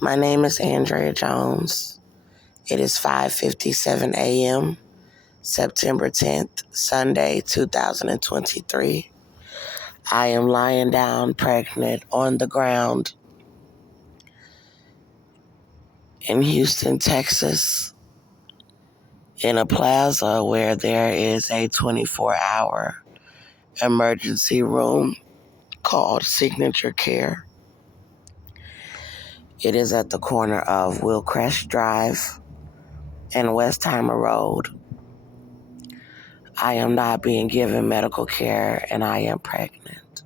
My name is Andrea Jones. It is 5:57 a.m., September 10th, Sunday, 2023. I am lying down pregnant on the ground in Houston, Texas, in a plaza where there is a 24-hour emergency room called Signature Care. It is at the corner of Willcrest Drive and Westheimer Road. I am not being given medical care and I am pregnant.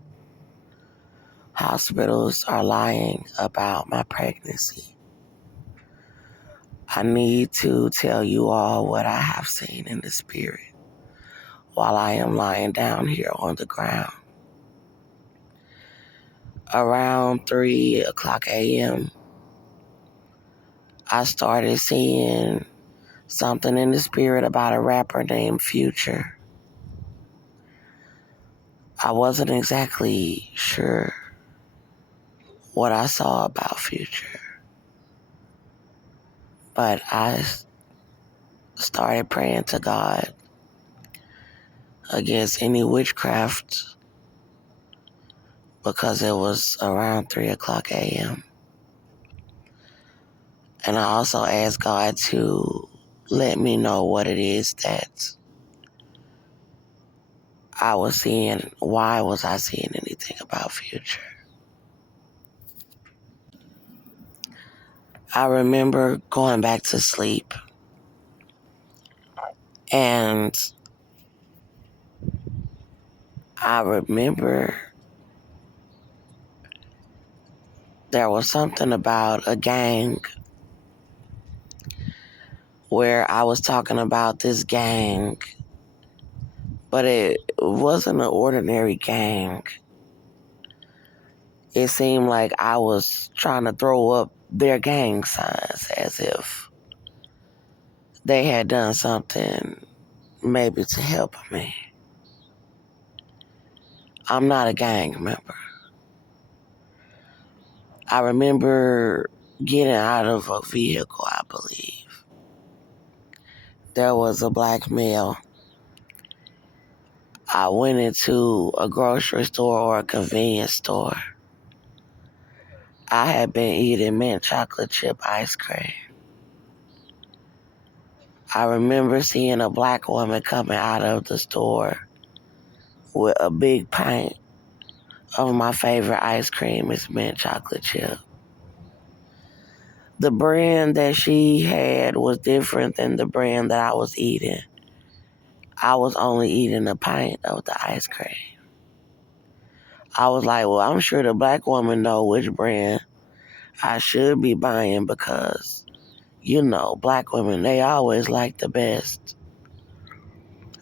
Hospitals are lying about my pregnancy. I need to tell you all what I have seen in the spirit while I am lying down here on the ground. Around 3 o'clock a.m., I started seeing something in the spirit about a rapper named Future. I wasn't exactly sure what I saw about Future, but I started praying to God against any witchcraft because it was around 3 o'clock a.m. And I also asked God to let me know what it is that I was seeing. Why was I seeing anything about Future? I remember going back to sleep and I remember there was something about a gang where I was talking about this gang, but it wasn't an ordinary gang. It seemed like I was trying to throw up their gang signs as if they had done something maybe to help me. I'm not a gang member. I remember getting out of a vehicle, I believe. There was a black male. I went into a grocery store or a convenience store. I had been eating mint chocolate chip ice cream. I remember seeing a black woman coming out of the store with a big pint of my favorite ice cream. It's mint chocolate chip. The brand that she had was different than the brand that I was eating. I was only eating a pint of the ice cream. I was like, well, I'm sure the black woman know which brand I should be buying because, black women, they always like the best.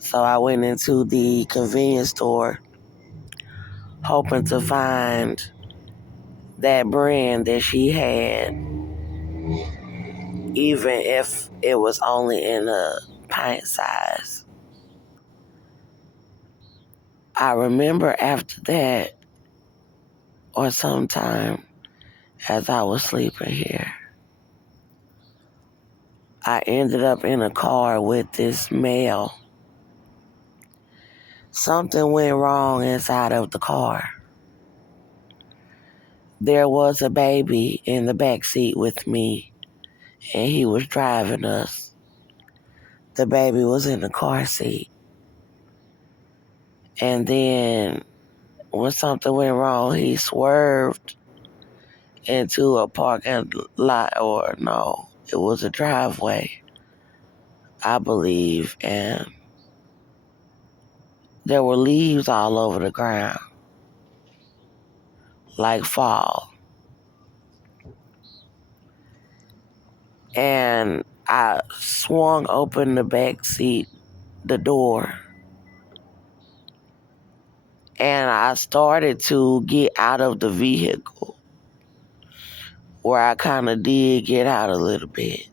So I went into the convenience store hoping to find that brand that she had, even if it was only in a pint size. I remember after that, or sometime as I was sleeping here, I ended up in a car with this male. Something went wrong inside of the car. There was a baby in the back seat with me, and he was driving us. The baby was in the car seat. And then when something went wrong, he swerved into a parking lot, or no, it was a driveway, I believe, and there were leaves all over the ground, like fall. And I swung open the back seat, the door, and I started to get out of the vehicle, where I kind of did get out a little bit.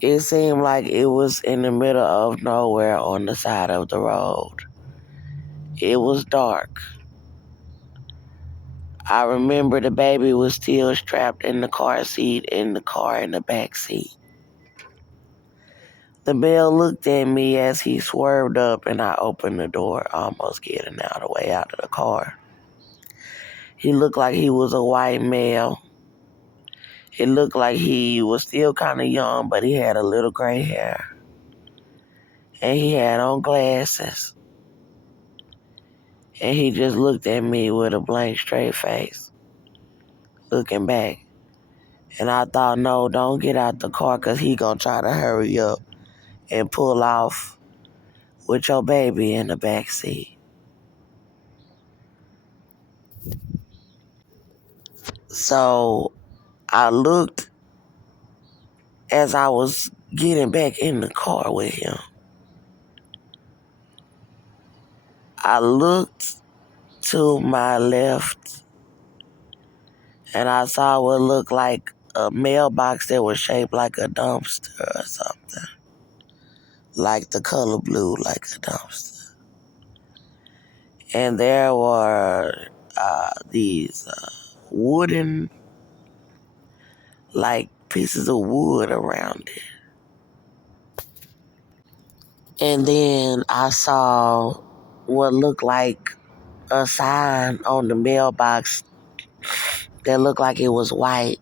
It seemed like it was in the middle of nowhere on the side of the road. It was dark. I remember the baby was still strapped in the car seat in the car in the back seat. The male looked at me as he swerved up and I opened the door, almost getting out of the way out of the car. He looked like he was a white male. It looked like he was still kind of young, but he had a little gray hair. And he had on glasses. And he just looked at me with a blank, straight face, looking back. And I thought, no, don't get out the car because he going to try to hurry up and pull off with your baby in the back seat. So I looked as I was getting back in the car with him. I looked to my left and I saw what looked like a mailbox that was shaped like a dumpster or something. Like the color blue, like a dumpster. And there were these wooden, like pieces of wood around it. And then I saw what looked like a sign on the mailbox that looked like it was white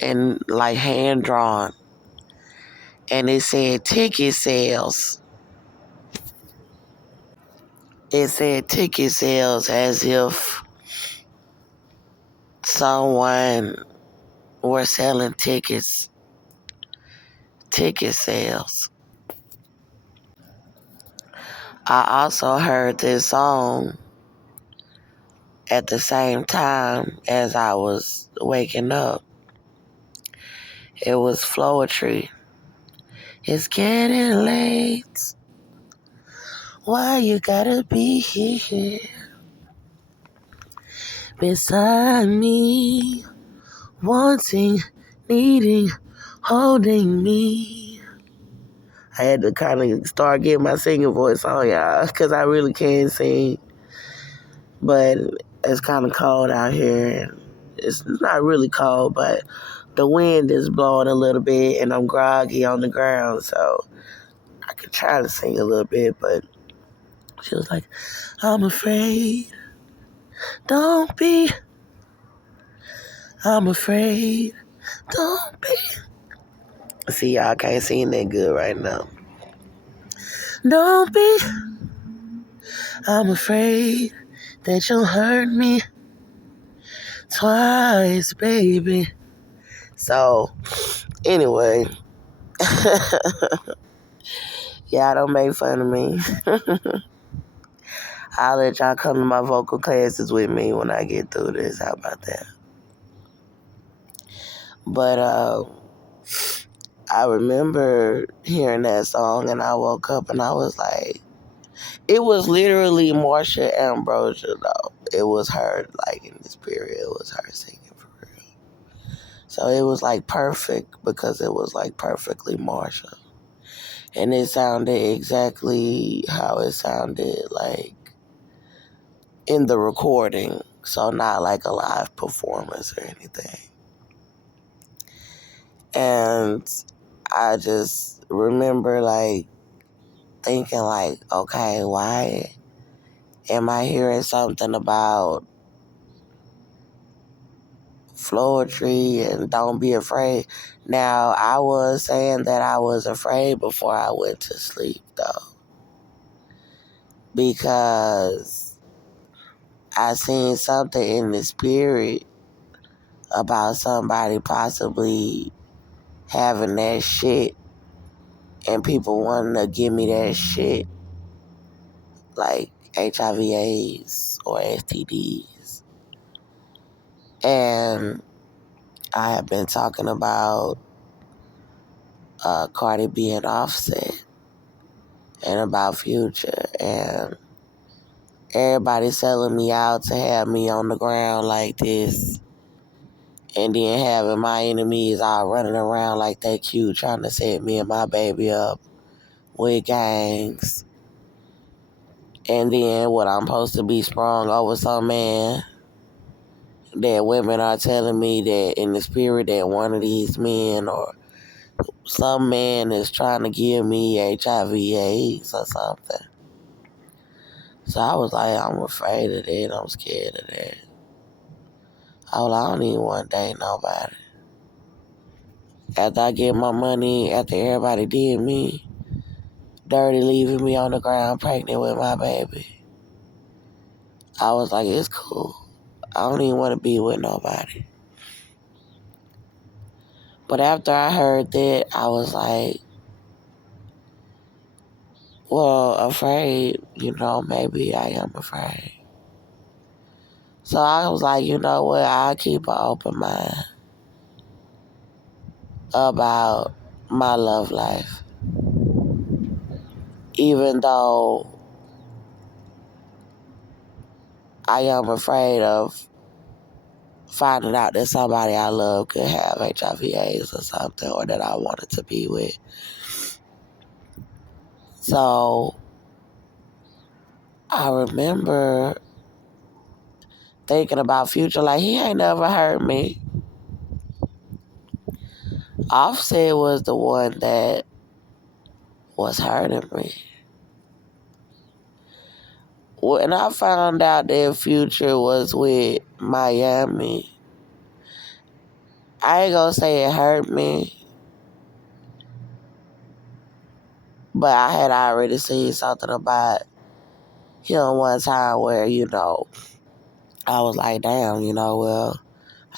and like hand drawn. And it said ticket sales. It said ticket sales as if someone were selling tickets, ticket sales. I also heard this song at the same time as I was waking up. It was Floetry. It's getting late. Why you gotta be here beside me, wanting, needing, holding me. I had to kind of start getting my singing voice on, y'all, because I really can't sing. But it's kind of cold out here. It's not really cold, but the wind is blowing a little bit, and I'm groggy on the ground, so I could try to sing a little bit, but she was like, I'm afraid, don't be, I'm afraid, don't be. See, y'all can't sing that good right now. Don't be, I'm afraid that you'll hurt me twice, baby. So, anyway, y'all don't make fun of me. I'll let y'all come to my vocal classes with me when I get through this. How about that? But I remember hearing that song and I woke up and I was like, it was literally Marsha Ambrosia though. It was her, like in this period, it was her singing for real. So it was like perfect because it was like perfectly Marsha. And it sounded exactly how it sounded like in the recording. So not like a live performance or anything. And I just remember like thinking like, okay, why am I hearing something about Floetry and don't be afraid? Now, I was saying that I was afraid before I went to sleep though, because I seen something in the spirit about somebody possibly having that shit and people wanting to give me that shit, like HIV/AIDS or STDs. And I have been talking about Cardi B and Offset and about Future, and everybody selling me out to have me on the ground like this, and then having my enemies all running around like they cute trying to set me and my baby up with gangs. And then what I'm supposed to be sprung over some man that women are telling me that in the spirit that one of these men or some man is trying to give me HIV/AIDS or something. So I was like, I'm afraid of that. I'm scared of that. I was like, I don't even want to date nobody. After I get my money, after everybody did me, dirty leaving me on the ground pregnant with my baby, I was like, it's cool. I don't even want to be with nobody. But after I heard that, I was like, well, afraid, maybe I am afraid. So I was like, you know what, I'll keep an open mind about my love life. Even though I am afraid of finding out that somebody I love could have HIV/AIDS or something, or that I wanted to be with. So I remember thinking about Future, like, he ain't never hurt me. Offset was the one that was hurting me. When I found out that Future was with Miami, I ain't gonna say it hurt me, but I had already seen something about him one time where, I was like, damn, well,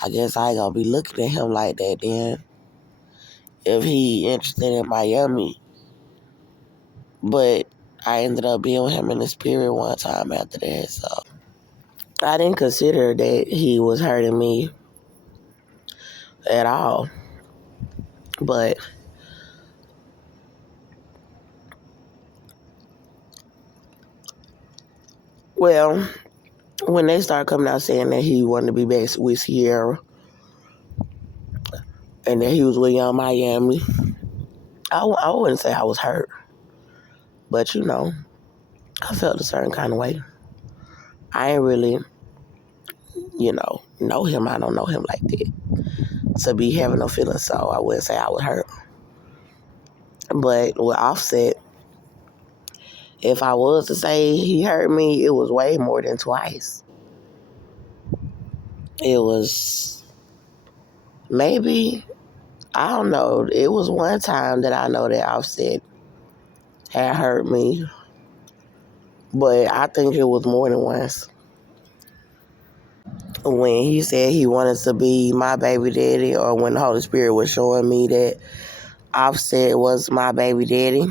I guess I ain't gonna be looking at him like that then if he interested in Miami. But I ended up being with him in the spirit one time after that, so I didn't consider that he was hurting me at all. But, well, when they started coming out saying that he wanted to be back with Sierra and that he was with Young Miami, I wouldn't say I was hurt. But, I felt a certain kind of way. I ain't really, know him. I don't know him like that to be having no feelings, so I wouldn't say I was hurt. But with Offset, if I was to say he hurt me, it was way more than twice. It was maybe, I don't know, it was one time that I know that Offset had hurt me, but I think it was more than once. When he said he wanted to be my baby daddy, or when the Holy Spirit was showing me that Offset was my baby daddy.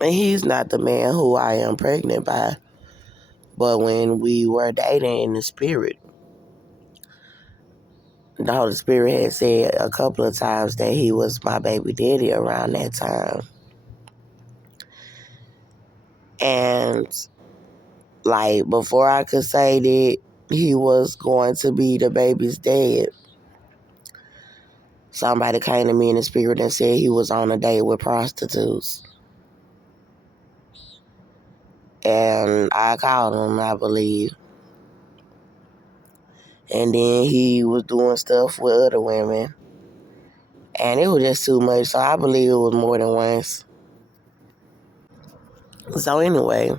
And he's not the man who I am pregnant by. But when we were dating in the spirit, the Holy Spirit had said a couple of times that he was my baby daddy around that time. And, like, before I could say that he was going to be the baby's dad, somebody came to me in the spirit and said he was on a date with prostitutes. And I called him, I believe. And then he was doing stuff with other women. And it was just too much, so I believe it was more than once. So anyway,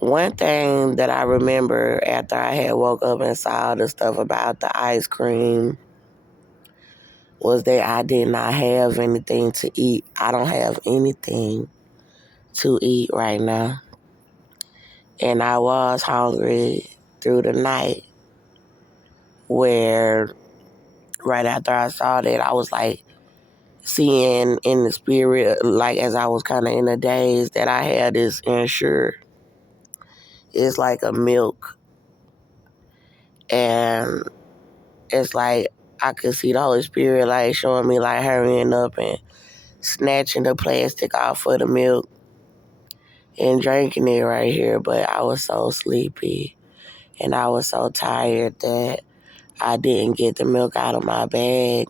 one thing that I remember after I had woke up and saw the stuff about the ice cream was that I did not have anything to eat. I don't have anything to eat right now. And I was hungry through the night, where right after I saw that, I was like seeing in the spirit, like as I was kind of in a daze, that I had this Ensure. It's like a milk, and it's like I could see the Holy Spirit like showing me like hurrying up and snatching the plastic off of the milk and drinking it right here. But I was so sleepy and I was so tired that I didn't get the milk out of my bag.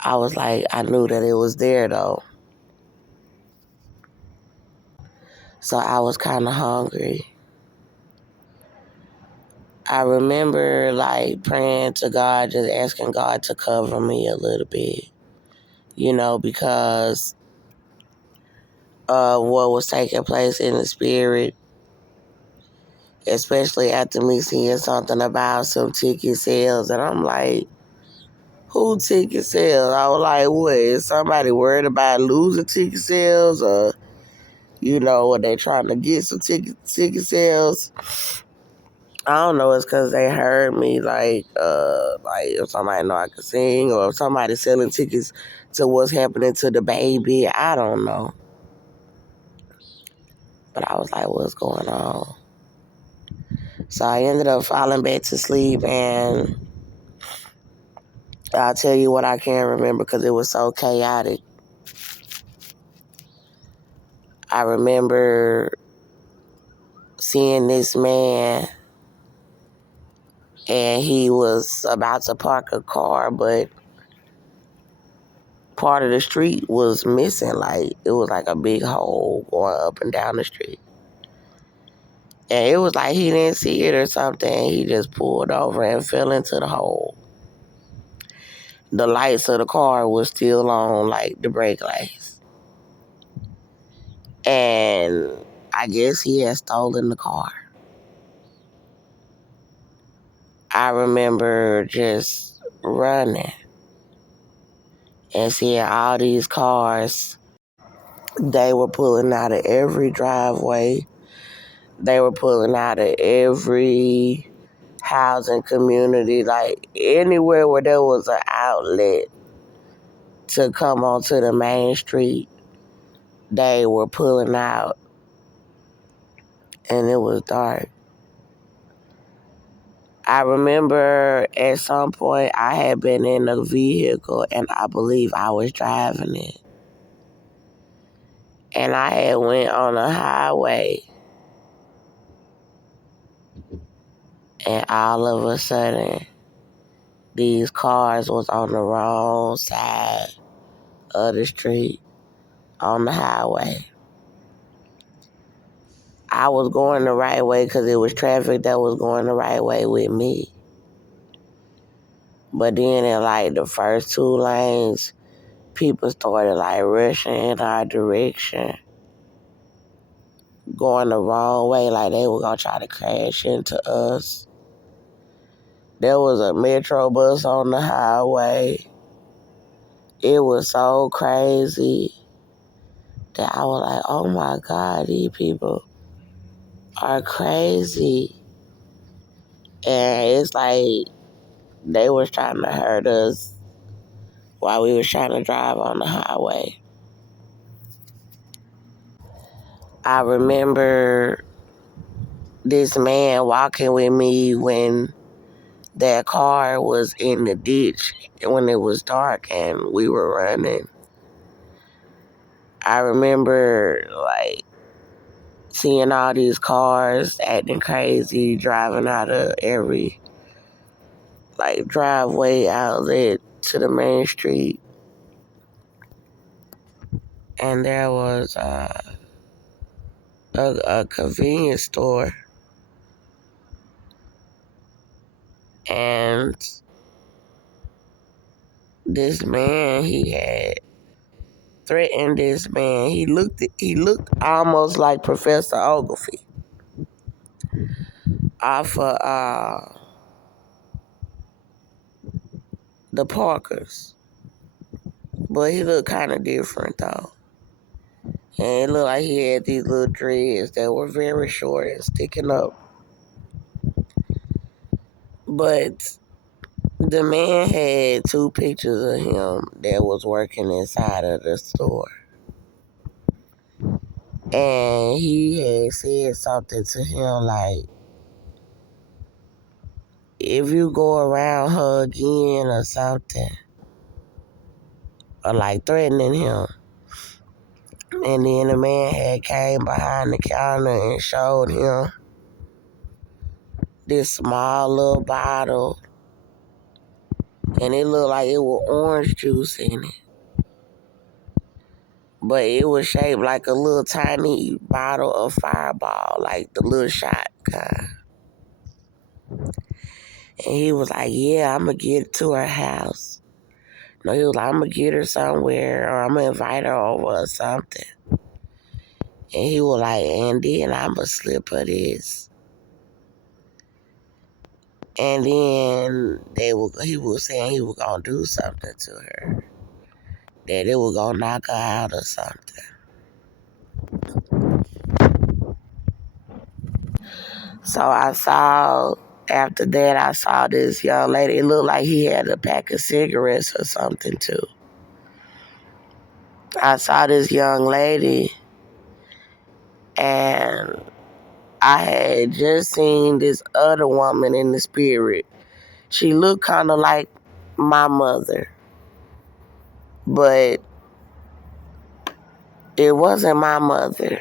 I was like, I knew that it was there though. So I was kind of hungry. I remember like praying to God, just asking God to cover me a little bit, because of what was taking place in the spirit, especially after me seeing something about some ticket sales. And I'm like, who ticket sales? I was like, what? Is somebody worried about losing ticket sales? Or, are they trying to get some ticket sales? I don't know. It's because they heard me, like if somebody know I could sing, or if somebody selling tickets to what's happening to the baby. I don't know. But I was like, what's going on? So I ended up falling back to sleep, and I'll tell you what I can't remember because it was so chaotic. I remember seeing this man, and he was about to park a car, but part of the street was missing. Like, it was like a big hole going up and down the street. And it was like he didn't see it or something. He just pulled over and fell into the hole. The lights of the car was still on, like the brake lights. And I guess he had stolen the car. I remember just running and seeing all these cars. They were pulling out of every driveway. They were pulling out of every housing community, like anywhere where there was an outlet to come onto the main street, they were pulling out, and it was dark. I remember at some point I had been in a vehicle, and I believe I was driving it. And I had went on a highway, and all of a sudden, these cars was on the wrong side of the street on the highway. I was going the right way because it was traffic that was going the right way with me. But then in like the first two lanes, people started like rushing in our direction, going the wrong way, like they were going to try to crash into us. There was a metro bus on the highway. It was so crazy that I was like, oh my God, these people are crazy. And it's like they was trying to hurt us while we was trying to drive on the highway. I remember this man walking with me when that car was in the ditch when it was dark and we were running. I remember like seeing all these cars acting crazy, driving out of every like driveway outlet to the main street. And there was a convenience store, and this man, he had threatened this man. He looked almost like Professor Ogilvy off of the Parkers, but he looked kind of different though. And it looked like he had these little dreads that were very short and sticking up. But the man had two pictures of him that was working inside of the store. And he had said something to him like, if you go around her again or something, or like threatening him. And then the man had came behind the counter and showed him this small little bottle, and it looked like it was orange juice in it. But it was shaped like a little tiny bottle of Fireball, like the little shot kind. And he was like, yeah, I'm going to get to her house. No, he was like, I'm going to get her somewhere or I'm going to invite her over or something. And he was like, and then I'm going to slip her this. And then he was saying he was going to do something to her. That it was going to knock her out or something. So after that, I saw this young lady. It looked like he had a pack of cigarettes or something too. I saw this young lady and I had just seen this other woman in the spirit. She looked kind of like my mother, but it wasn't my mother.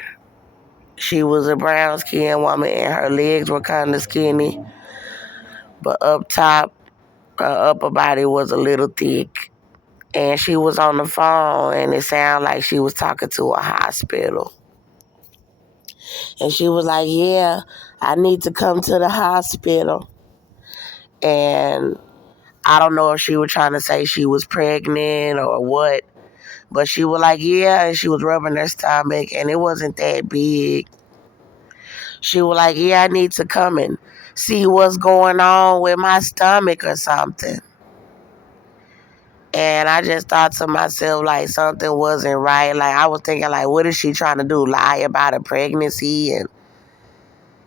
She was a brown skinned woman and her legs were kind of skinny, but up top, her upper body was a little thick. And she was on the phone and it sounded like she was talking to a hospital. And she was like, yeah, I need to come to the hospital. And I don't know if she was trying to say she was pregnant or what, but she was like, yeah, and she was rubbing her stomach and it wasn't that big. She was like, yeah, I need to come and see what's going on with my stomach or something. And I just thought to myself, like, something wasn't right. Like, I was thinking, like, what is she trying to do? Lie about a pregnancy? And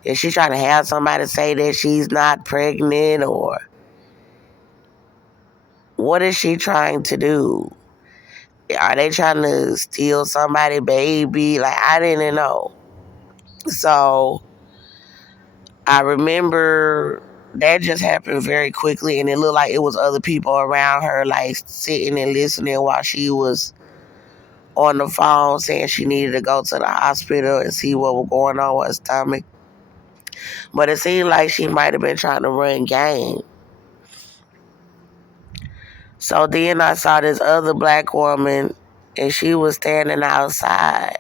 is she trying to have somebody say that she's not pregnant? Or what is she trying to do? Are they trying to steal somebody's baby? Like, I didn't know. So I remember that just happened very quickly, and it looked like it was other people around her, like, sitting and listening while she was on the phone saying she needed to go to the hospital and see what was going on with her stomach. But it seemed like she might have been trying to run game. So then I saw this other black woman and she was standing outside.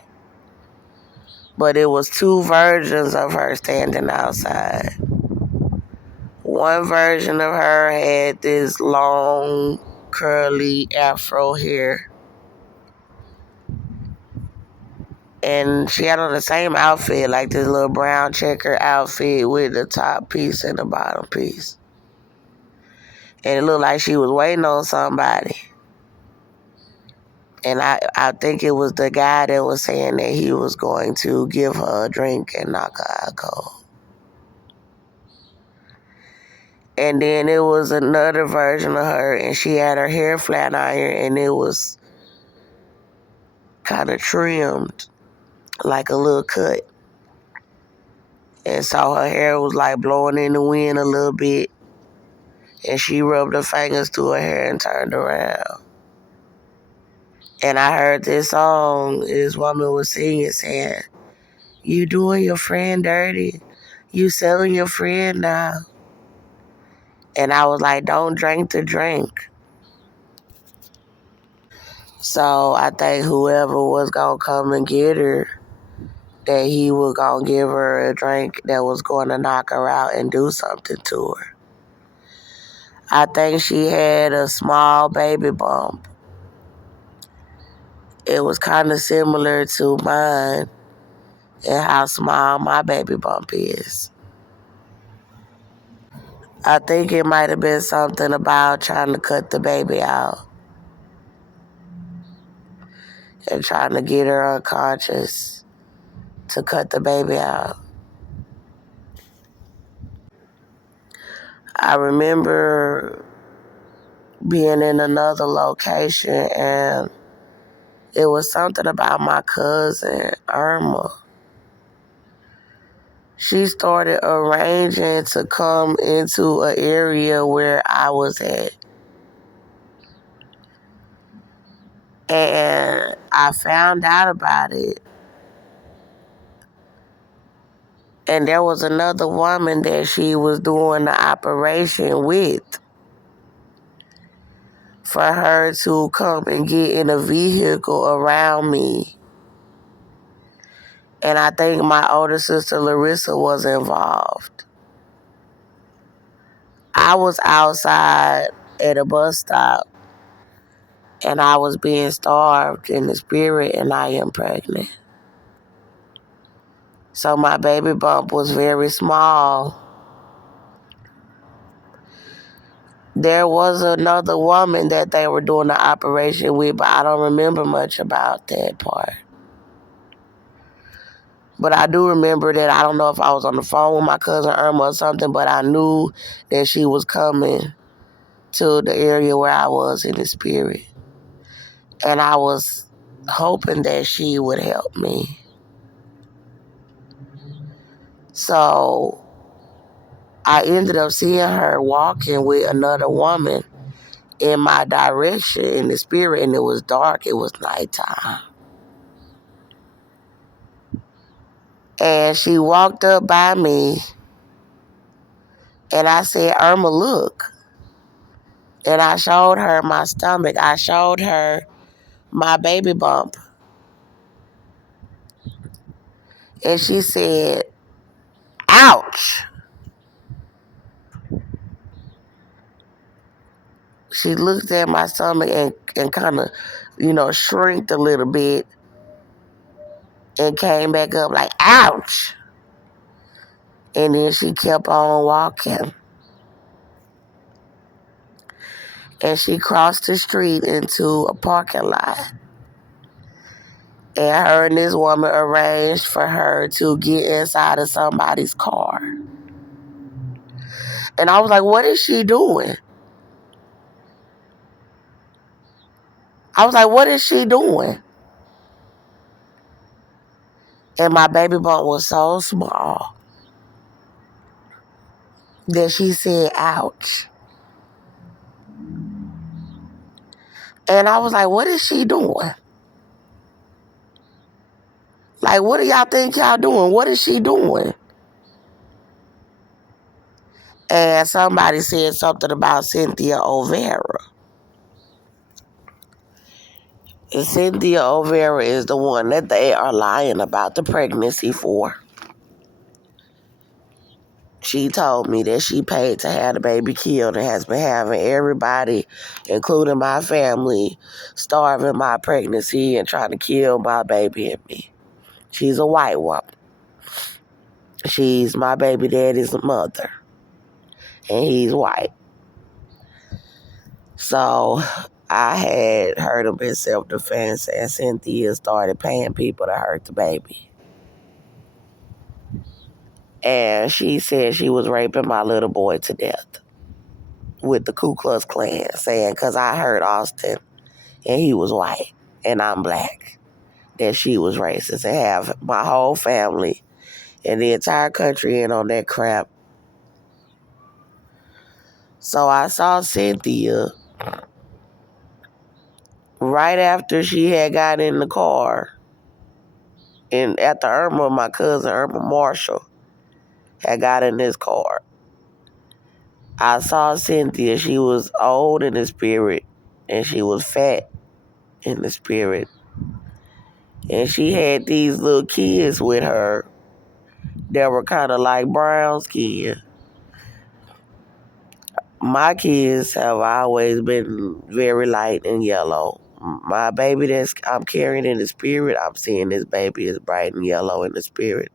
But it was two versions of her standing outside. One version of her had this long, curly afro hair. And she had on the same outfit, like this little brown checker outfit with the top piece and the bottom piece. And it looked like she was waiting on somebody. And I think it was the guy that was saying that he was going to give her a drink and knock her out cold. And then it was another version of her, and she had her hair flat iron, and it was kind of trimmed, like a little cut. And so her hair was like blowing in the wind a little bit. And she rubbed her fingers through her hair and turned around. And I heard this song this woman was singing, saying, you doing your friend dirty. You selling your friend now. And I was like, don't drink the drink. So I think whoever was going to come and get her, that he was going to give her a drink that was going to knock her out and do something to her. I think she had a small baby bump. It was kind of similar to mine and how small my baby bump is. I think it might have been something about trying to cut the baby out and trying to get her unconscious to cut the baby out. I remember being in another location and it was something about my cousin, Irma. She started arranging to come into an area where I was at. And I found out about it. And there was another woman that she was doing the operation with for her to come and get in a vehicle around me. And I think my older sister Larissa was involved. I was outside at a bus stop and I was being starved in the spirit and I am pregnant. So my baby bump was very small. There was another woman that they were doing the operation with, but I don't remember much about that part. But I do remember that I don't know if I was on the phone with my cousin Irma or something, but I knew that she was coming to the area where I was in the spirit. And I was hoping that she would help me. So I ended up seeing her walking with another woman in my direction in the spirit, and it was dark. It was nighttime. And she walked up by me, and I said, Irma, look. And I showed her my stomach. I showed her my baby bump. And she said, ouch. She looked at my stomach and kind of, shrinked a little bit and came back up like, ouch. And then she kept on walking. And she crossed the street into a parking lot. And her and this woman arranged for her to get inside of somebody's car. And I was like, what is she doing? I was like, what is she doing? And my baby bump was so small that she said, ouch. And I was like, what is she doing? Like, what do y'all think y'all doing? What is she doing? And somebody said something about Cynthia Olvera. And Cynthia Olvera is the one that they are lying about the pregnancy for. She told me that she paid to have the baby killed and has been having everybody, including my family, starving my pregnancy and trying to kill my baby and me. She's a white woman. She's my baby daddy's mother. And he's white. So I had heard him in self-defense, and Cynthia started paying people to hurt the baby. And she said she was raping my little boy to death with the Ku Klux Klan, saying, because I heard Austin and he was white and I'm black, that she was racist, and have my whole family and the entire country in on that crap. So I saw Cynthia right after she had got in the car, and after Irma, my cousin Irma Marshall, had got in this car. I saw Cynthia. She was old in the spirit, and she was fat in the spirit. And she had these little kids with her that were kind of like brown skin. My kids have always been very light and yellow. My baby that I'm carrying in the spirit, I'm seeing this baby is bright and yellow in the spirit.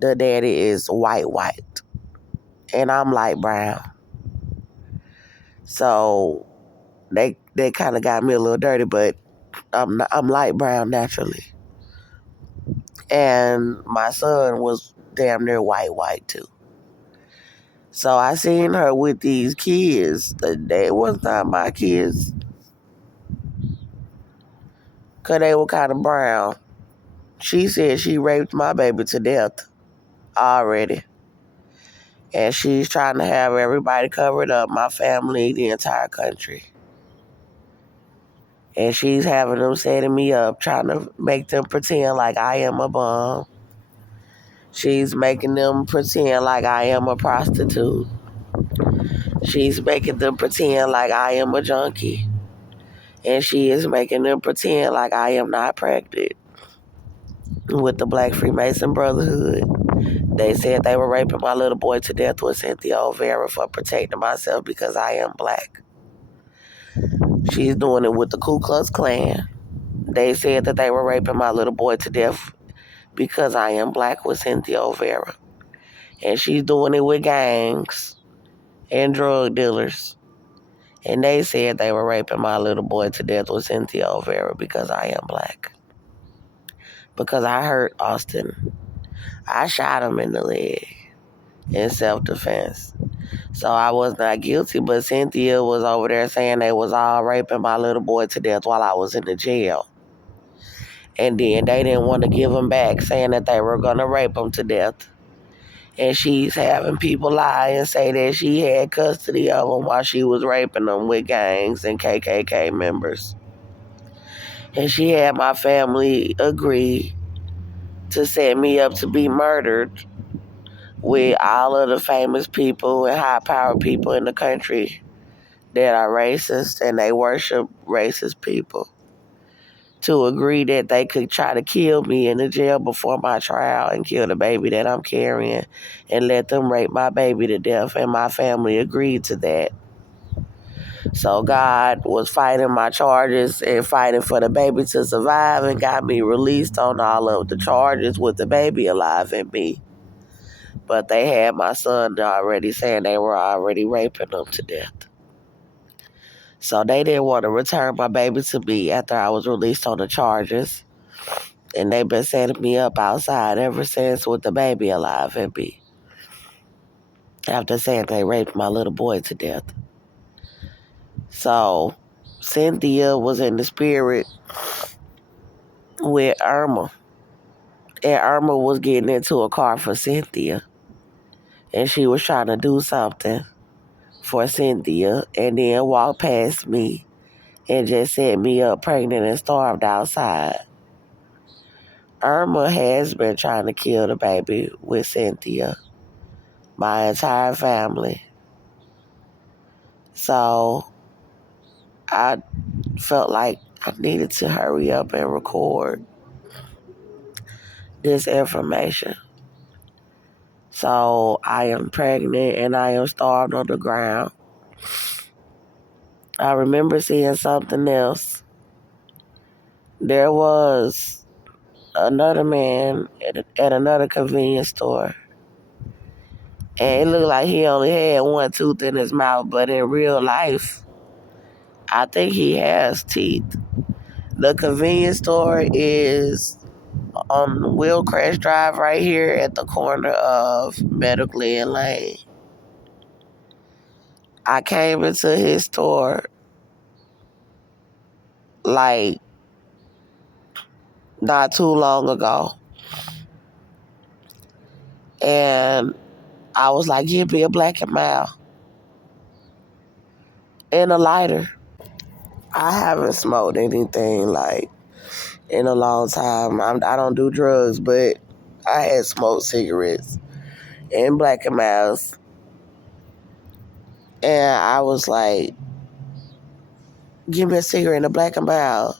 The daddy is white. And I'm light brown. So they kind of got me a little dirty, but I'm light brown naturally. And my son was damn near white too. So I seen her with these kids. They was not my kids, because they were kind of brown. She said she raped my baby to death already. And she's trying to have everybody covered up, my family, the entire country. And she's having them setting me up, trying to make them pretend like I am a bum. She's making them pretend like I am a prostitute. She's making them pretend like I am a junkie. And she is making them pretend like I am not pregnant with the Black Freemason Brotherhood. They said they were raping my little boy to death with Cynthia Olvera for protecting myself because I am black. She's doing it with the Ku Klux Klan. They said that they were raping my little boy to death because I am black with Cynthia Olvera. And she's doing it with gangs and drug dealers. And they said they were raping my little boy to death with Cynthia Olvera because I am black. Because I hurt Austin. I shot him in the leg in self-defense. So I was not guilty, but Cynthia was over there saying they was all raping my little boy to death while I was in the jail. And then they didn't want to give him back, saying that they were going to rape him to death. And she's having people lie and say that she had custody of him while she was raping them with gangs and KKK members. And she had my family agree to set me up to be murdered with all of the famous people and high-powered people in the country that are racist and they worship racist people, to agree that they could try to kill me in the jail before my trial and kill the baby that I'm carrying and let them rape my baby to death. And my family agreed to that. So God was fighting my charges and fighting for the baby to survive and got me released on all of the charges with the baby alive in me. But they had my son already saying they were already raping him to death. So they didn't want to return my baby to me after I was released on the charges. And they've been setting me up outside ever since with the baby alive in me. After saying they raped my little boy to death. So Cynthia was in the spirit with Irma. And Irma was getting into a car for Cynthia. And she was trying to do something for Cynthia and then walked past me and just set me up pregnant and starved outside. Irma has been trying to kill the baby with Cynthia, my entire family. So I felt like I needed to hurry up and record this information. So I am pregnant and I am starved on the ground. I remember seeing something else. There was another man at another convenience store. And it looked like he only had one tooth in his mouth, but in real life, I think he has teeth. The convenience store is on Wheelcrest Drive right here at the corner of Medically and Lane. I came into his store like not too long ago. And I was like, give me a Black and Mild and a lighter. I haven't smoked anything like in a long time. I don't do drugs, but I had smoked cigarettes and Black and Milds. And I was like, give me a cigarette and a Black and Mild.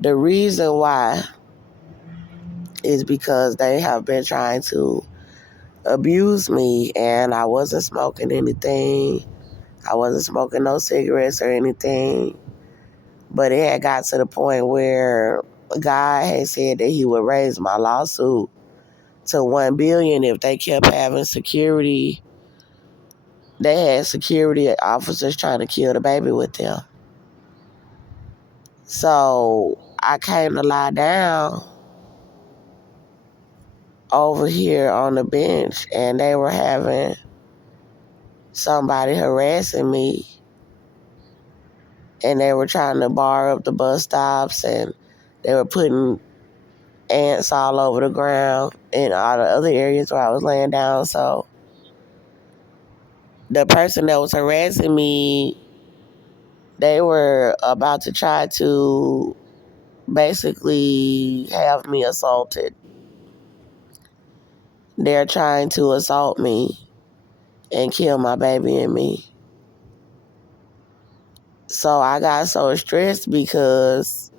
The reason why is because they have been trying to abuse me, and I wasn't smoking anything. I wasn't smoking no cigarettes or anything. But it had got to the point where God had said that he would raise my lawsuit to $1 billion if they kept having security. They had security officers trying to kill the baby with them. So I came to lie down over here on the bench, and they were having somebody harassing me, and they were trying to bar up the bus stops, and they were putting ants all over the ground and all the other areas where I was laying down. So the person that was harassing me, they were about to try to basically have me assaulted. They're trying to assault me and kill my baby and me. So I got so stressed because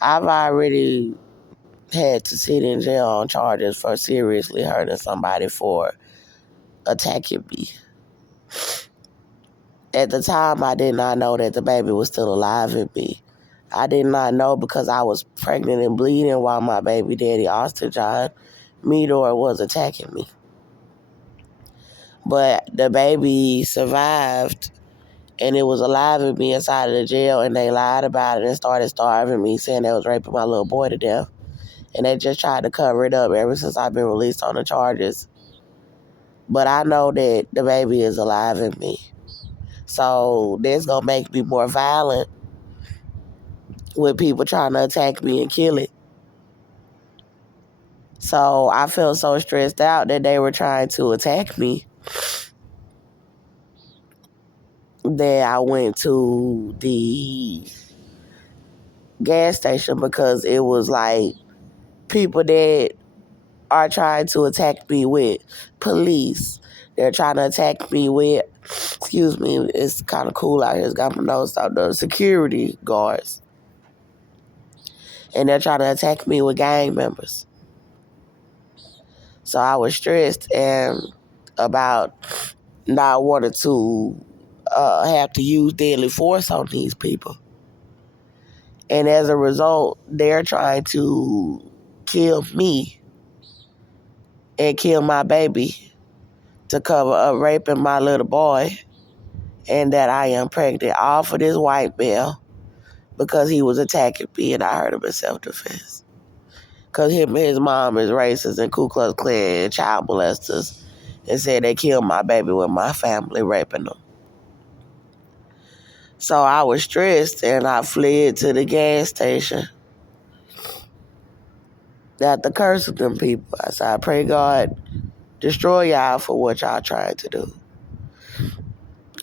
I've already had to sit in jail on charges for seriously hurting somebody for attacking me. At the time, I did not know that the baby was still alive in me. I did not know because I was pregnant and bleeding while my baby daddy, Austin John Meador, was attacking me. But the baby survived, and it was alive in me inside of the jail, and they lied about it and started starving me, saying they was raping my little boy to death. And they just tried to cover it up ever since I've been released on the charges. But I know that the baby is alive in me. So that's going to make me more violent with people trying to attack me and kill it. So I felt so stressed out that they were trying to attack me that I went to the gas station because it was like people that are trying to attack me with police. They're trying to attack me with, excuse me, it's kind of cool out here. It's got my nose out the security guards. And they're trying to attack me with gang members. So I was stressed and about not wanting to have to use deadly force on these people. And as a result, they're trying to kill me and kill my baby to cover up raping my little boy and that I am pregnant, all for this white male because he was attacking me and I hurt him in self-defense. Because him and his mom is racist and Ku Klux Klan and child molesters and said they killed my baby with my family raping them. So I was stressed and I fled to the gas station after cursing them people. I said, I pray God destroy y'all for what y'all trying to do.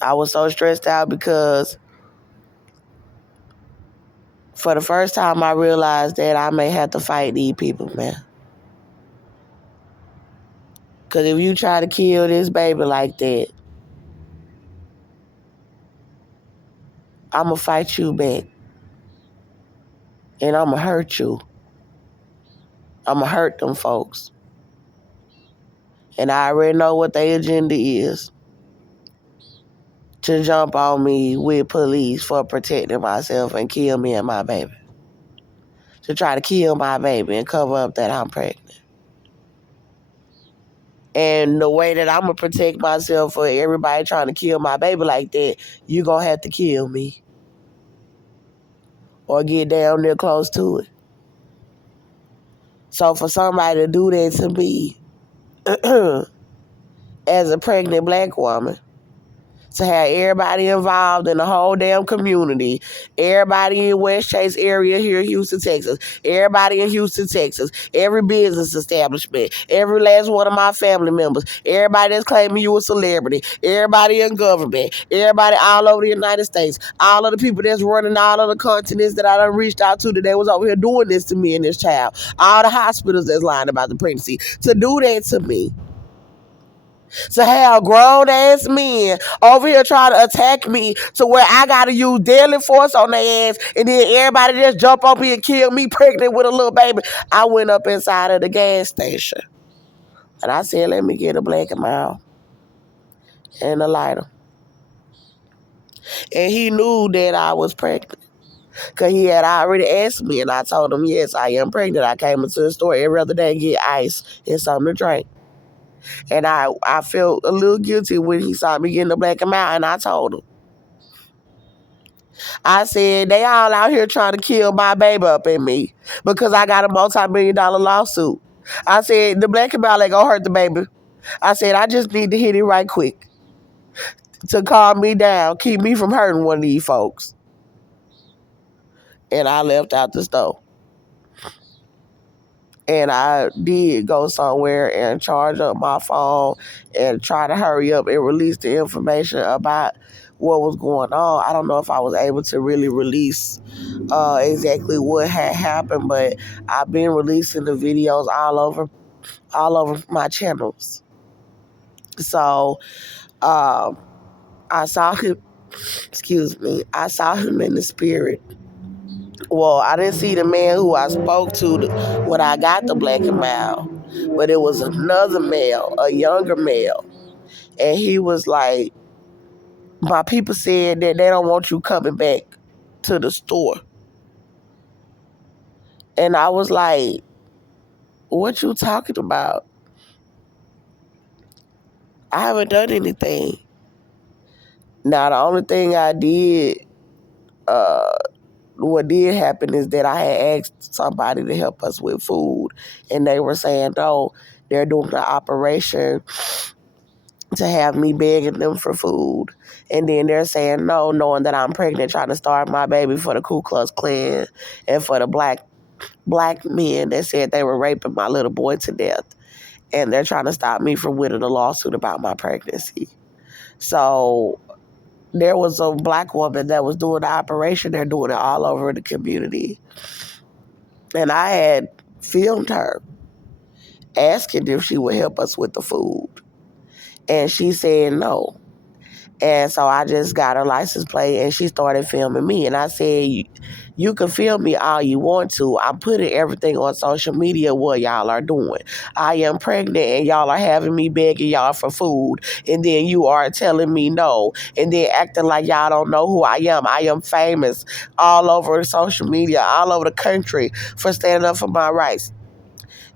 I was so stressed out because for the first time I realized that I may have to fight these people, man. Because if you try to kill this baby like that, I'm going to fight you back. And I'm going to hurt you. I'm going to hurt them folks. And I already know what their agenda is. To jump on me with police for protecting myself and kill me and my baby. To try to kill my baby and cover up that I'm pregnant. And the way that I'm going to protect myself for everybody trying to kill my baby like that, you're going to have to kill me. Or get down there close to it. So for somebody to do that to me, as a pregnant black woman, to have everybody involved in the whole damn community, everybody in West Chase area here in Houston, Texas, everybody in Houston, Texas, every business establishment, every last one of my family members, everybody that's claiming you a celebrity, everybody in government, everybody all over the United States, all of the people that's running all of the continents that I done reached out to today was over here doing this to me and this child, all the hospitals that's lying about the pregnancy, to do that to me. To have grown-ass men over here trying to attack me to where I got to use deadly force on their ass and then everybody just jump on me and kill me pregnant with a little baby. I went up inside of the gas station and I said, let me get a black and mild and a lighter. And he knew that I was pregnant because he had already asked me and I told him, yes, I am pregnant. I came into the store every other day and get ice and something to drink. And I felt a little guilty when he saw me getting the black and mild, and I told him. I said, they all out here trying to kill my baby up in me because I got a multi-million-dollar lawsuit. I said, the black and mild ain't gonna hurt the baby. I said, I just need to hit it right quick to calm me down, keep me from hurting one of these folks. And I left out the store. And I did go somewhere and charge up my phone and try to hurry up and release the information about what was going on. I don't know if I was able to really release exactly what had happened, but I've been releasing the videos all over my channels. So I saw him, I saw him in the spirit Well, I didn't see the man who I spoke to when I got the black and mild, but it was another male, a younger male. And he was like, my people said that they don't want you coming back to the store. And I was like, what you talking about? I haven't done anything. Now, the only thing I did, what did happen is that I had asked somebody to help us with food. And they were saying, no, they're doing the operation to have me begging them for food. And then they're saying no, knowing that I'm pregnant, trying to start my baby for the Ku Klux Klan and for the black men that said they were raping my little boy to death. And they're trying to stop me from winning a lawsuit about my pregnancy. So there was a black woman that was doing the operation. They're doing it all over the community. And I had filmed her asking if she would help us with the food. And she said no. And so I just got her license plate and she started filming me. And I said, you can film me all you want to. I'm putting everything on social media what y'all are doing. I am pregnant and y'all are having me begging y'all for food. And then you are telling me no. And then acting like y'all don't know who I am. I am famous all over social media, all over the country for standing up for my rights.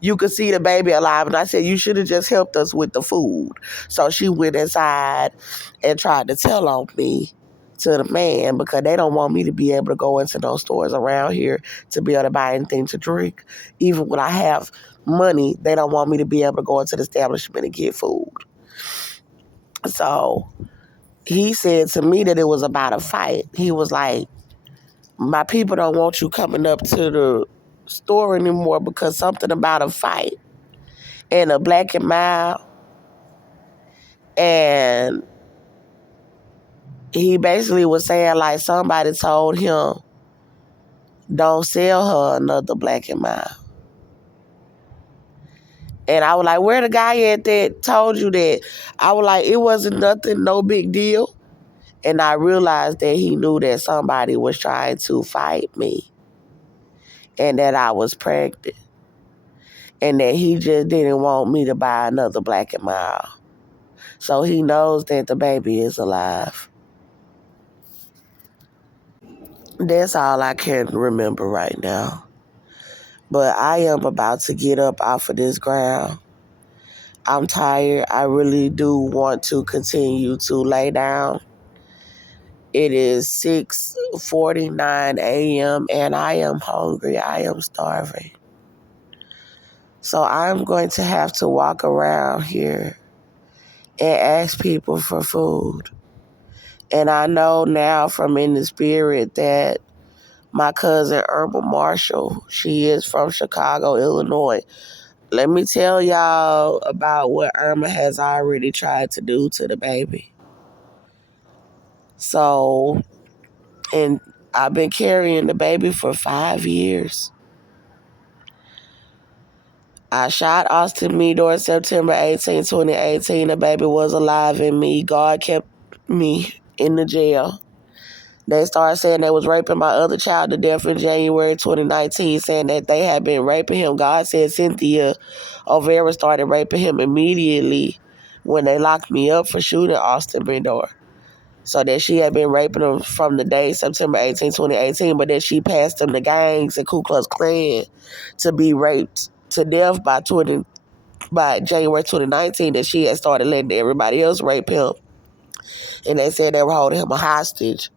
You could see the baby alive. And I said, you should have just helped us with the food. So she went inside and tried to tell on me to the man because they don't want me to be able to go into those stores around here to be able to buy anything to drink. Even when I have money, they don't want me to be able to go into the establishment and get food. So he said to me that it was about a fight. He was like, my people don't want you coming up to the store anymore because something about a fight. And a black and mild. And he basically was saying like somebody told him, don't sell her another black and mild. And I was like, where the guy at that told you that? I was like, it wasn't nothing, no big deal. And I realized that he knew that somebody was trying to fight me and that I was pregnant. And that he just didn't want me to buy another black and mild. So he knows that the baby is alive. That's all I can remember right now. But I am about to get up off of this ground. I'm tired. I really do want to continue to lay down. It is 6:49 a.m. and I am hungry. I am starving. So I'm going to have to walk around here and ask people for food. And I know now from in the spirit that my cousin Irma Marshall, she is from Chicago, Illinois. Let me tell y'all about what Irma has already tried to do to the baby. So, and I've been carrying the baby for 5 years. I shot Austin Meador September 18, 2018. The baby was alive in me. God kept me in the jail. They started saying they was raping my other child to death in January 2019, saying that they had been raping him. God said Cynthia, Olvera started raping him immediately when they locked me up for shooting Austin Meador. So that she had been raping him from the day September 18, 2018, but then she passed him to gangs and Ku Klux Klan to be raped to death by January 2019, that she had started letting everybody else rape him. And they said they were holding him a hostage.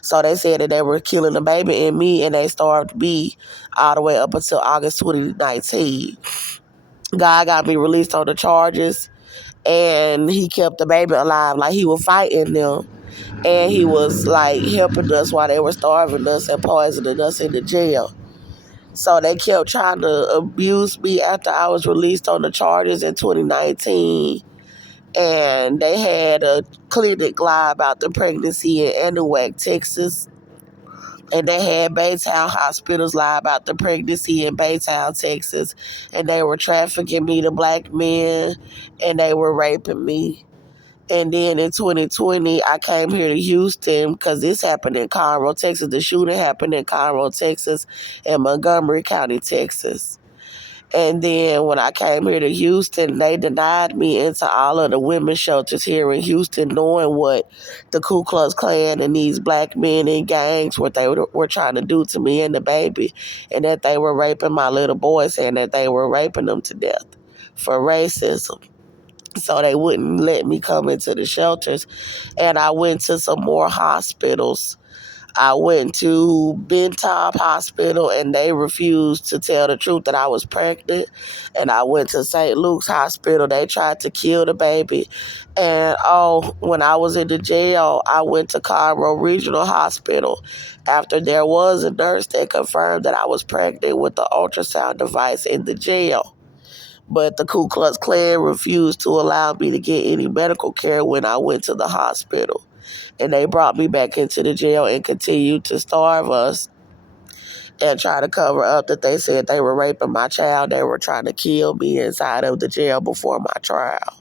So they said that they were killing the baby and me, and they starved me all the way up until August 2019. God got me released on the charges, and he kept the baby alive. Like, he was fighting them, and he was like helping us while they were starving us and poisoning us in the jail. So they kept trying to abuse me after I was released on the charges in 2019. And they had a clinic lie about the pregnancy in Anahuac, Texas. And they had Baytown hospitals lie about the pregnancy in Baytown, Texas. And they were trafficking me to black men, and they were raping me. And then in 2020, I came here to Houston because this happened in Conroe, Texas. The shooting happened in Conroe, Texas, and Montgomery County, Texas. And then when I came here to Houston, they denied me into all of the women's shelters here in Houston, knowing what the Ku Klux Klan and these black men in gangs, what they were trying to do to me and the baby, and that they were raping my little boy, saying that they were raping them to death for racism. So they wouldn't let me come into the shelters. And I went to some more hospitals. I went to Bentop Hospital and they refused to tell the truth that I was pregnant. And I went to St. Luke's Hospital. They tried to kill the baby. And when I was in the jail, I went to Conroe Regional Hospital after there was a nurse that confirmed that I was pregnant with the ultrasound device in the jail. But the Ku Klux Klan refused to allow me to get any medical care when I went to the hospital. And they brought me back into the jail and continued to starve us and try to cover up that they said they were raping my child. They were trying to kill me inside of the jail before my trial.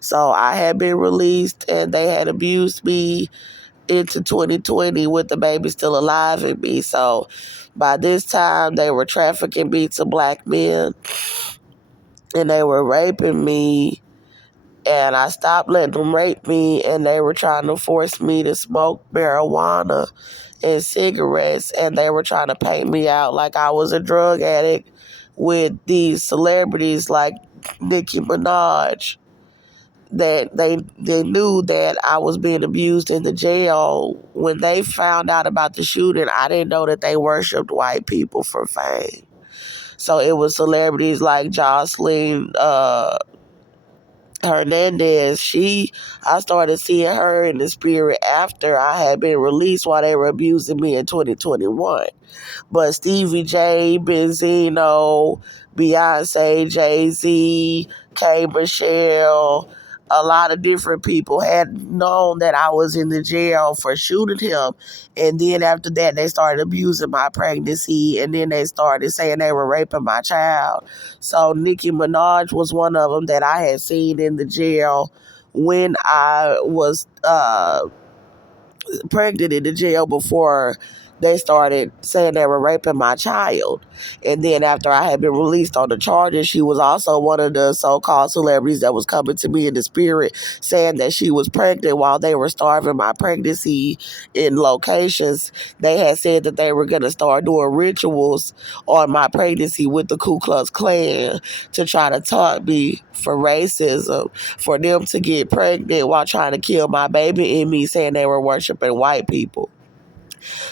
So I had been released and they had abused me into 2020 with the baby still alive in me. So by this time, they were trafficking me to black men and they were raping me. And I stopped letting them rape me, and they were trying to force me to smoke marijuana and cigarettes, and they were trying to paint me out like I was a drug addict with these celebrities like Nicki Minaj. That they knew that I was being abused in the jail. When they found out about the shooting, I didn't know that they worshipped white people for fame. So it was celebrities like Jocelyn Hernandez. I started seeing her in the spirit after I had been released while they were abusing me in 2021. But Stevie J, Benzino, Beyonce, Jay-Z, K. Michelle, a lot of different people had known that I was in the jail for shooting him. And then after that, they started abusing my pregnancy. And then they started saying they were raping my child. So Nicki Minaj was one of them that I had seen in the jail when I was pregnant in the jail before they started saying they were raping my child. And then after I had been released on the charges, she was also one of the so-called celebrities that was coming to me in the spirit saying that she was pregnant while they were starving my pregnancy in locations. They had said that they were going to start doing rituals on my pregnancy with the Ku Klux Klan to try to taunt me for racism, for them to get pregnant while trying to kill my baby in me, saying they were worshiping white people.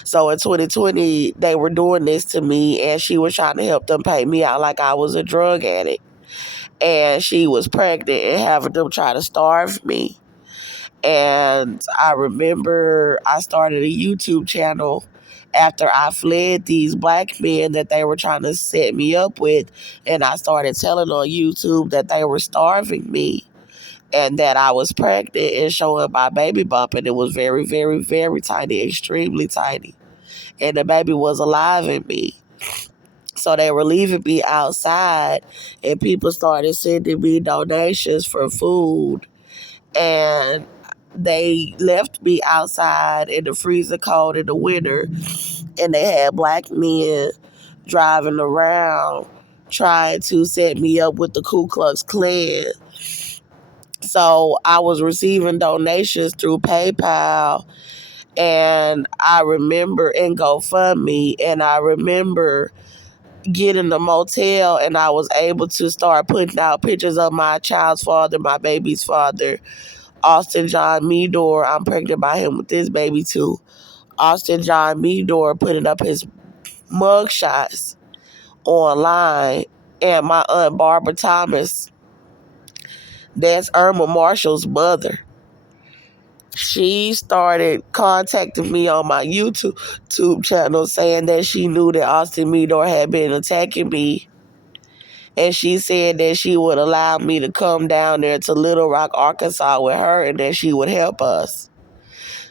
So in 2020, they were doing this to me, and she was trying to help them pay me out like I was a drug addict. And she was pregnant and having them try to starve me. And I remember I started a YouTube channel after I fled these black men that they were trying to set me up with. And I started telling on YouTube that they were starving me and that I was pregnant and showing my baby bump. And it was very, very, very tiny, extremely tiny. And the baby was alive in me. So they were leaving me outside, and people started sending me donations for food. And they left me outside in the freezing cold in the winter, and they had black men driving around trying to set me up with the Ku Klux Klan. So I was receiving donations through PayPal, and I remember in GoFundMe, and I remember getting a motel, and I was able to start putting out pictures of my child's father, my baby's father, Austin John Meador. I'm pregnant by him with this baby too. Austin John Meador putting up his mug shots online, and my aunt Barbara Thomas, that's Irma Marshall's mother. She started contacting me on my YouTube channel saying that she knew that Austin Meador had been attacking me. And she said that she would allow me to come down there to Little Rock, Arkansas with her and that she would help us.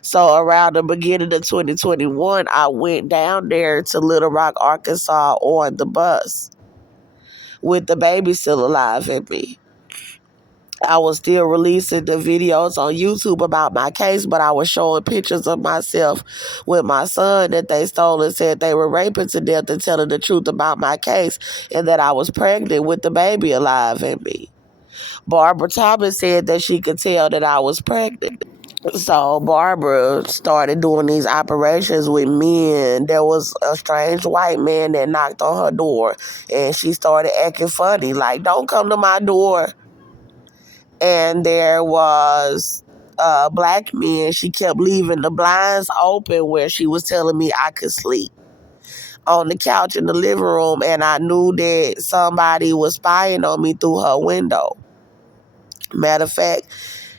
So around the beginning of 2021, I went down there to Little Rock, Arkansas on the bus with the baby still alive in me. I was still releasing the videos on YouTube about my case, but I was showing pictures of myself with my son that they stole and said they were raping to death and telling the truth about my case and that I was pregnant with the baby alive in me. Barbara Thomas said that she could tell that I was pregnant. So Barbara started doing these operations with men. There was a strange white man that knocked on her door and she started acting funny, like, don't come to my door. And there was black men. She kept leaving the blinds open where she was telling me I could sleep on the couch in the living room, and I knew that somebody was spying on me through her window. Matter of fact,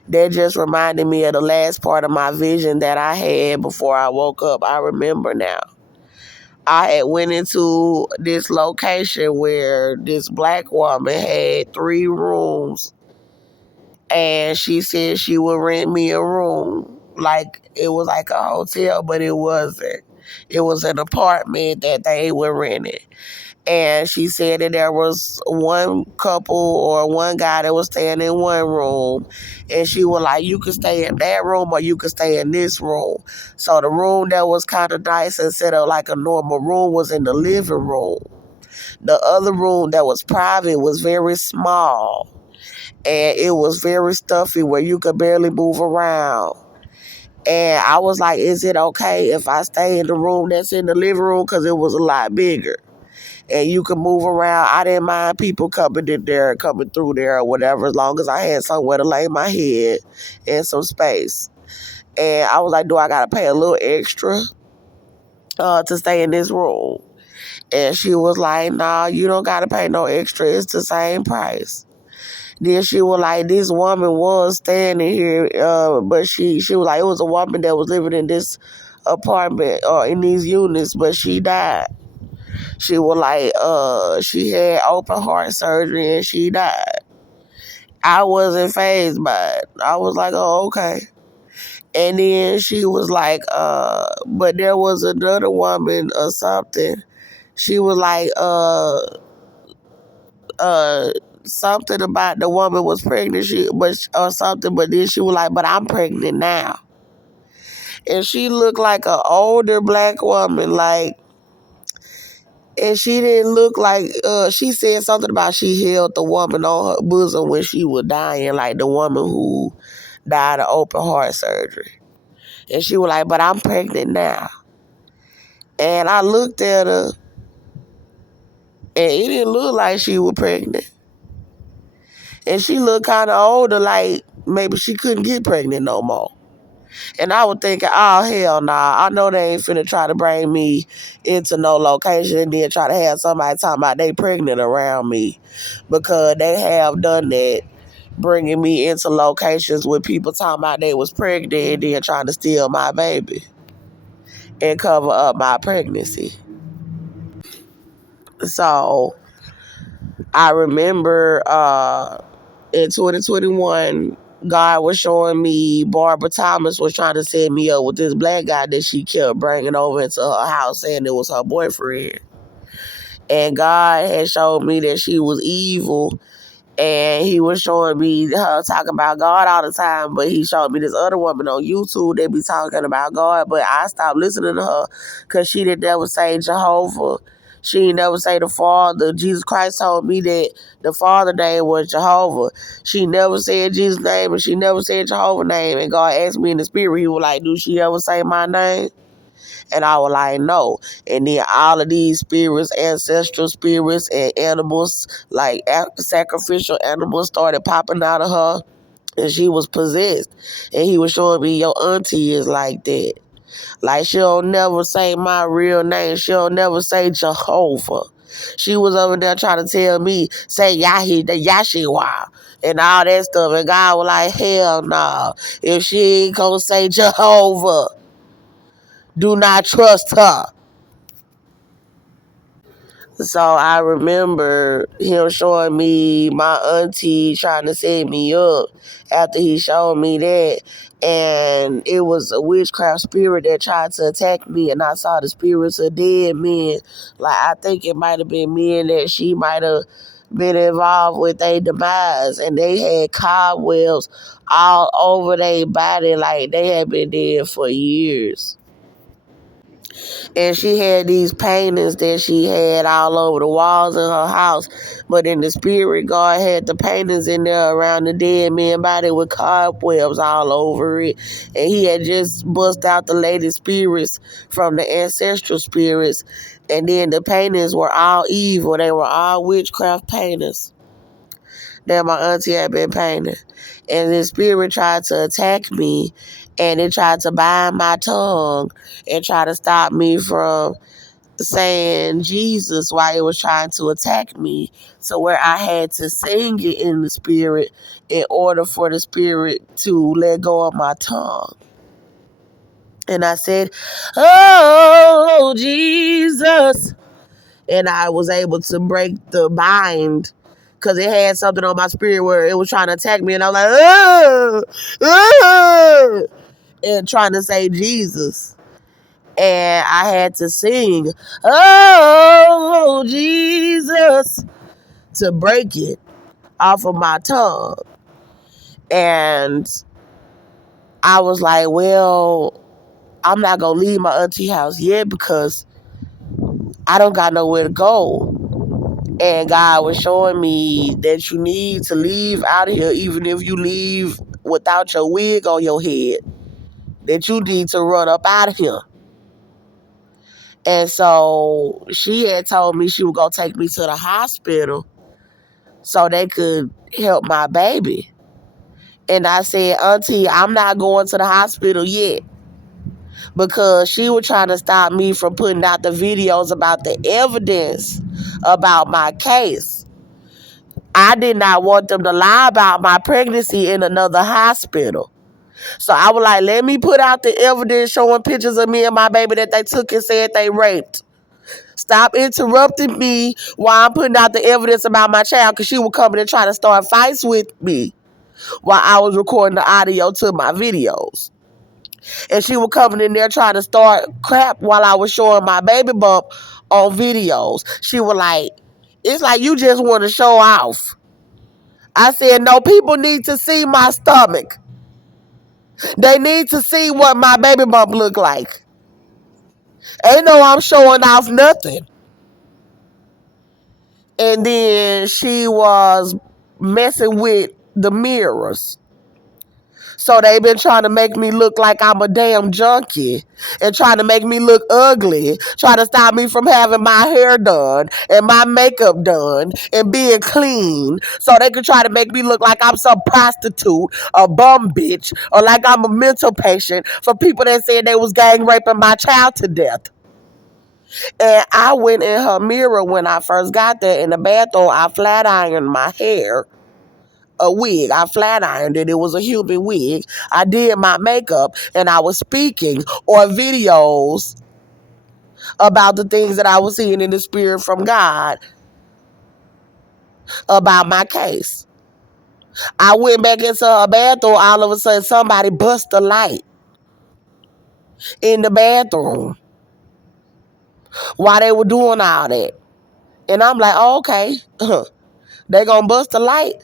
that just reminded me of the last part of my vision that I had before I woke up. I remember now. I had went into this location where this black woman had 3 rooms, and she said she would rent me a room. Like it was like a hotel, but it wasn't. It was an apartment that they were renting. And she said that there was one couple or one guy that was staying in one room. And she was like, you could stay in that room or you could stay in this room. So the room that was kind of nice instead of like a normal room was in the living room. The other room that was private was very small. And it was very stuffy where you could barely move around. And I was like, is it okay if I stay in the room that's in the living room? Because it was a lot bigger. And you could move around. I didn't mind people coming in there, coming through there or whatever, as long as I had somewhere to lay my head and some space. And I was like, do I got to pay a little extra to stay in this room? And she was like, nah, you don't got to pay no extra. It's the same price. Then she was like, this woman was standing here, but she was like, it was a woman that was living in this apartment or in these units, but she died. She was like, she had open heart surgery and she died. I wasn't phased by it. I was like, oh, okay. And then she was like, but there was another woman or something. She was like, uh, something about the woman was pregnant, or something, but then she was like, but I'm pregnant now. And she looked like an older black woman, like, and she didn't look like, she said something about she held the woman on her bosom when she was dying, like the woman who died of open heart surgery. And she was like, but I'm pregnant now. And I looked at her, and it didn't look like she was pregnant. And she looked kind of older, like maybe she couldn't get pregnant no more. And I was thinking, oh, hell nah. I know they ain't finna try to bring me into no location and then try to have somebody talking about they pregnant around me. Because they have done that, bringing me into locations with people talking about they was pregnant and then trying to steal my baby and cover up my pregnancy. So I remember in 2021, God was showing me Barbara Thomas was trying to set me up with this black guy that she kept bringing over into her house saying it was her boyfriend. And God had showed me that she was evil, and he was showing me her talking about God all the time, but he showed me this other woman on YouTube that be talking about God, but I stopped listening to her because she didn't never say Jehovah. She didn't never say the Father. Jesus Christ told me that the Father name was Jehovah. She never said Jesus' name, and she never said Jehovah's name. And God asked me in the spirit, he was like, do she ever say my name? And I was like, no. And then all of these spirits, ancestral spirits and animals, like sacrificial animals, started popping out of her. And she was possessed. And he was showing me, your auntie is like that. Like, she'll never say my real name. She'll never say Jehovah. She was over there trying to tell me, say Yahi, the Yashiwa, and all that stuff. And God was like, hell no. Nah. If she ain't gonna say Jehovah, do not trust her. So I remember him showing me my auntie trying to set me up after he showed me that. And it was a witchcraft spirit that tried to attack me. And I saw the spirits of dead men. Like, I think it might have been men that she might have been involved with their demise, and they had cobwebs all over their body like they had been dead for years. And she had these paintings that she had all over the walls of her house. But in the spirit, God had the paintings in there around the dead man body with cobwebs all over it. And he had just bust out the latest spirits from the ancestral spirits. And then the paintings were all evil. They were all witchcraft paintings that my auntie had been painting. And the spirit tried to attack me, and it tried to bind my tongue and try to stop me from saying Jesus while it was trying to attack me. So where I had to sing it in the spirit in order for the spirit to let go of my tongue. And I said, "Oh, Jesus." And I was able to break the bind because it had something on my spirit where it was trying to attack me. And I was like, "Oh, oh," and trying to say Jesus. And I had to sing, "Oh, Jesus," to break it off of my tongue. And I was like, well, I'm not going to leave my auntie house yet because I don't got nowhere to go. And God was showing me that you need to leave out of here, even if you leave without your wig on your head, that you need to run up out of here. And so she had told me she was going to take me to the hospital so they could help my baby. And I said, "Auntie, I'm not going to the hospital yet," because she was trying to stop me from putting out the videos about the evidence about my case. I did not want them to lie about my pregnancy in another hospital. So I was like, let me put out the evidence showing pictures of me and my baby that they took and said they raped. Stop interrupting me while I'm putting out the evidence about my child, because she was coming and trying to start fights with me while I was recording the audio to my videos. And she was coming in there trying to start crap while I was showing my baby bump on videos. She was like, "It's like you just want to show off." I said, "No, people need to see my stomach. They need to see what my baby bump look like. Ain't no I'm showing off nothing." And then she was messing with the mirrors. So they been trying to make me look like I'm a damn junkie and trying to make me look ugly, trying to stop me from having my hair done and my makeup done and being clean, so they could try to make me look like I'm some prostitute, a bum bitch, or like I'm a mental patient for people that said they was gang raping my child to death. And I went in her mirror when I first got there in the bathroom. I flat ironed my hair, a wig. I flat ironed it. It was a human wig. I did my makeup and I was speaking on videos about the things that I was seeing in the spirit from God about my case. I went back into her bathroom. All of a sudden, somebody bust the light in the bathroom while they were doing all that. And I'm like, oh, okay, they gonna bust the light.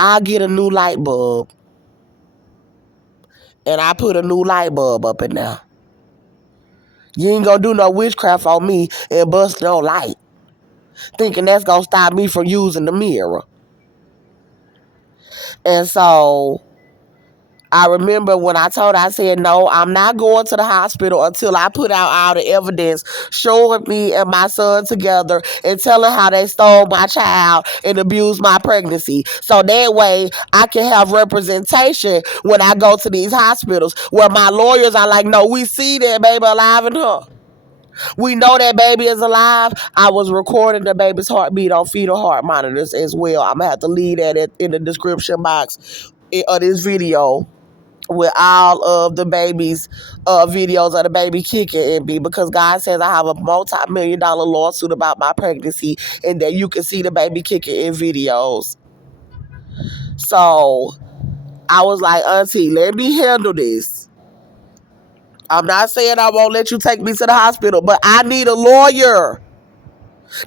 I'll get a new light bulb. And I put a new light bulb up in there. You ain't gonna do no witchcraft on me and bust no light, thinking that's gonna stop me from using the mirror. And so I remember when I told her, I said, "No, I'm not going to the hospital until I put out all the evidence showing me and my son together and telling how they stole my child and abused my pregnancy. So that way I can have representation when I go to these hospitals where my lawyers are like, no, we see that baby alive in her. We know that baby is alive." I was recording the baby's heartbeat on fetal heart monitors as well. I'm going to have to leave that in the description box of this video with all of the baby's videos of the baby kicking in me, because God says I have a multi-million-dollar lawsuit about my pregnancy and that you can see the baby kicking in videos. So I was like, "Auntie, let me handle this. I'm not saying I won't let you take me to the hospital, but I need a lawyer.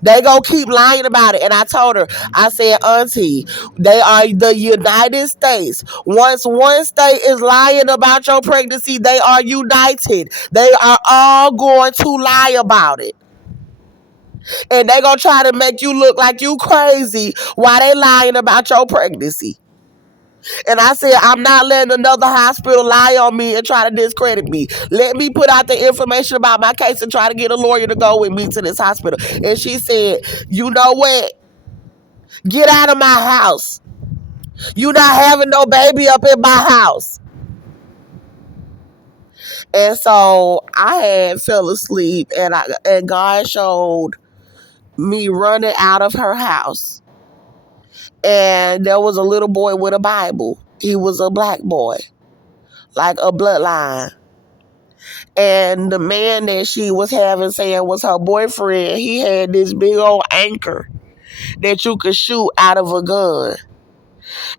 They gonna keep lying about it. And I told her, I said, Auntie, they are the United States. Once one state is lying about your pregnancy, they are united. They are all going to lie about it. And they gonna try to make you look like you crazy while they lying about your pregnancy. And I said, I'm not letting another hospital lie on me and try to discredit me. Let me put out the information about my case and try to get a lawyer to go with me to this hospital. And she said, you know what? Get out of my house. You not having no baby up in my house. And so I had fell asleep, and God showed me running out of her house. And there was a little boy with a Bible. He was a black boy, like a bloodline. And the man that she was having saying was her boyfriend, he had this big old anchor that you could shoot out of a gun.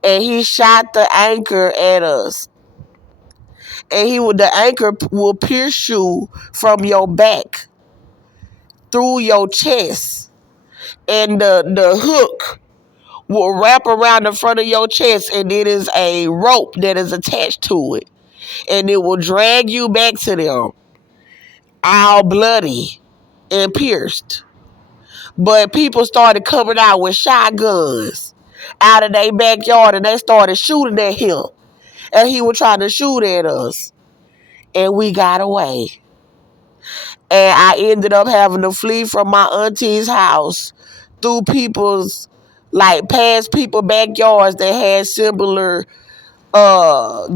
And he shot the anchor at us. And the anchor will pierce you from your back through your chest. And the hook will wrap around the front of your chest, and it is a rope that is attached to it. And it will drag you back to them, all bloody and pierced. But people started coming out with shotguns out of their backyard, and they started shooting at him. And he was trying to shoot at us. And we got away. And I ended up having to flee from my auntie's house through people's, like, past people backyards that had similar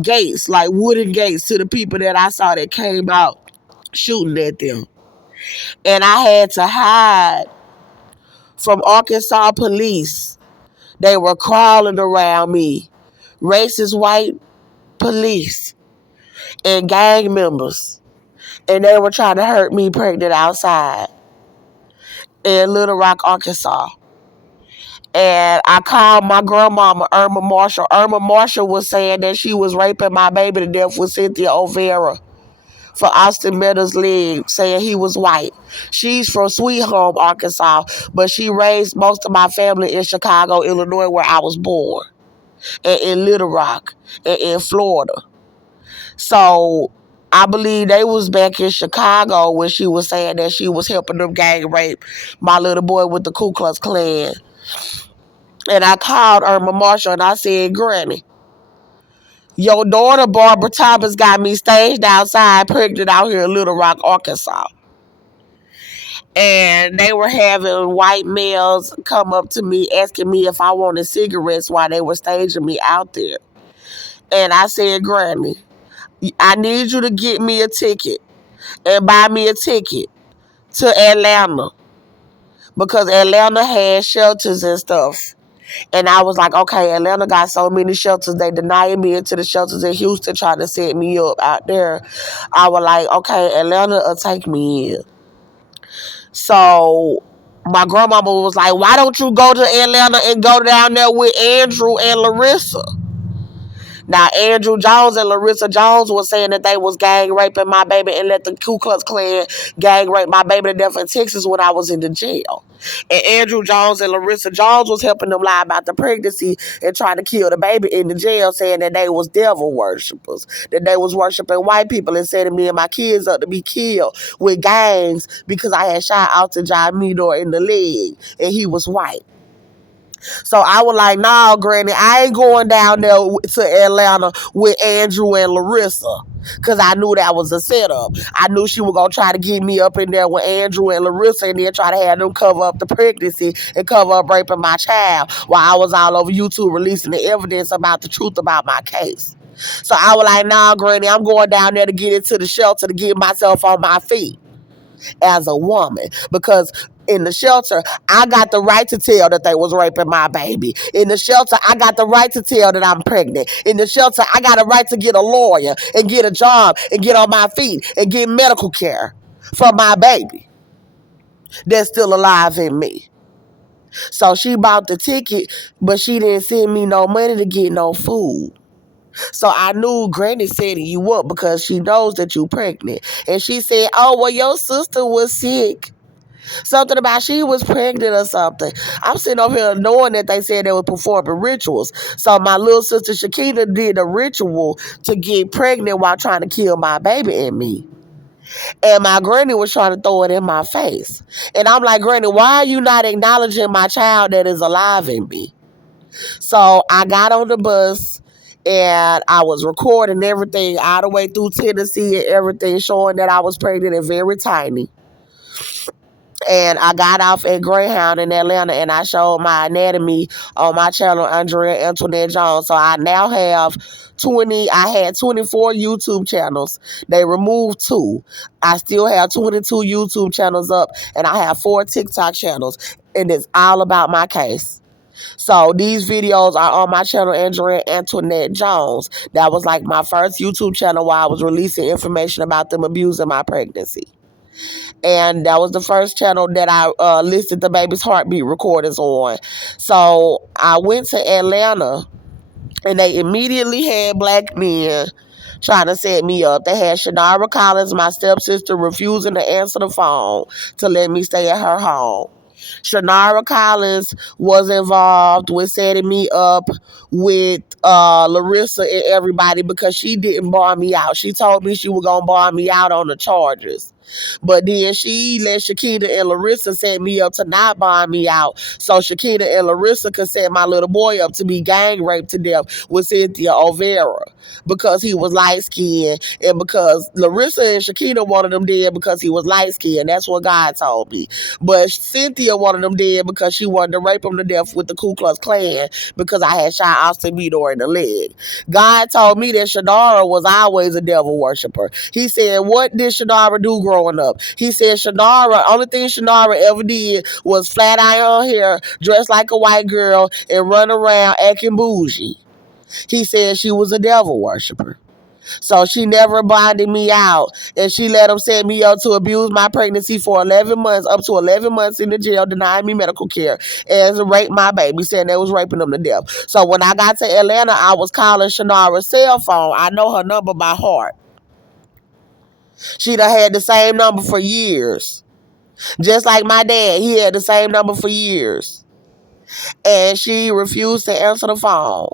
gates, like wooden gates, to the people that I saw that came out shooting at them. And I had to hide from Arkansas police. They were crawling around me. Racist white police and gang members. And they were trying to hurt me pregnant outside in Little Rock, Arkansas. And I called my grandmama, Irma Marshall. Irma Marshall was saying that she was raping my baby to death with Cynthia Olvera for Austin Meadows' leg, saying he was white. She's from Sweet Home, Arkansas, but she raised most of my family in Chicago, Illinois, where I was born, and in Little Rock, and in Florida. So I believe they was back in Chicago when she was saying that she was helping them gang rape my little boy with the Ku Klux Klan. And I called Irma Marshall and I said, Granny, your daughter Barbara Thomas got me staged outside pregnant out here in Little Rock, Arkansas. And they were having white males come up to me asking me if I wanted cigarettes while they were staging me out there. And I said, Granny, I need you to get me a ticket and buy me a ticket to Atlanta, because Atlanta has shelters and stuff. And I was like, okay, Atlanta got so many shelters. They denied me into the shelters in Houston trying to set me up out there. I was like, okay, Atlanta will take me in. So my grandmama was like, why don't you go to Atlanta and go down there with Andrew and Larissa? Now, Andrew Jones and Larissa Jones was saying that they was gang raping my baby and let the Ku Klux Klan gang rape my baby to death in Texas when I was in the jail. And Andrew Jones and Larissa Jones was helping them lie about the pregnancy and trying to kill the baby in the jail, saying that they was devil worshippers, that they was worshiping white people and setting me and my kids up to be killed with gangs because I had shot Alton John Meador in the leg and he was white. So I was like, nah, Granny, I ain't going down there to Atlanta with Andrew and Larissa, because I knew that was a setup. I knew she was going to try to get me up in there with Andrew and Larissa and then try to have them cover up the pregnancy and cover up raping my child while I was all over YouTube releasing the evidence about the truth about my case. So I was like, nah, Granny, I'm going down there to get into the shelter to get myself on my feet as a woman, because in the shelter, I got the right to tell that they was raping my baby. In the shelter, I got the right to tell that I'm pregnant. In the shelter, I got a right to get a lawyer and get a job and get on my feet and get medical care for my baby that's still alive in me. So she bought the ticket, but she didn't send me no money to get no food. So I knew Granny setting you up because she knows that you pregnant. And she said, oh, well, your sister was sick Something about she was pregnant or something. I'm sitting over here knowing that they said they were performing rituals. So my little sister Shakita did a ritual to get pregnant while trying to kill my baby and me. And my granny was trying to throw it in my face. And I'm like, Granny, why are you not acknowledging my child that is alive in me? So I got on the bus and I was recording everything all the way through Tennessee and everything, showing that I was pregnant and very tiny. And I got off at Greyhound in Atlanta and I showed my anatomy on my channel, Andrea Antoinette Jones. So I now have I had 24 YouTube channels. They removed 2. I still have 22 YouTube channels up and I have 4 TikTok channels. And it's all about my case. So these videos are on my channel, Andrea Antoinette Jones. That was like my first YouTube channel where I was releasing information about them abusing my pregnancy. And that was the first channel that I listed the baby's heartbeat recordings on. So I went to Atlanta and they immediately had black men trying to set me up. They had Shannara Collins, my stepsister, refusing to answer the phone to let me stay at her home. Shannara Collins was involved with setting me up with Larissa and everybody because she didn't bar me out. She told me she was going to bar me out on the charges. But then she let Shakita and Larissa set me up to not bond me out. So Shakita and Larissa could set my little boy up to be gang raped to death with Cynthia Olvera because he was light skinned and because Larissa and Shakita wanted him dead because he was light skinned. That's what God told me. But Cynthia wanted him dead because she wanted to rape him to death with the Ku Klux Klan because I had shot Austin Vidor in the leg. God told me that Shannara was always a devil worshiper. He said, what did Shannara do growing up? He said only thing Shannara ever did was flat iron hair, dress like a white girl, and run around acting bougie. He said she was a devil worshiper. So she never bonded me out. And she let him set me up to abuse my pregnancy for 11 months, up to 11 months in the jail, denying me medical care, and rape my baby, saying they was raping them to death. So when I got to Atlanta, I was calling Shannara's cell phone. I know her number by heart. She done had the same number for years. Just like my dad, he had the same number for years. And she refused to answer the phone.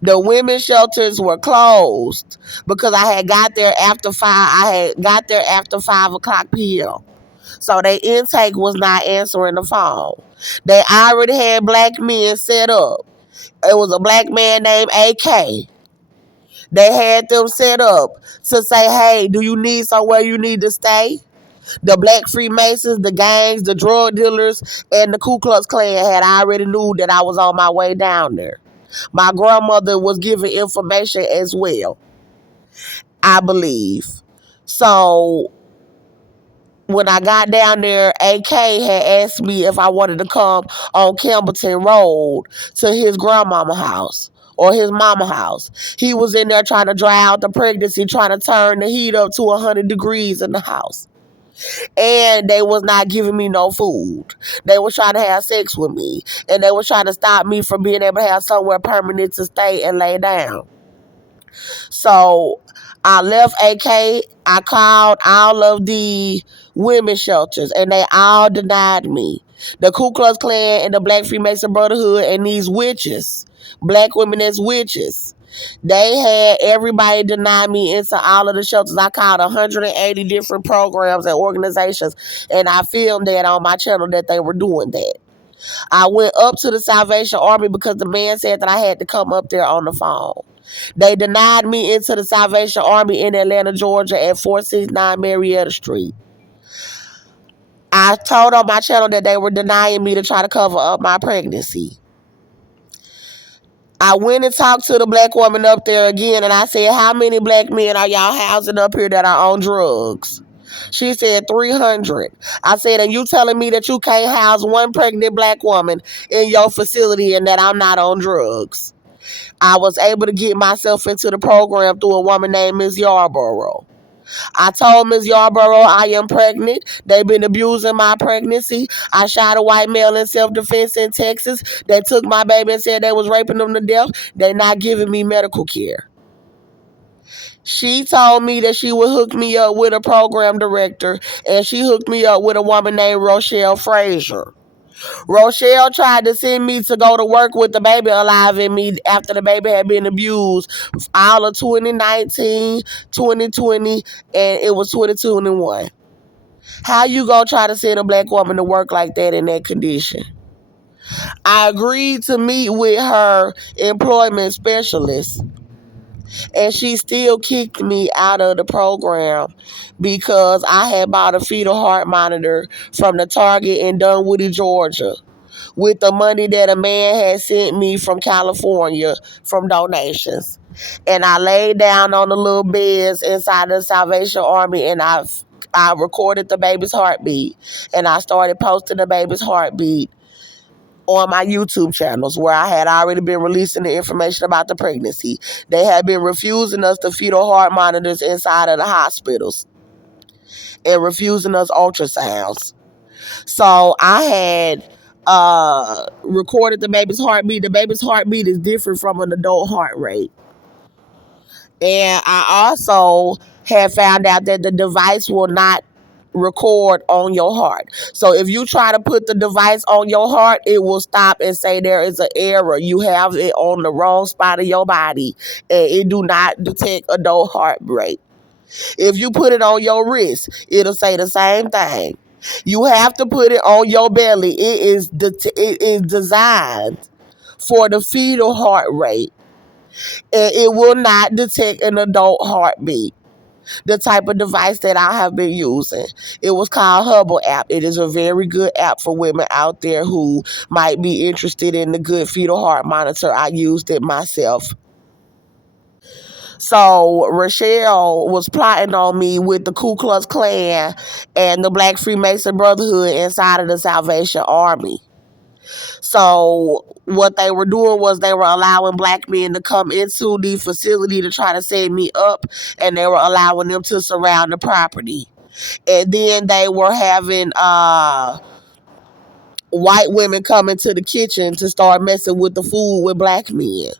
The women's shelters were closed because I had got there after 5. I had got there after 5:00 p.m. So their intake was not answering the phone. They already had black men set up. It was a black man named AK. They had them set up to say, hey, do you need somewhere you need to stay? The black Freemasons, the gangs, the drug dealers, and the Ku Klux Klan had already knew that I was on my way down there. My grandmother was giving information as well, I believe. So when I got down there, AK had asked me if I wanted to come on Campbellton Road to his grandmama house or his mama house. He was in there trying to dry out the pregnancy, trying to turn the heat up to 100 degrees in the house. And they was not giving me no food. They was trying to have sex with me. And they was trying to stop me from being able to have somewhere permanent to stay and lay down. So I left AK. I called all of the women's shelters and they all denied me. The Ku Klux Klan and the Black Freemason Brotherhood and these witches, black women as witches, they had everybody deny me into all of the shelters. I called 180 different programs and organizations, and I filmed that on my channel that they were doing that. I went up to the Salvation Army because the man said that I had to come up there on the phone. They denied me into the Salvation Army in Atlanta, Georgia at 469 Marietta Street. I told on my channel that they were denying me to try to cover up my pregnancy. I went and talked to the black woman up there again, and I said, how many black men are y'all housing up here that are on drugs? She said 300. I said, and you telling me that you can't house one pregnant black woman in your facility and that I'm not on drugs? I was able to get myself into the program through a woman named Ms. Yarborough. I told Ms. Yarborough I am pregnant. They've been abusing my pregnancy. I shot a white male in self-defense in Texas. They took my baby and said they was raping them to death. They're not giving me medical care. She told me that she would hook me up with a program director, and she hooked me up with a woman named Rochelle Frazier. Rochelle tried to send me to go to work with the baby alive in me after the baby had been abused all of 2019, 2020, and it was 2021. How you gonna try to send a black woman to work like that in that condition? I agreed to meet with her employment specialist, and she still kicked me out of the program because I had bought a fetal heart monitor from the Target in Dunwoody, Georgia, with the money that a man had sent me from California from donations. And I laid down on the little beds inside the Salvation Army, and I recorded the baby's heartbeat, and I started posting the baby's heartbeat on my YouTube channels where I had already been releasing the information about the pregnancy. They had been refusing us the fetal heart monitors inside of the hospitals and refusing us ultrasounds. So I had recorded the baby's heartbeat. The baby's heartbeat is different from an adult heart rate. And I also had found out that the device will not record on your heart. So if you try to put the device on your heart, it will stop and say there is an error. You have it on the wrong spot of your body, and it do not detect adult heart rate. If you put it on your wrist, it'll say the same thing. You have to put it on your belly. It is designed for the fetal heart rate, and it will not detect an adult heartbeat. The type of device that I have been using, it was called Hubble app. It is a very good app for women out there who might be interested in the good fetal heart monitor. I used it myself. So Rochelle was plotting on me with the Ku Klux Klan and the Black Freemason Brotherhood inside of the Salvation Army. So what they were doing was they were allowing black men to come into the facility to try to set me up, and they were allowing them to surround the property. And then they were having white women come into the kitchen to start messing with the food with black men.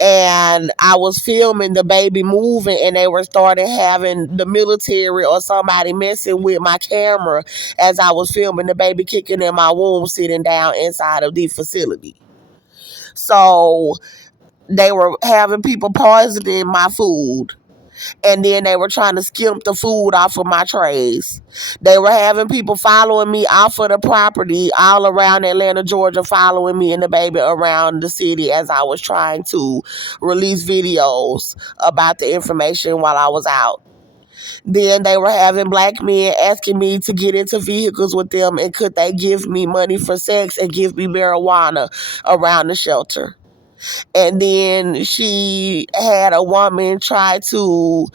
And I was filming the baby moving, and they were starting having the military or somebody messing with my camera as I was filming the baby kicking in my womb, sitting down inside of the facility. So they were having people poisoning my food, and then they were trying to skimp the food off of my trays. They were having people following me off of the property all around Atlanta, Georgia, following me and the baby around the city as I was trying to release videos about the information while I was out. Then they were having black men asking me to get into vehicles with them, and could they give me money for sex and give me marijuana around the shelter. And then she had a woman try to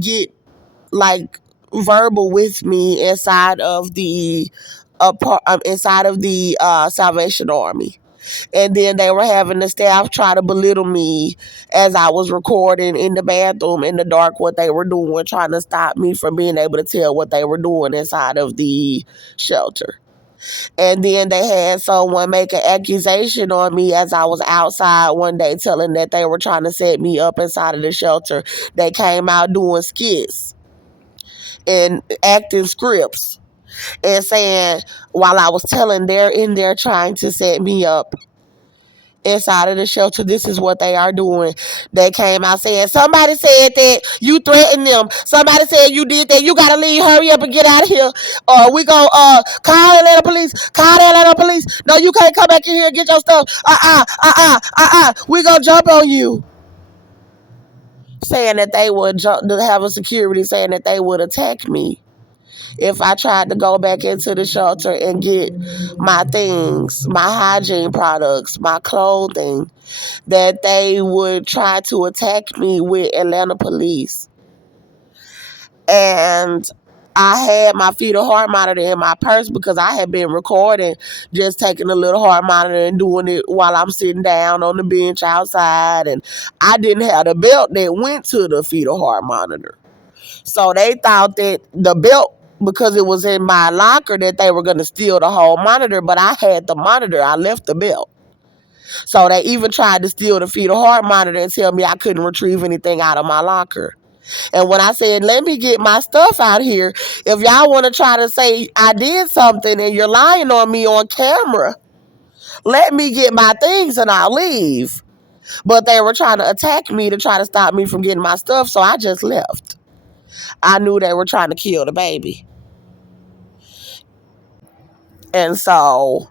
get like verbal with me inside of the Salvation Army. And then they were having the staff try to belittle me as I was recording in the bathroom in the dark what they were doing, trying to stop me from being able to tell what they were doing inside of the shelter. And then they had someone make an accusation on me as I was outside one day, telling that they were trying to set me up inside of the shelter. They came out doing skits and acting scripts and saying, while I was telling they're in there trying to set me up inside of the shelter, this is what they are doing. They came out saying, somebody said that you threatened them. Somebody said you did that. You gotta leave. Hurry up and get out of here. We gonna call Atlanta police. Call the Atlanta police. No, you can't come back in here and get your stuff. We gonna jump on you. Saying that they would have a security saying that they would attack me if I tried to go back into the shelter and get my things, my hygiene products, my clothing, that they would try to attack me with Atlanta police. And I had my fetal heart monitor in my purse because I had been recording, just taking a little heart monitor and doing it while I'm sitting down on the bench outside. And I didn't have the belt that went to the fetal heart monitor. So they thought that the belt, because it was in my locker, that they were going to steal the whole monitor. But I had the monitor. I left the belt. So they even tried to steal the fetal heart monitor and tell me I couldn't retrieve anything out of my locker. And when I said, let me get my stuff out here, if y'all want to try to say I did something and you're lying on me on camera, let me get my things and I'll leave. But they were trying to attack me to try to stop me from getting my stuff, so I just left. I knew they were trying to kill the baby. And so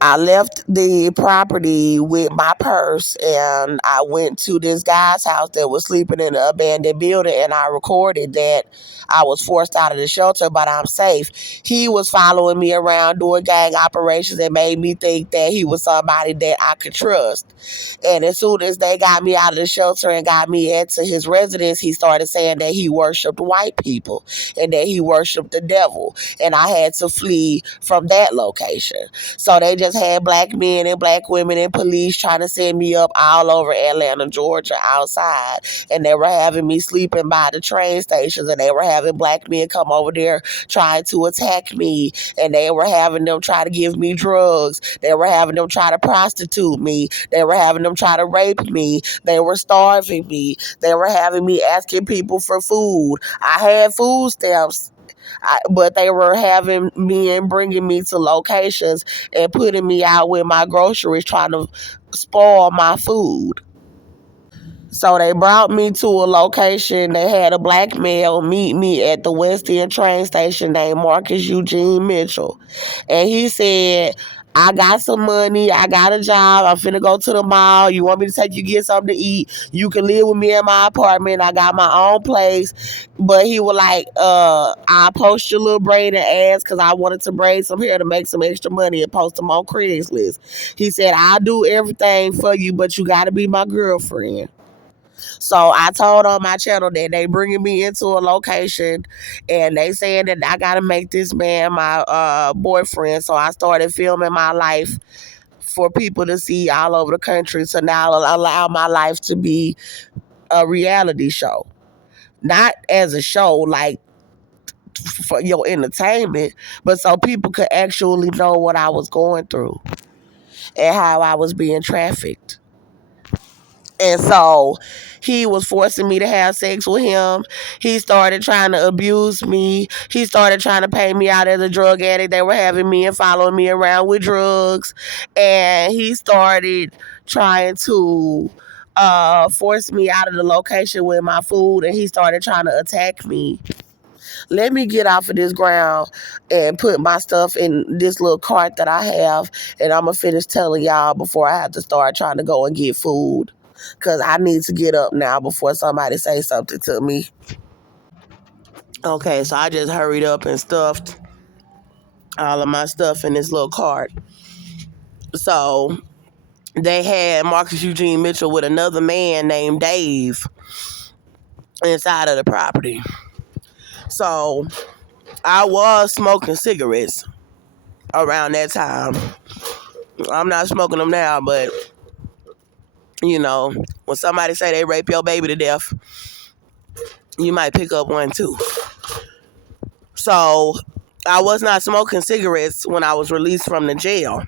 I left the property with my purse and I went to this guy's house that was sleeping in an abandoned building, and I recorded that I was forced out of the shelter, but I'm safe. He was following me around doing gang operations and made me think that he was somebody that I could trust. And as soon as they got me out of the shelter and got me into his residence, he started saying that he worshiped white people and that he worshiped the devil. And I had to flee from that location. So they just had black men and black women and police trying to set me up all over Atlanta, Georgia, outside. And they were having me sleeping by the train stations, and they were having black men come over there trying to attack me. And they were having them try to give me drugs. They were having them try to prostitute me. They were having them try to rape me. They were starving me. They were having me asking people for food. I had food stamps. But they were having me and bringing me to locations and putting me out with my groceries, trying to spoil my food. So they brought me to a location. They had a black male meet me at the West End train station named Marcus Eugene Mitchell. And he said, I got some money. I got a job. I'm finna go to the mall. You want me to take you get something to eat? You can live with me in my apartment. I got my own place. But he was like, I'll post your little braided ads because I wanted to braid some hair to make some extra money and post them on Craigslist. He said, I'll do everything for you, but you got to be my girlfriend. So I told on my channel that they bringing me into a location and they saying that I got to make this man my boyfriend. So I started filming my life for people to see all over the country to now allow my life to be a reality show. Not as a show like for your entertainment, but so people could actually know what I was going through and how I was being trafficked. And so he was forcing me to have sex with him. He started trying to abuse me. He started trying to pay me out as a drug addict. They were having me and following me around with drugs. And he started trying to force me out of the location with my food. And he started trying to attack me. Let me get off of this ground and put my stuff in this little cart that I have. And I'm going to finish telling y'all before I have to start trying to go and get food. Because I need to get up now before somebody say something to me. Okay, so I just hurried up and stuffed all of my stuff in this little cart. So they had Marcus Eugene Mitchell with another man named Dave inside of the property. So I was smoking cigarettes around that time. I'm not smoking them now, but you know, when somebody say they rape your baby to death, you might pick up one too. So I was not smoking cigarettes when I was released from the jail.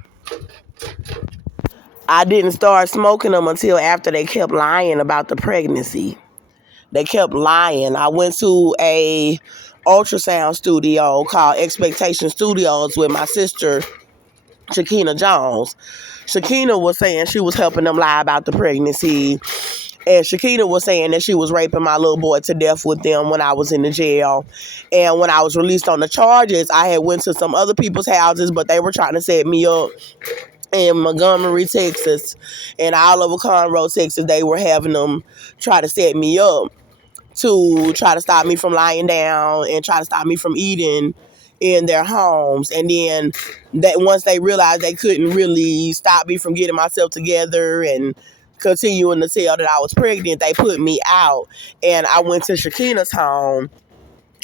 I didn't start smoking them until after they kept lying about the pregnancy. They kept lying. I went to a ultrasound studio called Expectation Studios with my sister, Shakina Jones. Shakina was saying she was helping them lie about the pregnancy. And Shakina was saying that she was raping my little boy to death with them when I was in the jail. And when I was released on the charges, I had went to some other people's houses, but they were trying to set me up in Montgomery, Texas, and all over Conroe, Texas. They were having them try to set me up to try to stop me from lying down and try to stop me from eating in their homes. And then that once they realized they couldn't really stop me from getting myself together and continuing to tell that I was pregnant, they put me out. And I went to Shakina's home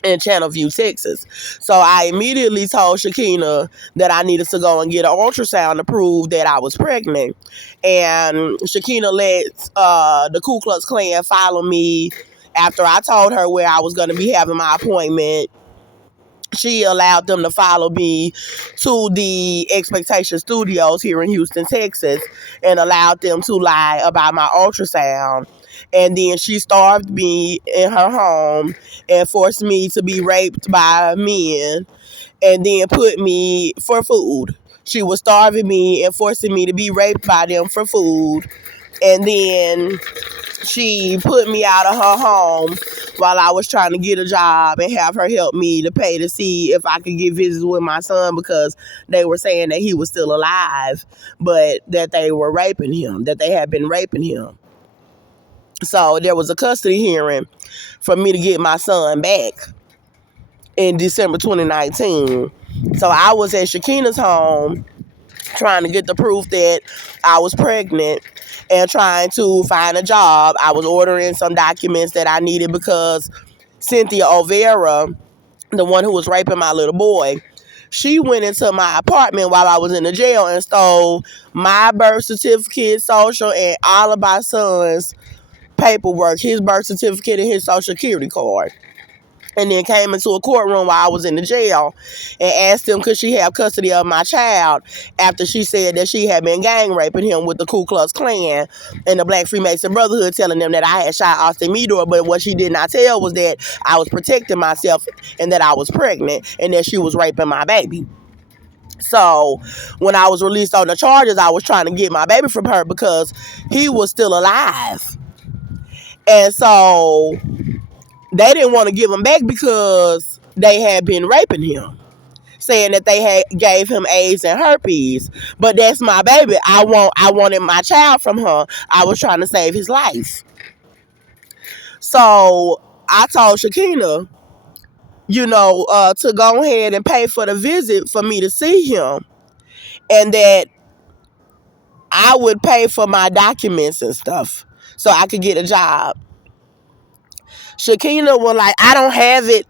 in Channelview, Texas. So I immediately told Shakina that I needed to go and get an ultrasound to prove that I was pregnant. And Shakina let the Ku Klux Klan follow me after I told her where I was going to be having my appointment. she allowed them to follow me to the Expectation Studios here in Houston, Texas, and allowed them to lie about my ultrasound. And then she starved me in her home and forced me to be raped by men and then put me for food. She was starving me and forcing me to be raped by them for food. And then she put me out of her home while I was trying to get a job and have her help me to pay to see if I could get visits with my son, because they were saying that he was still alive, but that they were raping him, that they had been raping him. So there was a custody hearing for me to get my son back in December 2019. So I was at Shakina's home trying to get the proof that I was pregnant and trying to find a job. I was ordering some documents that I needed because Cynthia Olvera, the one who was raping my little boy, she went into my apartment while I was in the jail and stole my birth certificate, social, and all of my son's paperwork, his birth certificate and his social security card. And then came into a courtroom while I was in the jail and asked him could she have custody of my child after she said that she had been gang raping him with the Ku Klux Klan and the Black Freemason Brotherhood, telling them that I had shot Austin Meador, but what she did not tell was that I was protecting myself and that I was pregnant and that she was raping my baby. So when I was released on the charges, I was trying to get my baby from her because he was still alive. And so they didn't want to give him back because they had been raping him, saying that they had gave him AIDS and herpes. But that's my baby. I wanted my child from her. I was trying to save his life. So I told Shakina, to go ahead and pay for the visit for me to see him, and that I would pay for my documents and stuff so I could get a job. Shakina was like, I don't have it.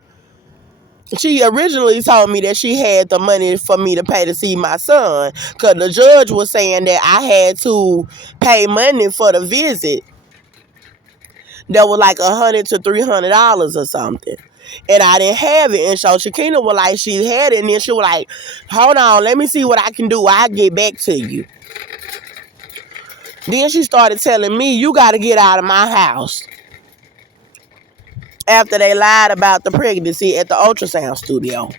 She originally told me that she had the money for me to pay to see my son, because the judge was saying that I had to pay money for the visit that was like $100 to $300 or something. And I didn't have it. And so Shakina was like, she had it. And then she was like, hold on, let me see what I can do. I'll get back to you. Then she started telling me, you got to get out of my house. After they lied about the pregnancy at the ultrasound studio.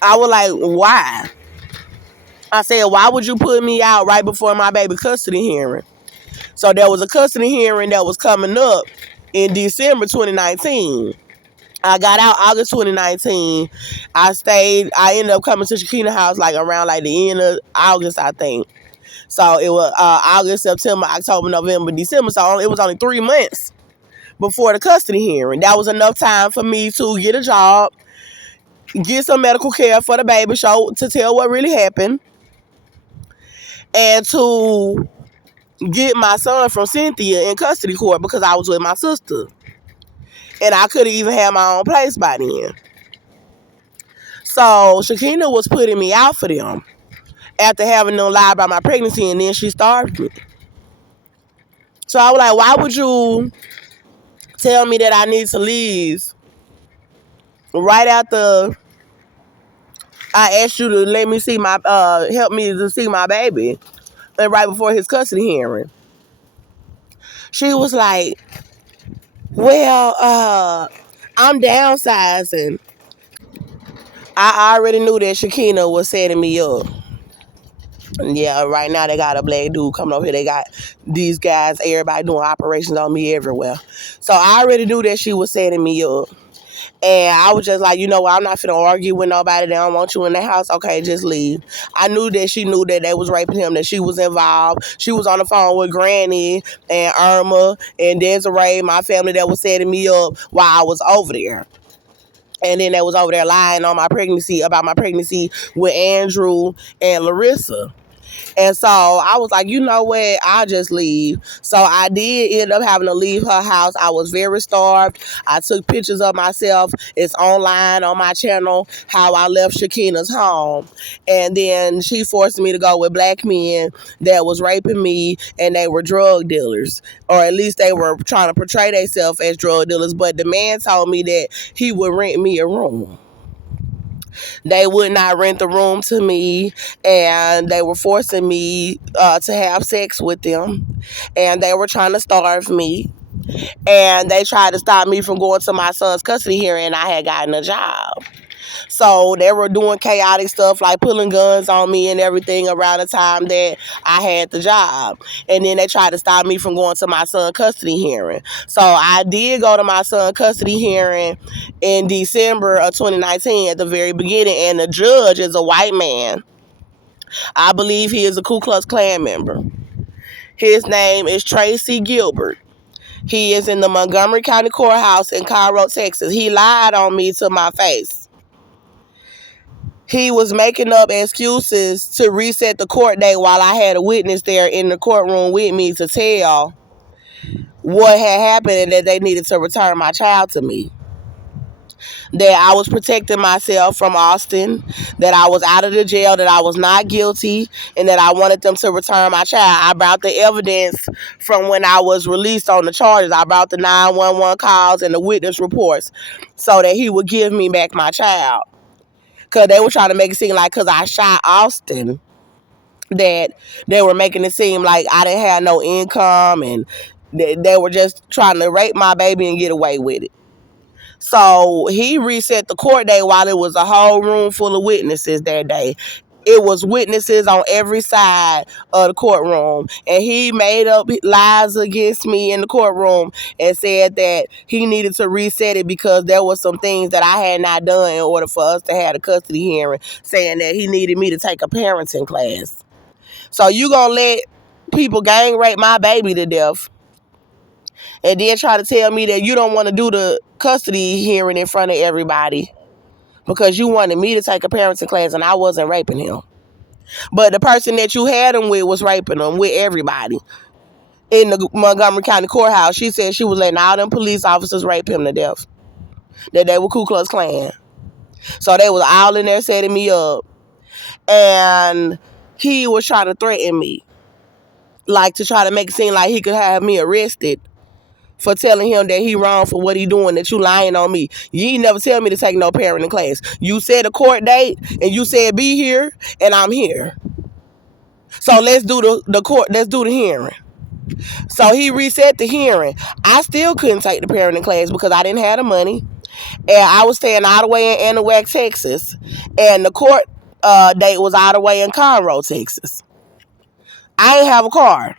I was like, why? I said, why would you put me out right before my baby custody hearing? So there was a custody hearing that was coming up in December 2019. I got out August 2019. I ended up coming to Shakina's house like around like the end of August, I think. So it was August, September, October, November, December. So it was only 3 months before the custody hearing. That was enough time for me to get a job, get some medical care for the baby, show to tell what really happened, and to get my son from Cynthia in custody court because I was with my sister. And I couldn't even have my own place by then. So Shakina was putting me out for them after having them lie about my pregnancy, and then she starved me. So I was like, why would you tell me that I need to leave right after I asked you to let me see my help me to see my baby, and right before his custody hearing? She was like, well, I'm downsizing. I already knew that Shakina was setting me up. Yeah, right now they got a black dude coming over here. They got these guys, everybody doing operations on me everywhere. So I already knew that she was setting me up. And I was just like, I'm not finna argue with nobody. They don't want you in the house. Okay, just leave. I knew that she knew that they was raping him, that she was involved. She was on the phone with Granny and Irma and Desiree, my family that was setting me up while I was over there. And then they was over there lying on about my pregnancy with Andrew and Larissa. And so I was like, you know what? I'll just leave. So I did end up having to leave her house. I was very starved. I took pictures of myself. It's online on my channel, how I left Shakina's home. And then she forced me to go with black men that was raping me, and they were drug dealers. Or at least they were trying to portray themselves as drug dealers. But the man told me that he would rent me a room. They would not rent the room to me, and they were forcing me to have sex with them, and they were trying to starve me, and they tried to stop me from going to my son's custody hearing, and I had gotten a job. So they were doing chaotic stuff like pulling guns on me and everything around the time that I had the job. And then they tried to stop me from going to my son's custody hearing. So I did go to my son's custody hearing in December of 2019 at the very beginning. And the judge is a white man. I believe he is a Ku Klux Klan member. His name is Tracy Gilbert. He is in the Montgomery County Courthouse in Cairo, Texas. He lied on me to my face. He was making up excuses to reset the court date while I had a witness there in the courtroom with me to tell what had happened and that they needed to return my child to me. That I was protecting myself from Austin, that I was out of the jail, that I was not guilty, and that I wanted them to return my child. I brought the evidence from when I was released on the charges. I brought the 911 calls and the witness reports so that he would give me back my child. Because they were trying to make it seem like because I shot Austin, that they were making it seem like I didn't have no income and they were just trying to rape my baby and get away with it. So he reset the court date while it was a whole room full of witnesses that day. It was witnesses on every side of the courtroom. And he made up lies against me in the courtroom and said that he needed to reset it because there was some things that I had not done in order for us to have a custody hearing, saying that he needed me to take a parenting class. So you gonna let people gang rape my baby to death and then try to tell me that you don't want to do the custody hearing in front of everybody because you wanted me to take a parenting class and I wasn't raping him. But the person that you had him with was raping him with everybody in the Montgomery County Courthouse. She said she was letting all them police officers rape him to death, that they were Ku Klux Klan. So they was all in there setting me up. And he was trying to threaten me, like to try to make it seem like he could have me arrested for telling him that he wrong for what he doing, that you lying on me. You ain't never tell me to take no parenting class. You said a court date and you said be here and I'm here. So let's do the court, let's do the hearing. So he reset the hearing. I still couldn't take the parenting class because I didn't have the money. And I was staying all the way in Anahuac, Texas. And the court date was all the way in Conroe, Texas. I ain't have a car.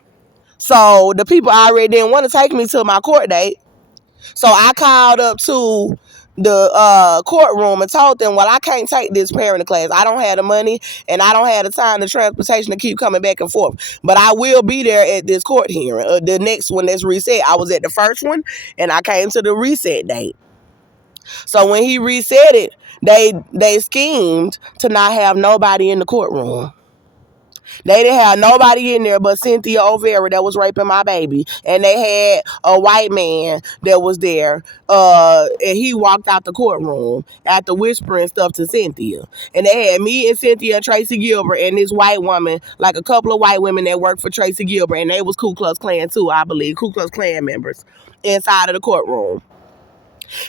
So the people already didn't want to take me to my court date. So I called up to the courtroom and told them, well, I can't take this parenting class. I don't have the money and I don't have the time, the transportation to keep coming back and forth. But I will be there at this court hearing. The next one that's reset. I was at the first one and I came to the reset date. So when he reset it, they schemed to not have nobody in the courtroom. They didn't have nobody in there but Cynthia Olvera that was raping my baby. And they had a white man that was there. And he walked out the courtroom after whispering stuff to Cynthia. And they had me and Cynthia and Tracy Gilbert and this white woman, like a couple of white women that worked for Tracy Gilbert. And they was Ku Klux Klan too, I believe. Ku Klux Klan members inside of the courtroom.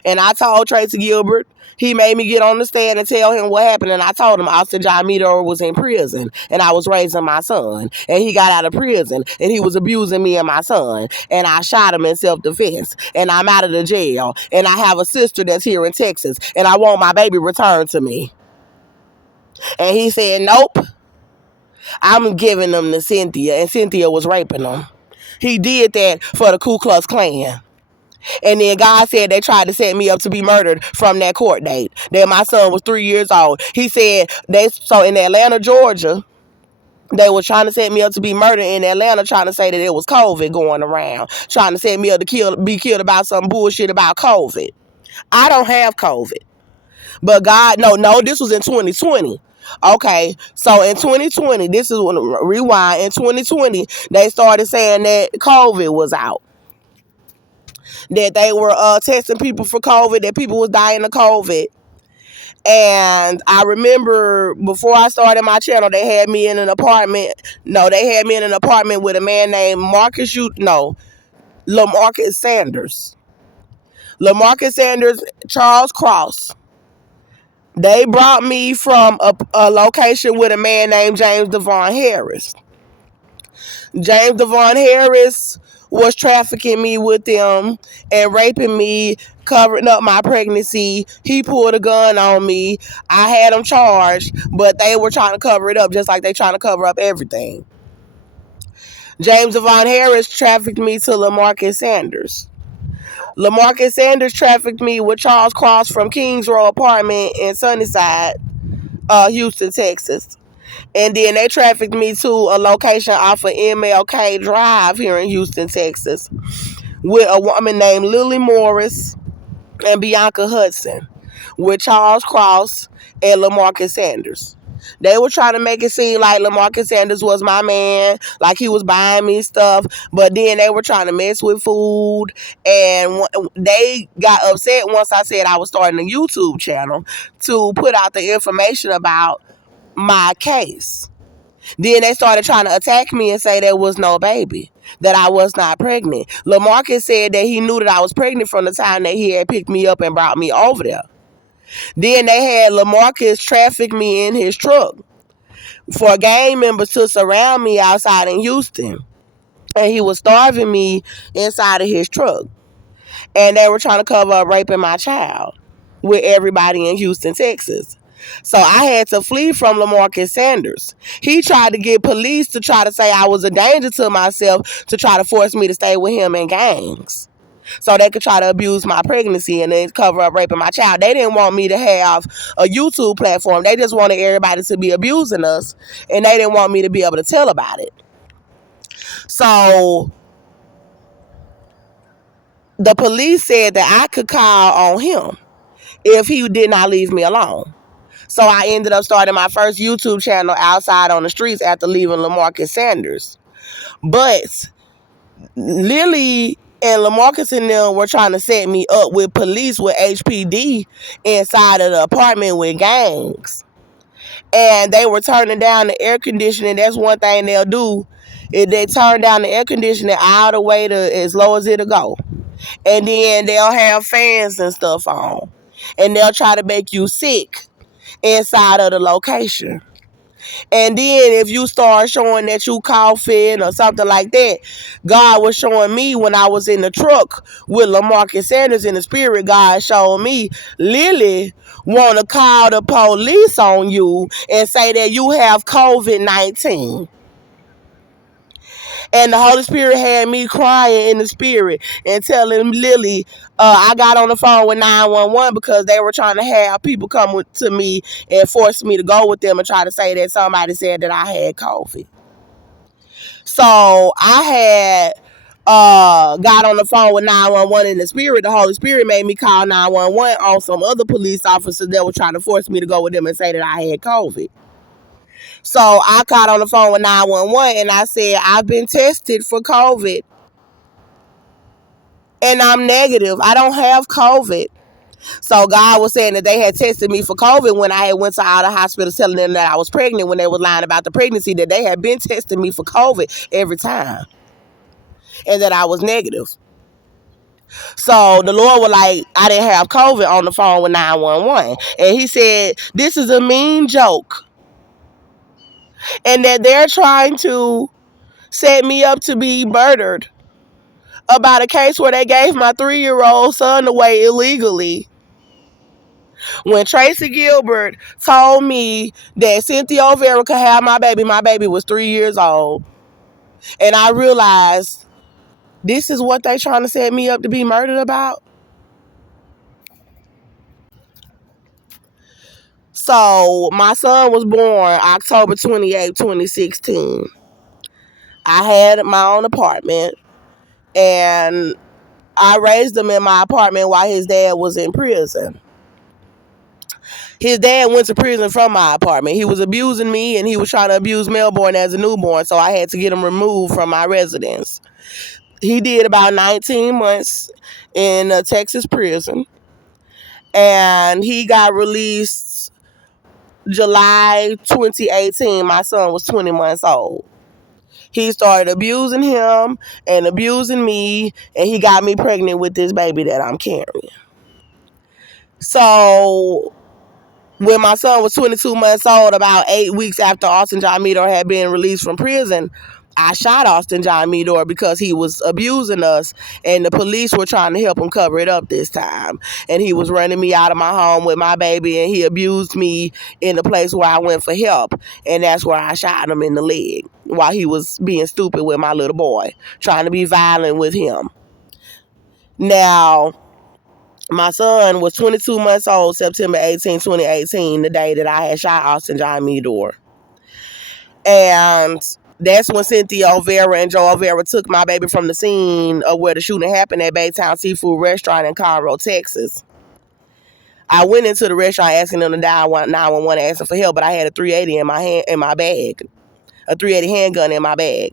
And I told Tracy Gilbert, he made me get on the stand and tell him what happened. And I told him Austin John Meador was in prison and I was raising my son. And he got out of prison and he was abusing me and my son. And I shot him in self-defense. And I'm out of the jail. And I have a sister that's here in Texas. And I want my baby returned to me. And he said, nope. I'm giving them to Cynthia. And Cynthia was raping them. He did that for the Ku Klux Klan. And then God said they tried to set me up to be murdered from that court date. That my son was 3 years old. He said so in Atlanta, Georgia, they were trying to set me up to be murdered in Atlanta, trying to say that it was COVID going around, trying to set me up to be killed about some bullshit about COVID. I don't have COVID. But God, no, this was in 2020. Okay, so in 2020, this is when rewind. In 2020, they started saying that COVID was out, that they were testing people for COVID, that people was dying of COVID. And I remember before I started my channel, they had me in an apartment. No, they had me in an apartment with a man named LaMarcus Sanders. LaMarcus Sanders, Charles Cross, They brought me from a location with a man named James Devon Harris. James Devon Harris was trafficking me with them and raping me, covering up my pregnancy. He pulled a gun on me. I had him charged, but they were trying to cover it up just like they trying to cover up everything. James Devon Harris trafficked me to LaMarcus Sanders. LaMarcus Sanders trafficked me with Charles Cross from Kings Row apartment in Sunnyside, Houston, Texas. And then they trafficked me to a location off of MLK Drive here in Houston, Texas, with a woman named Lily Morris and Bianca Hudson, with Charles Cross and LaMarcus Sanders. They were trying to make it seem like LaMarcus Sanders was my man, like he was buying me stuff, but then they were trying to mess with food, and they got upset once I said I was starting a YouTube channel to put out the information about my case. Then they started trying to attack me and say there was no baby, that I was not pregnant. LaMarcus said that he knew that I was pregnant from the time that he had picked me up and brought me over there. Then they had LaMarcus traffic me in his truck for gang members to surround me outside in Houston. And he was starving me inside of his truck. And they were trying to cover up raping my child with everybody in Houston, Texas. So I had to flee from LaMarcus Sanders. He tried to get police to try to say I was a danger to myself, to try to force me to stay with him in gangs, so they could try to abuse my pregnancy and then cover up raping my child. They didn't want me to have a YouTube platform. They just wanted everybody to be abusing us, and they didn't want me to be able to tell about it. So the police said that I could call on him if he did not leave me alone. So I ended up starting my first YouTube channel outside on the streets after leaving LaMarcus Sanders. But Lily and LaMarcus and them were trying to set me up with police with HPD inside of the apartment with gangs. And they were turning down the air conditioning. That's one thing they'll do. Is they turn down the air conditioning all the way to as low as it'll go. And then they'll have fans and stuff on. And they'll try to make you sick inside of the location. And then if you start showing that you coughing or something like that, God was showing me when I was in the truck with LaMarcus Sanders in the spirit. God showed me Lily want to call the police on you and say that you have COVID-19. And the Holy Spirit had me crying in the spirit and telling Lily, I got on the phone with 911 because they were trying to have people come to me and force me to go with them and try to say that somebody said that I had COVID. So I had got on the phone with 911 in the spirit. The Holy Spirit made me call 911 on some other police officers that were trying to force me to go with them and say that I had COVID. So I called on the phone with 911 and I said, I've been tested for COVID and I'm negative. I don't have COVID. So God was saying that they had tested me for COVID when I had went to all the hospitals telling them that I was pregnant, when they were lying about the pregnancy, that they had been testing me for COVID every time and that I was negative. So the Lord was like, I didn't have COVID on the phone with 911. And he said, this is a mean joke. And that they're trying to set me up to be murdered about a case where they gave my 3-year-old son away illegally. When Tracy Gilbert told me that Cynthia Olvera could have my baby was 3 years old. And I realized this is what they trying to set me up to be murdered about. So my son was born October 28, 2016. I had my own apartment and I raised him in my apartment while his dad was in prison. His dad went to prison from my apartment. He was abusing me and he was trying to abuse Melbourne as a newborn, so I had to get him removed from my residence. He did about 19 months in a Texas prison and he got released July 2018. My son was 20 months old. He started abusing him and abusing me, and he got me pregnant with this baby that I'm carrying. So When my son was 22 months old, about 8 weeks after Austin John Meador had been released from prison, I shot Austin John Meador because he was abusing us, and the police were trying to help him cover it up this time. And he was running me out of my home with my baby, and he abused me in the place where I went for help. And that's where I shot him in the leg while he was being stupid with my little boy, trying to be violent with him. Now, my son was 22 months old, September 18, 2018, the day that I had shot Austin John Meador. And that's when Cynthia Olvera and Joe Olvera took my baby from the scene of where the shooting happened at Baytown Seafood Restaurant in Conroe, Texas. I went into the restaurant asking them to dial 911 asking for help, but I had a 380 in my bag, a 380 handgun in my bag.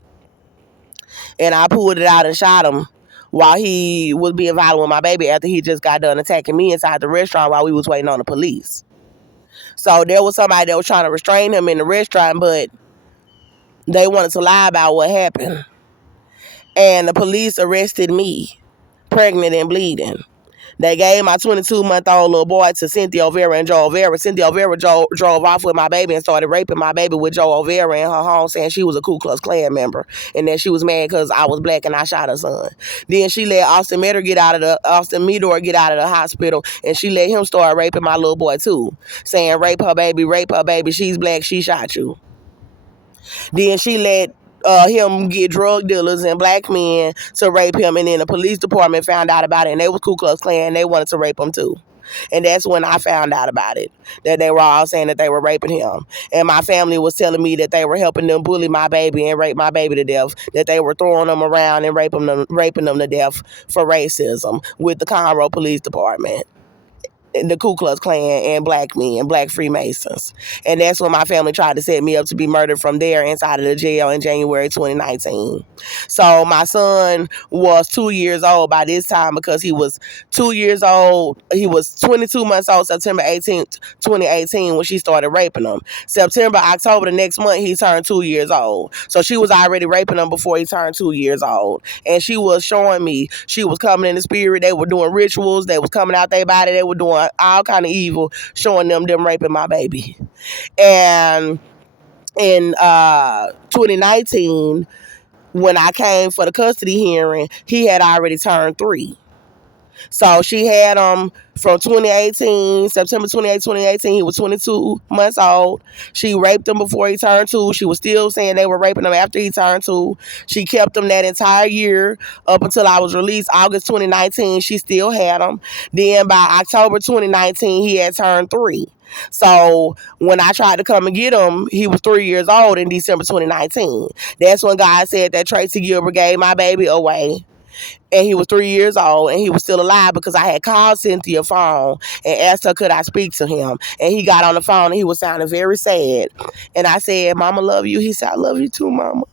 And I pulled it out and shot him while he was being violent with my baby after he just got done attacking me inside the restaurant while we was waiting on the police. So there was somebody that was trying to restrain him in the restaurant, but they wanted to lie about what happened. And the police arrested me, pregnant and bleeding. They gave my 22-month-old little boy to Cynthia Olvera and Joe Olvera. Cynthia Olvera drove off with my baby and started raping my baby with Joe Olvera in her home, saying she was a Ku Klux Klan member and that she was mad because I was black and I shot her son. Then she let Austin Meador get out of the hospital, and she let him start raping my little boy too, saying rape her baby, she's black, she shot you. Then she let him get drug dealers and black men to rape him, and then the police department found out about it, and they was Ku Klux Klan, and they wanted to rape him too. And that's when I found out about it, that they were all saying that they were raping him. And my family was telling me that they were helping them bully my baby and rape my baby to death, that they were throwing them around and raping them to death for racism with the Conroe Police Department, the Ku Klux Klan, and black men, black Freemasons. And that's when my family tried to set me up to be murdered from there inside of the jail in January 2019. So my son was 2 years old by this time because he was 2 years old. He was 22 months old September 18th, 2018 when she started raping him. September, October the next month, he turned 2 years old. So she was already raping him before he turned 2 years old. And she was showing me, she was coming in the spirit. They were doing rituals. They was coming out their body. They were doing all kind of evil, showing them raping my baby. And in 2019, when I came for the custody hearing, he had already turned 3. So she had him from 2018, September 28, 2018. He was 22 months old. She raped him before he turned 2. She was still saying they were raping him after he turned 2. She kept him that entire year up until I was released. August 2019, she still had him. Then by October 2019, he had turned 3. So when I tried to come and get him, he was 3 years old in December 2019. That's when God said that Tracy Gilbert gave my baby away. And he was 3 years old, and he was still alive because I had called Cynthia phone and asked her could I speak to him. And he got on the phone and he was sounding very sad. And I said, "Mama love you." He said, "I love you too, Mama."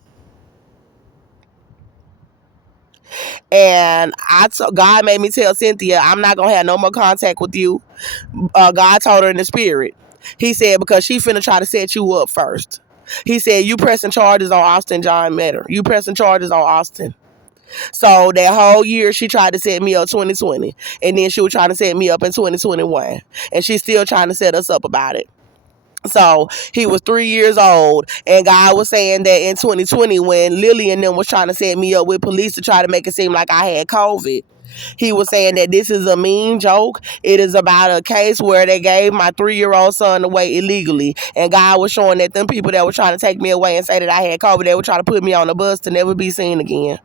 And God made me tell Cynthia, "I'm not gonna have no more contact with you." God told her in the spirit. He said, because she finna try to set you up first. He said, "You pressing charges on Austin John Meador. You pressing charges on Austin." So that whole year, she tried to set me up 2020. And then she was trying to set me up in 2021. And she's still trying to set us up about it. So he was 3 years old. And God was saying that in 2020, when Lily and them was trying to set me up with police to try to make it seem like I had COVID, he was saying that this is a mean joke. It is about a case where they gave my 3-year-old son away illegally. And God was showing that them people that were trying to take me away and say that I had COVID, they were trying to put me on the bus to never be seen again,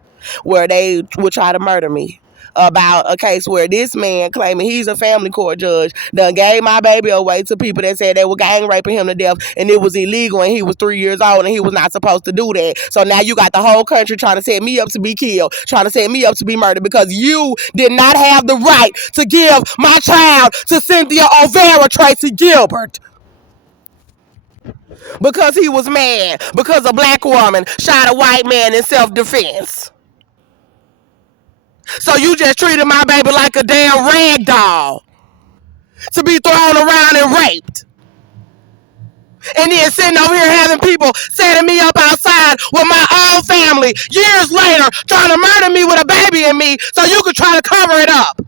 where they would try to murder me. About a case where this man claiming he's a family court judge done gave my baby away to people that said they were gang raping him to death, and it was illegal, and he was 3 years old and he was not supposed to do that. So now you got the whole country trying to set me up to be killed, trying to set me up to be murdered because you did not have the right to give my child to Cynthia Olvera Tracy Gilbert. Because he was mad because a black woman shot a white man in self-defense. So you just treated my baby like a damn rag doll to be thrown around and raped. And then sitting over here having people setting me up outside with my own family years later trying to murder me with a baby in me so you could try to cover it up.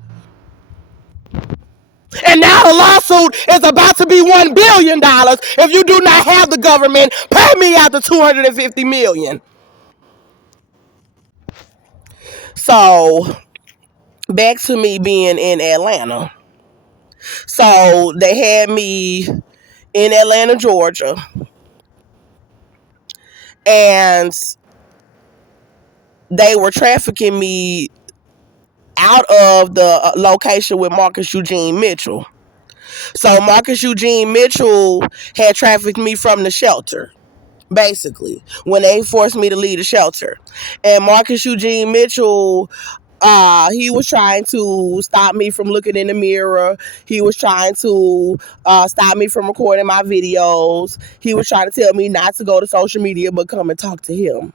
And now a lawsuit is about to be $1 billion. If you do not have the government, pay me out the $250 million. So back to me being in Atlanta. So they had me in Atlanta, Georgia, and they were trafficking me out of the location with Marcus Eugene Mitchell. So Marcus Eugene Mitchell had trafficked me from the shelter, basically, when they forced me to leave the shelter. And Marcus Eugene Mitchell, he was trying to stop me from looking in the mirror. He was trying to stop me from recording my videos. He was trying to tell me not to go to social media, but come and talk to him.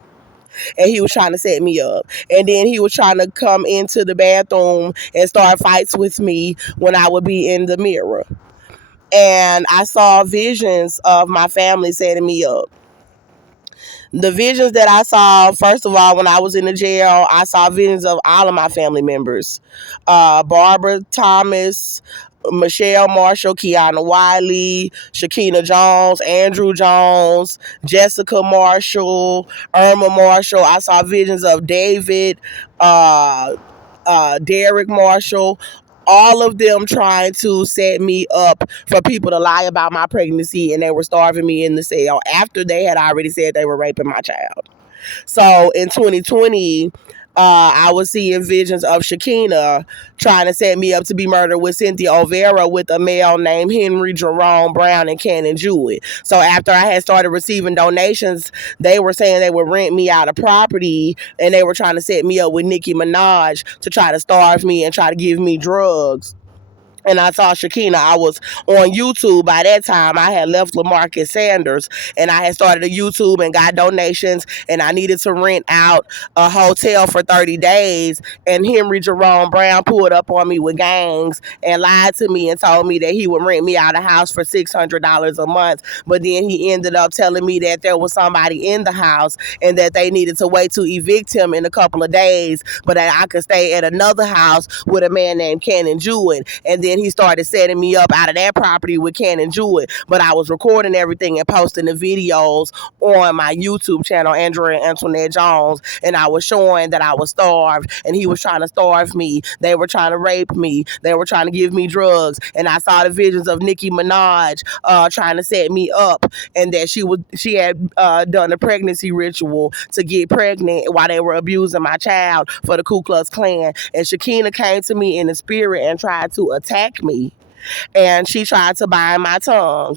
And he was trying to set me up. And then he was trying to come into the bathroom and start fights with me when I would be in the mirror. And I saw visions of my family setting me up. The visions that I saw, first of all, when I was in the jail, I saw visions of all of my family members. Barbara Thomas, Michelle Marshall, Kiana Wiley, Shakina Jones, Andrew Jones, Jessica Marshall, Irma Marshall. I saw visions of David, Derek Marshall, all of them trying to set me up for people to lie about my pregnancy, and they were starving me in the cell after they had already said they were raping my child. So in 2020, I was seeing visions of Shakina trying to set me up to be murdered with Cynthia Olvera with a male named Henry Jerome Brown and Cannon Jewett. So after I had started receiving donations, they were saying they would rent me out of property, and they were trying to set me up with Nicki Minaj to try to starve me and try to give me drugs. And I saw Shakina. I was on YouTube by that time. I had left LaMarcus Sanders, and I had started a YouTube and got donations, and I needed to rent out a hotel for 30 days. And Henry Jerome Brown pulled up on me with gangs and lied to me and told me that he would rent me out a house for $600 a month. But then he ended up telling me that there was somebody in the house and that they needed to wait to evict him in a couple of days, but that I could stay at another house with a man named Cannon Jewett. And then he started setting me up out of that property with Cannon Jewett. But I was recording everything and posting the videos on my YouTube channel, Andrea Antoinette Jones, and I was showing that I was starved, and he was trying to starve me. They were trying to rape me. They were trying to give me drugs. And I saw the visions of Nicki Minaj trying to set me up, and that she had done a pregnancy ritual to get pregnant while they were abusing my child for the Ku Klux Klan. And Shakina came to me in the spirit and tried to attack me, and she tried to bind my tongue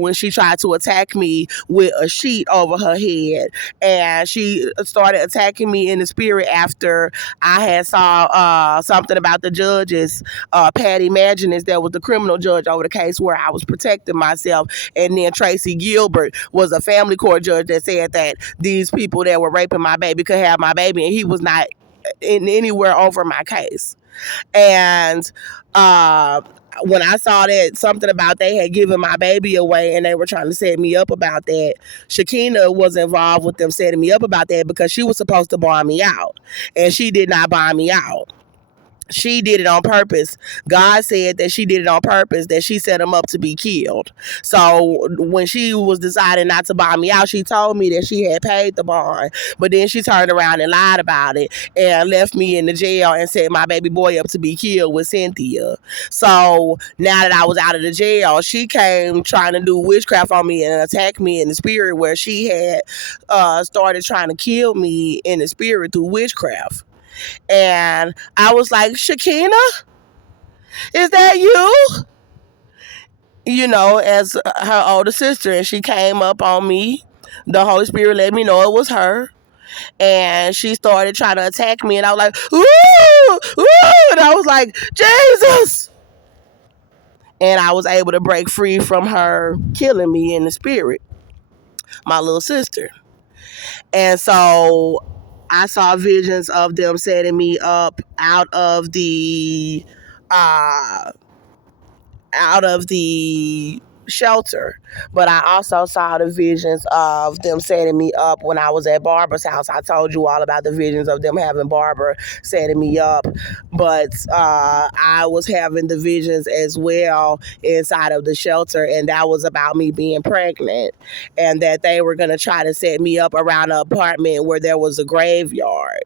when she tried to attack me with a sheet over her head. And she started attacking me in the spirit after I had saw something about the judges, Patty Imaginis, that was the criminal judge over the case where I was protecting myself. And then Tracy Gilbert was a family court judge that said that these people that were raping my baby could have my baby, and he was not in anywhere over my case. And when I saw that something about they had given my baby away and they were trying to set me up about that, Shakina was involved with them setting me up about that because she was supposed to buy me out, and she did not buy me out. She did it on purpose. God said that she did it on purpose, that she set him up to be killed. So when she was deciding not to buy me out, she told me that she had paid the bond, but then she turned around and lied about it and left me in the jail and set my baby boy up to be killed with Cynthia. So now that I was out of the jail, she came trying to do witchcraft on me and attack me in the spirit, where she had started trying to kill me in the spirit through witchcraft. And I was like, Shakina, is that you? You know, as her older sister. And she came up on me. The Holy Spirit let me know it was her. And she started trying to attack me. And I was like, ooh, ooh. And I was like, Jesus. And I was able to break free from her killing me in the spirit, my little sister. And so I saw visions of them setting me up uh out of the shelter. But I also saw the visions of them setting me up when I was at Barbara's house. I told you all about the visions of them having Barbara setting me up. But I was having the visions as well inside of the shelter, and that was about me being pregnant, and that they were going to try to set me up around an apartment where there was a graveyard.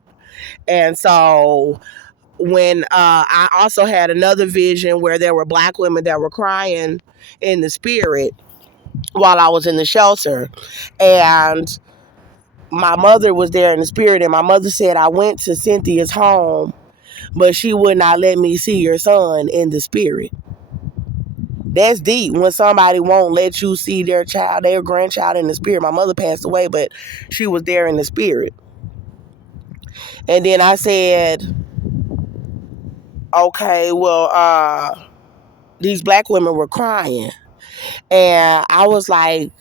And so when I also had another vision where there were black women that were crying in the spirit while I was in the shelter. And my mother was there in the spirit, and my mother said, I went to Cynthia's home, but she would not let me see your son in the spirit. That's deep when somebody won't let you see their child, their grandchild in the spirit. My mother passed away, but she was there in the spirit. And then I said, okay, well, these black women were crying. And I was like,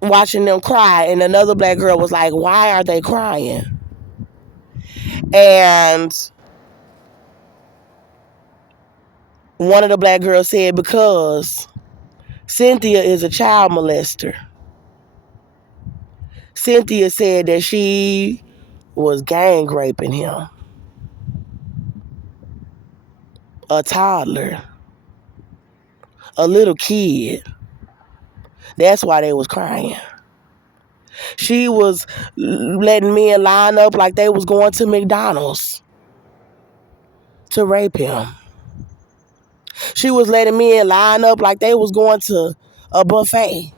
watching them cry, and another black girl was like, why are they crying? And one of the black girls said, because Cynthia is a child molester. Cynthia said that she was gang raping him, a toddler, a little kid. That's why they was crying. She was letting men line up like they was going to McDonald's to rape him. She was letting men line up like they was going to a buffet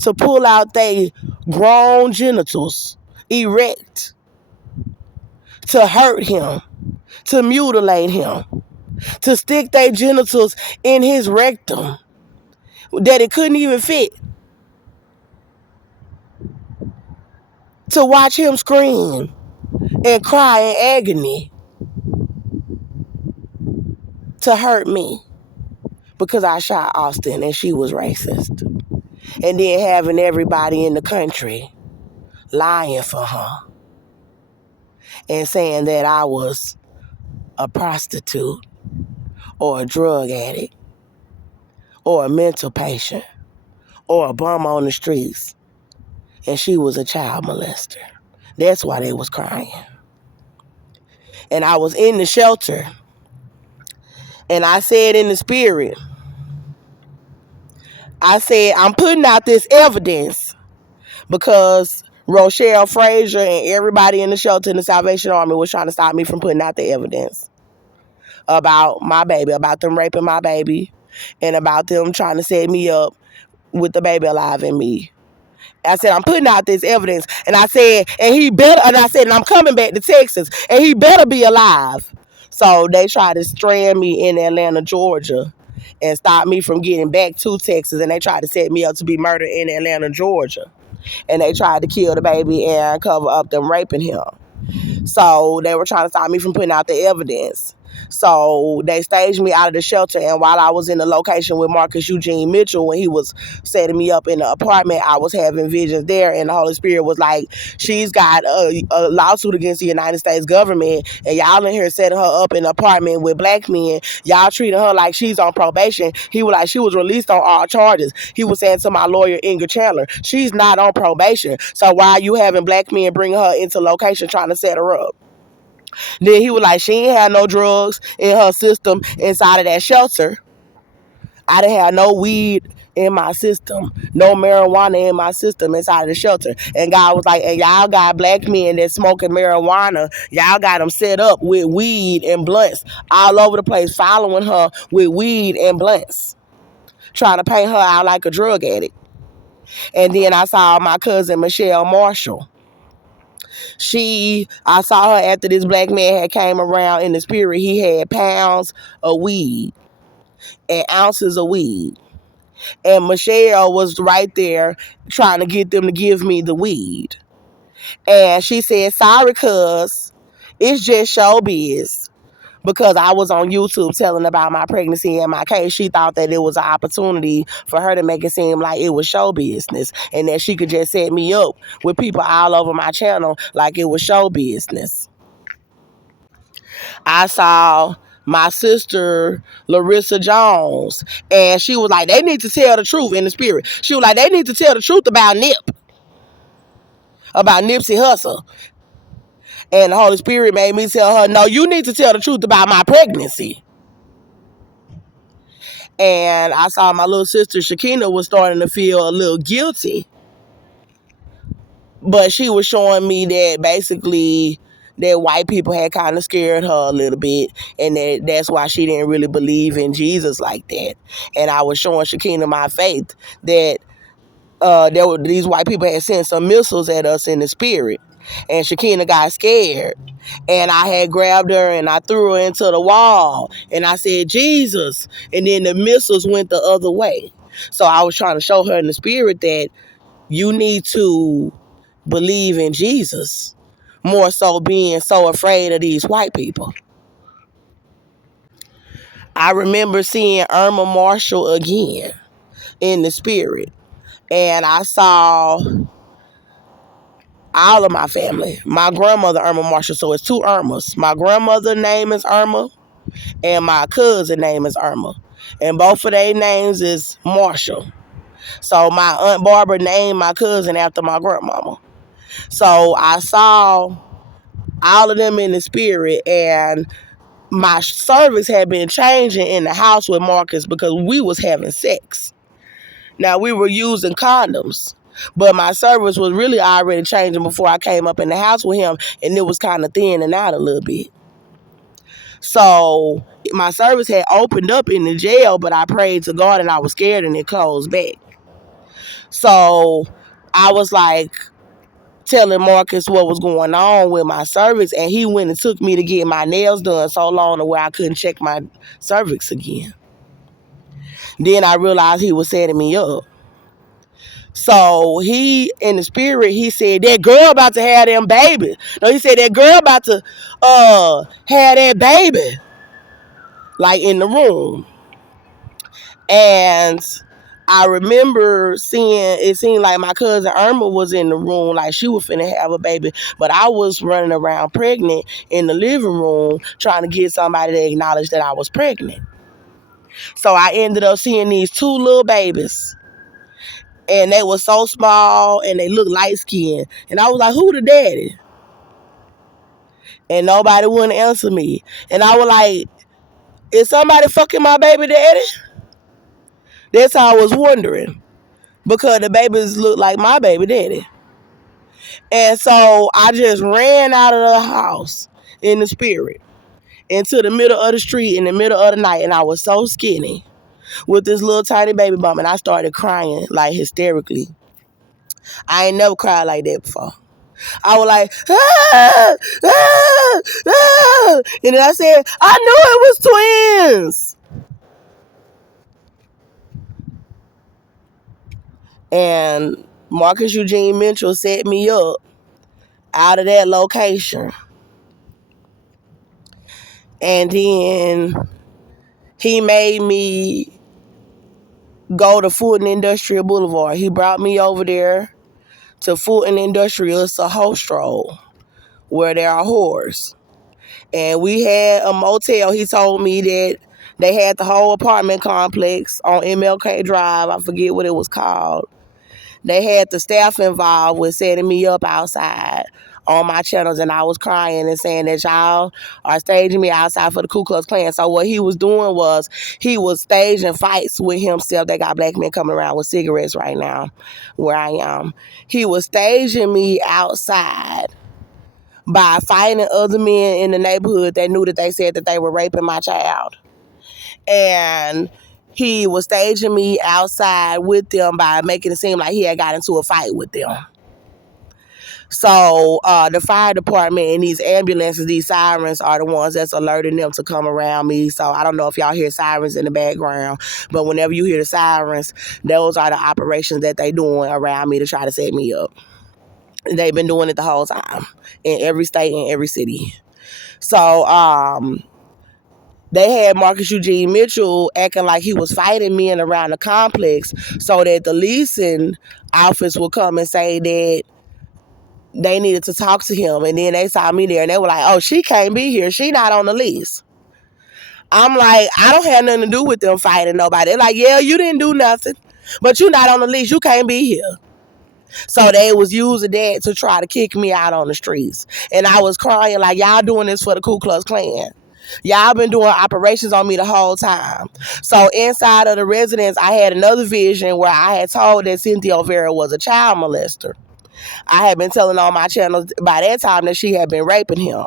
to pull out their grown genitals erect, to hurt him, to mutilate him, to stick their genitals in his rectum that it couldn't even fit, to watch him scream and cry in agony, to hurt me because I shot Austin and she was racist. And then having everybody in the country lying for her and saying that I was a prostitute or a drug addict or a mental patient or a bum on the streets, and she was a child molester. That's why they was crying. And I was in the shelter, and I said in the spirit, I said, I'm putting out this evidence because Rochelle Frazier and everybody in the shelter in the Salvation Army was trying to stop me from putting out the evidence about my baby, about them raping my baby, and about them trying to set me up with the baby alive in me. I said, I'm putting out this evidence. And I said, and I'm coming back to Texas, and he better be alive. So they tried to strand me in Atlanta, Georgia, and stop me from getting back to Texas. And they tried to set me up to be murdered in Atlanta, Georgia. And they tried to kill the baby and cover up them raping him. So they were trying to stop me from putting out the evidence. So they staged me out of the shelter, and while I was in the location with Marcus Eugene Mitchell, when he was setting me up in the apartment, I was having visions there, and the Holy Spirit was like, she's got a lawsuit against the United States government, and y'all in here setting her up in an apartment with black men. Y'all treating her like she's on probation. He was like, she was released on all charges. He was saying to my lawyer, Inga Chandler, she's not on probation. So why are you having black men bring her into location trying to set her up? Then he was like, she ain't had no drugs in her system inside of that shelter. I didn't have no weed in my system, no marijuana in my system inside of the shelter. And God was like, and y'all got black men that smoking marijuana. Y'all got them set up with weed and blunts all over the place, following her with weed and blunts, trying to paint her out like a drug addict. And then I saw my cousin Michelle Marshall. I saw her after this black man had came around in the spirit. He had pounds of weed and ounces of weed. And Michelle was right there trying to get them to give me the weed. And she said, sorry, cuz, it's just showbiz. Because I was on YouTube telling about my pregnancy and my case, she thought that it was an opportunity for her to make it seem like it was show business and that she could just set me up with people all over my channel like it was show business. I saw my sister Larissa Jones, and she was like, they need to tell the truth in the spirit. She was like, they need to tell the truth about Nipsey Hussle. And the Holy Spirit made me tell her, no, you need to tell the truth about my pregnancy. And I saw my little sister Shakina was starting to feel a little guilty. But she was showing me that basically that white people had kind of scared her a little bit, and that's why she didn't really believe in Jesus like that. And I was showing Shakina my faith that these white people had sent some missiles at us in the spirit. And Shakina got scared. And I had grabbed her and I threw her into the wall. And I said, Jesus. And then the missiles went the other way. So I was trying to show her in the spirit that you need to believe in Jesus, more so being so afraid of these white people. I remember seeing Irma Marshall again in the spirit. And I saw all of my family. My grandmother, Irma Marshall, so it's two Irmas. My grandmother's name is Irma, and my cousin's name is Irma. And both of their names is Marshall. So my Aunt Barbara named my cousin after my grandmama. So I saw all of them in the spirit, and my service had been changing in the house with Marcus because we was having sex. Now, we were using condoms, but my service was really already changing before I came up in the house with him, and it was kind of thinning out a little bit. So my service had opened up in the jail, but I prayed to God and I was scared and it closed back. So I was like telling Marcus what was going on with my cervix, and he went and took me to get my nails done so long to where I couldn't check my cervix again. Then I realized he was setting me up. So he, in the spirit, he said, that girl about to have them babies. No, he said, that girl about to have that baby. Like in the room. And I remember seeing, it seemed like my cousin Irma was in the room, like she was finna have a baby. But I was running around pregnant in the living room trying to get somebody to acknowledge that I was pregnant. So I ended up seeing these two little babies. And they were so small and they looked light skinned. And I was like, who the daddy? And nobody wouldn't answer me. And I was like, is somebody fucking my baby daddy? That's how I was wondering. Because the babies looked like my baby daddy. And so I just ran out of the house in the spirit into the middle of the street in the middle of the night. And I was so skinny with this little tiny baby bump. And I started crying like hysterically. I ain't never cried like that before. I was like, ah, ah, ah. And then I said, I knew it was twins. And Marcus Eugene Mitchell set me up out of that location. And then he made me go to Fulton Industrial Boulevard. He brought me over there to Fulton Industrial. It's a hoe stroll where there are whores. And we had a motel. He told me that they had the whole apartment complex on MLK Drive. I forget what it was called. They had the staff involved with setting me up outside on my channels, and I was crying and saying that y'all are staging me outside for the Ku Klux Klan. So what he was doing was he was staging fights with himself. They got black men coming around with cigarettes right now where I am. He was staging me outside by fighting other men in the neighborhood that knew that they said that they were raping my child. And he was staging me outside with them by making it seem like he had got into a fight with them. So the fire department and these ambulances, these sirens are the ones that's alerting them to come around me. So I don't know if y'all hear sirens in the background, but whenever you hear the sirens, those are the operations that they doing around me to try to set me up. They've been doing it the whole time in every state and every city. So they had Marcus Eugene Mitchell acting like he was fighting men around the complex so that the leasing office would come and say that they needed to talk to him. And then they saw me there and they were like, oh, she can't be here. She not on the lease. I'm like, I don't have nothing to do with them fighting nobody. They're like, yeah, you didn't do nothing, but you not on the leash. You can't be here. So they was using that to try to kick me out on the streets. And I was crying like, y'all doing this for the Ku Klux Klan. Y'all been doing operations on me the whole time. So inside of the residence, I had another vision where I had told that Cynthia Olvera was a child molester. I had been telling on my channels by that time that she had been raping him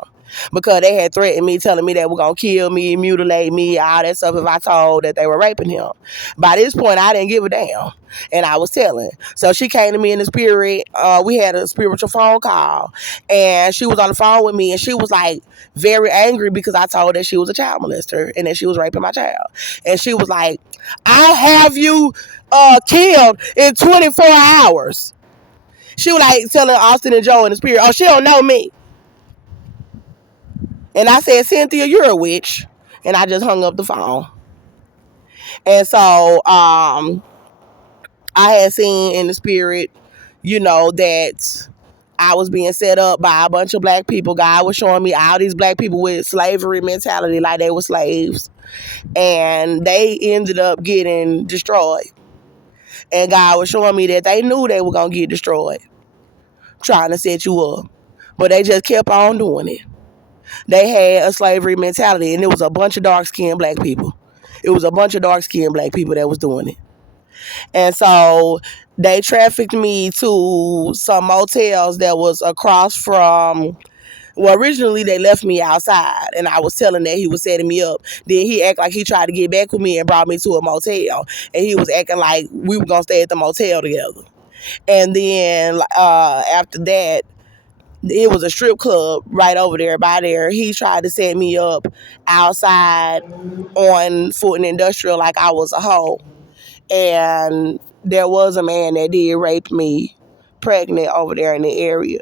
because they had threatened me, telling me they were going to kill me, mutilate me, all that stuff if I told that they were raping him. By this point, I didn't give a damn. And I was telling. So she came to me in the spirit. We had a spiritual phone call. And she was on the phone with me. And she was like very angry because I told her she was a child molester and that she was raping my child. And she was like, I'll have you killed in 24 hours. She was like telling Austin and Joe in the spirit, oh, she don't know me. And I said, Cynthia, you're a witch. And I just hung up the phone. And so I had seen in the spirit, that I was being set up by a bunch of black people. God was showing me all these black people with slavery mentality, like they were slaves. And they ended up getting destroyed. And God was showing me that they knew they were going to get destroyed, trying to set you up. But they just kept on doing it. They had a slavery mentality, and it was a bunch of dark-skinned black people. It was a bunch of dark-skinned black people that was doing it. And so they trafficked me to some motels that was across from, well, originally they left me outside, and I was telling that he was setting me up. Then he acted like he tried to get back with me and brought me to a motel, and he was acting like we were going to stay at the motel together. And then after that, it was a strip club right over there by there. He tried to set me up outside on Fulton Industrial like I was a hoe. And there was a man that did rape me pregnant over there in the area.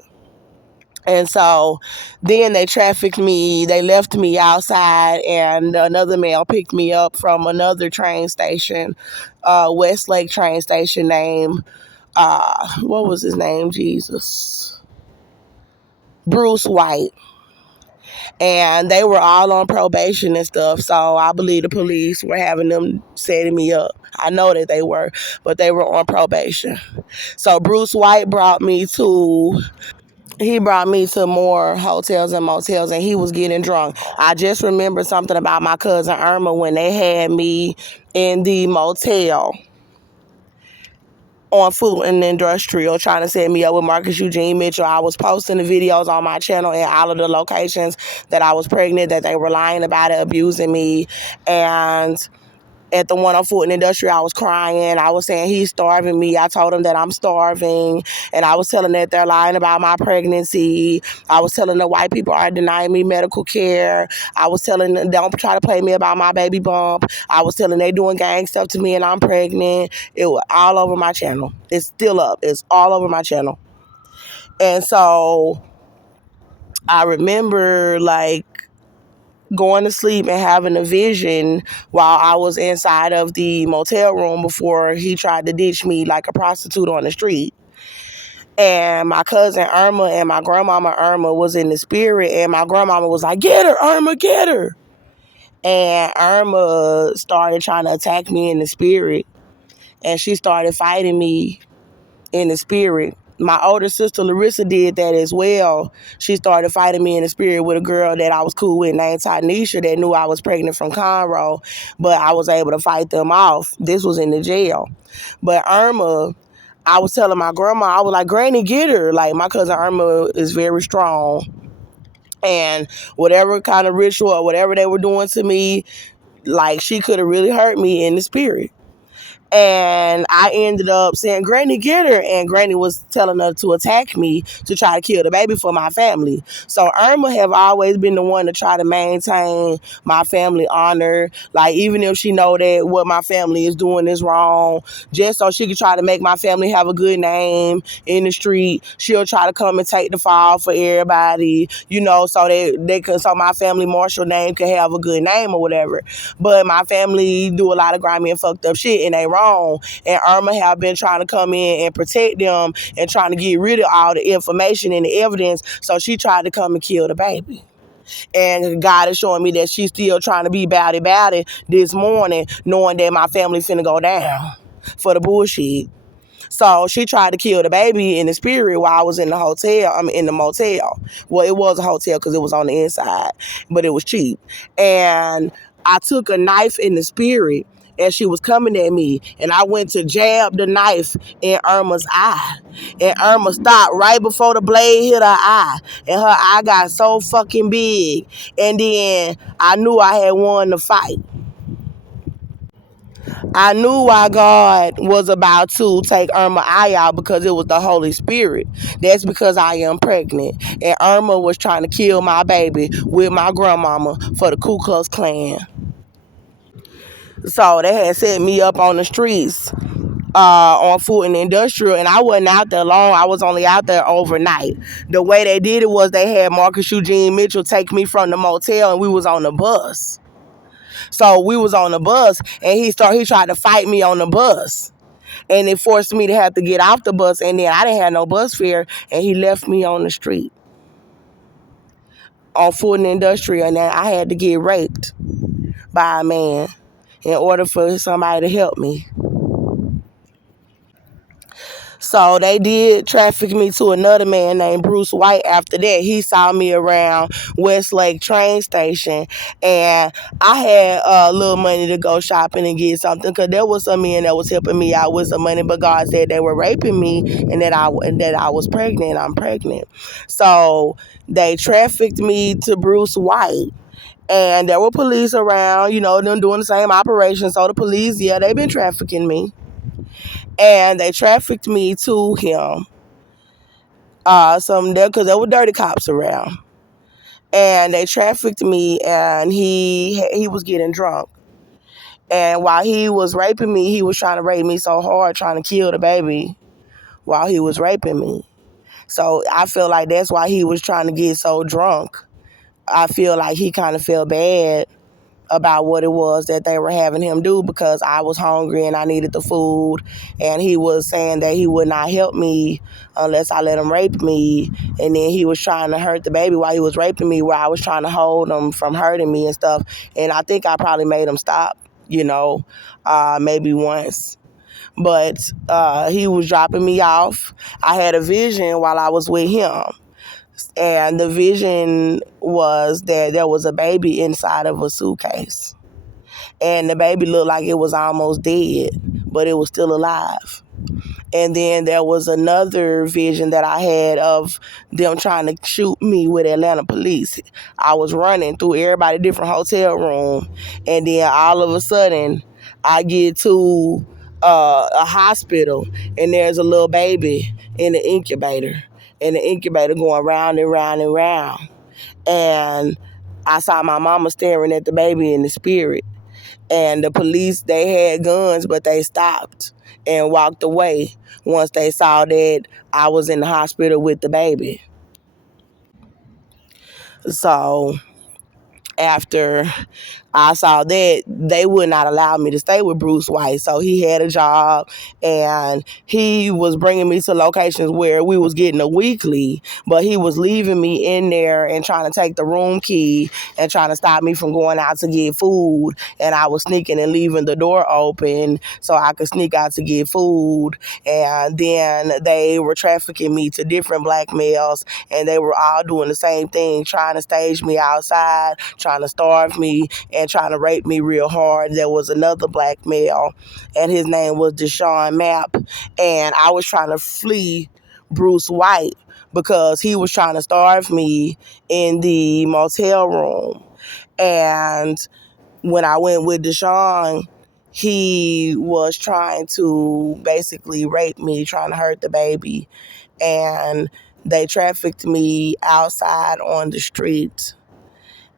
And so then they trafficked me. They left me outside, and another male picked me up from another train station, Westlake train station named, what was his name? Jesus. Bruce White. And they were all on probation and stuff. So I believe the police were having them setting me up. I know that they were, but they were on probation. So Bruce White brought me to more hotels and motels, and he was getting drunk. I just remember something about my cousin Irma when they had me in the motel on Food and Industrial trying to set me up with Marcus Eugene Mitchell. I was posting the videos on my channel in all of the locations that I was pregnant, that they were lying about it, abusing me. And at the one on Food and Industrial, I was crying. I was saying he's starving me. I told him that I'm starving. And I was telling that they're lying about my pregnancy. I was telling the white people are denying me medical care. I was telling them don't try to play me about my baby bump. I was telling they doing gang stuff to me and I'm pregnant. It was all over my channel. It's still up. It's all over my channel. And so I remember going to sleep and having a vision while I was inside of the motel room before he tried to ditch me like a prostitute on the street. And my cousin Irma and my grandmama Irma was in the spirit, and my grandmama was like, get her, Irma, get her. And Irma started trying to attack me in the spirit, and she started fighting me in the spirit. My older sister Larissa did that as well. She started fighting me in the spirit with a girl that I was cool with named Tanisha that knew I was pregnant from Conroe, but I was able to fight them off. This was in the jail. But Irma, I was telling my grandma, I was like, Granny, get her. Like, my cousin Irma is very strong. And whatever kind of ritual or whatever they were doing to me, like, she could have really hurt me in the spirit. And I ended up saying, Granny, get her. And Granny was telling her to attack me to try to kill the baby for my family. So Irma have always been the one to try to maintain my family honor. Like, even if she know that what my family is doing is wrong, just so she could try to make my family have a good name in the street, she'll try to come and take the fall for everybody, so my family Marshall name can have a good name or whatever. But my family do a lot of grimy and fucked up shit, and they wrong. And Irma have been trying to come in and protect them and trying to get rid of all the information and the evidence. So she tried to come and kill the baby. And God is showing me that she's still trying to be about it this morning, knowing that my family finna go down for the bullshit. So she tried to kill the baby in the spirit while I was in the hotel. I mean, in the motel. Well, it was a hotel because it was on the inside, but it was cheap. And I took a knife in the spirit as she was coming at me, and I went to jab the knife in Irma's eye. And Irma stopped right before the blade hit her eye. And her eye got so fucking big. And then I knew I had won the fight. I knew why God was about to take Irma eye out, because it was the Holy Spirit. That's because I am pregnant. And Irma was trying to kill my baby with my grandmama for the Ku Klux Klan. So they had set me up on the streets on Food and Industrial, and I wasn't out there long. I was only out there overnight. The way they did it was they had Marcus Eugene Mitchell take me from the motel, and we was on the bus. So we was on the bus, and he tried to fight me on the bus. And it forced me to have to get off the bus, and then I didn't have no bus fare, and he left me on the street on Food and Industrial, and then I had to get raped by a man in order for somebody to help me. So they did traffic me to another man named Bruce White after that. He saw me around Westlake train station, and I had a little money to go shopping and get something, because there was some men that was helping me out with some money, but God said they were raping me and that I was pregnant. I'm pregnant. So they trafficked me to Bruce White. And there were police around, them doing the same operation. So the police, yeah, they've been trafficking me. And they trafficked me to him. Because there were dirty cops around. And they trafficked me, and he was getting drunk. And while he was raping me, he was trying to rape me so hard, trying to kill the baby while he was raping me. So I feel like that's why he was trying to get so drunk. I feel like he kind of felt bad about what it was that they were having him do, because I was hungry and I needed the food, and he was saying that he would not help me unless I let him rape me. And then he was trying to hurt the baby while he was raping me, where I was trying to hold him from hurting me and stuff. And I think I probably made him stop, maybe once. But he was dropping me off. I had a vision while I was with him. And the vision was that there was a baby inside of a suitcase. And the baby looked like it was almost dead, but it was still alive. And then there was another vision that I had of them trying to shoot me with Atlanta police. I was running through everybody's different hotel room, and then all of a sudden, I get to a hospital, and there's a little baby in the incubator, and the incubator going round and round and round. And I saw my mama staring at the baby in the spirit. And the police, they had guns, but they stopped and walked away once they saw that I was in the hospital with the baby. So after I saw that, they would not allow me to stay with Bruce White. So he had a job, and he was bringing me to locations where we was getting a weekly, but he was leaving me in there and trying to take the room key and trying to stop me from going out to get food. And I was sneaking and leaving the door open so I could sneak out to get food. And then they were trafficking me to different black males, and they were all doing the same thing, trying to stage me outside, trying to starve me, and trying to rape me real hard. There was another black male, and his name was Deshaun Mapp, and I was trying to flee Bruce White because he was trying to starve me in the motel room. And when I went with Deshaun, he was trying to basically rape me, trying to hurt the baby, and they trafficked me outside on the street.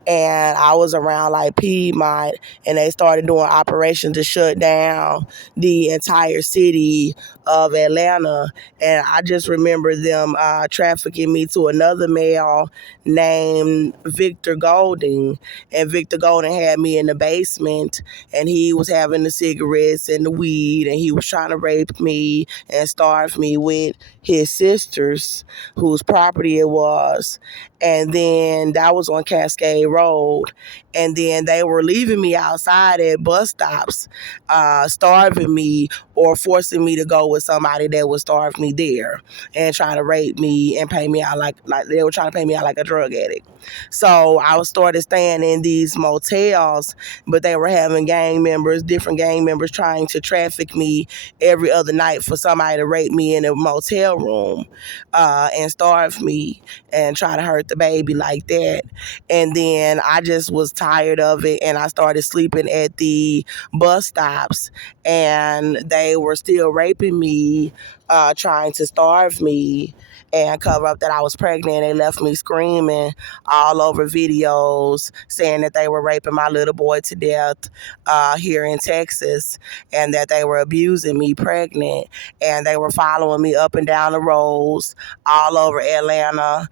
And I was around like Piedmont, and they started doing operations to shut down the entire city of Atlanta. And I just remember them trafficking me to another male named Victor Golding. And Victor Golding had me in the basement, and he was having the cigarettes and the weed, and he was trying to rape me and starve me with his sisters, whose property it was. And then that was on Cascade Road. And then they were leaving me outside at bus stops, starving me or forcing me to go with somebody that would starve me there and try to rape me and pay me out like they were trying to pay me out like a drug addict. So I was started staying in these motels, but they were having different gang members trying to traffic me every other night for somebody to rape me in a motel room, and starve me and try to hurt the baby like that. And then I just was tired of it, and I started sleeping at the bus stops, and they were still raping me, trying to starve me and cover up that I was pregnant. They left me screaming all over videos saying that they were raping my little boy to death, here in Texas, and that they were abusing me pregnant, and they were following me up and down the roads all over Atlanta,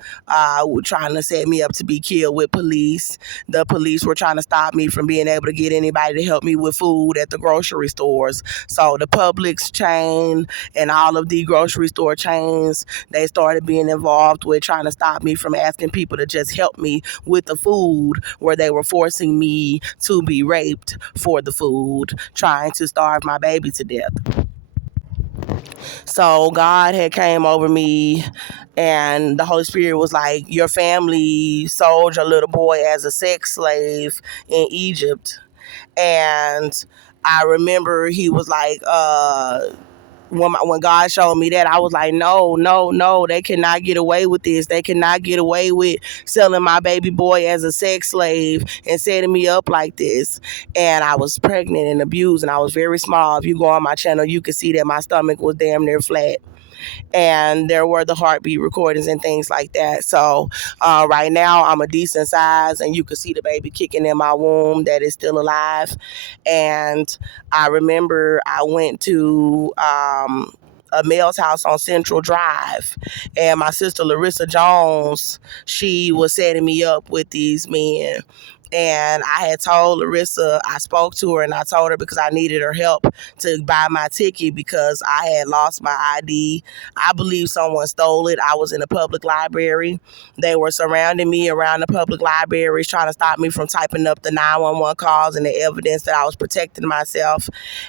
trying to set me up to be killed with police. The police were trying to stop me from being able to get anybody to help me with food at the grocery stores. So the Publix chain and all of the grocery store chains, they started being involved with trying to stop me from asking people to just help me with the food, where they were forcing me to be raped for the food, trying to starve my baby to death. So God had came over me, and the Holy Spirit was like, your family sold your little boy as a sex slave in Egypt. And I remember he was like, when God showed me that, I was like, no, no, no, they cannot get away with this. They cannot get away with selling my baby boy as a sex slave and setting me up like this. And I was pregnant and abused, and I was very small. If you go on my channel, you can see that my stomach was damn near flat, and there were the heartbeat recordings and things like that. So right now I'm a decent size, and you can see the baby kicking in my womb that is still alive. And I remember I went to a male's house on Central Drive, and my sister Larissa Jones, she was setting me up with these men. And I had told Larissa, I spoke to her and I told her because I needed her help to buy my ticket because I had lost my ID. I believe someone stole it. I was in a public library. They were surrounding me around the public libraries, trying to stop me from typing up the 911 calls and the evidence that I was protecting myself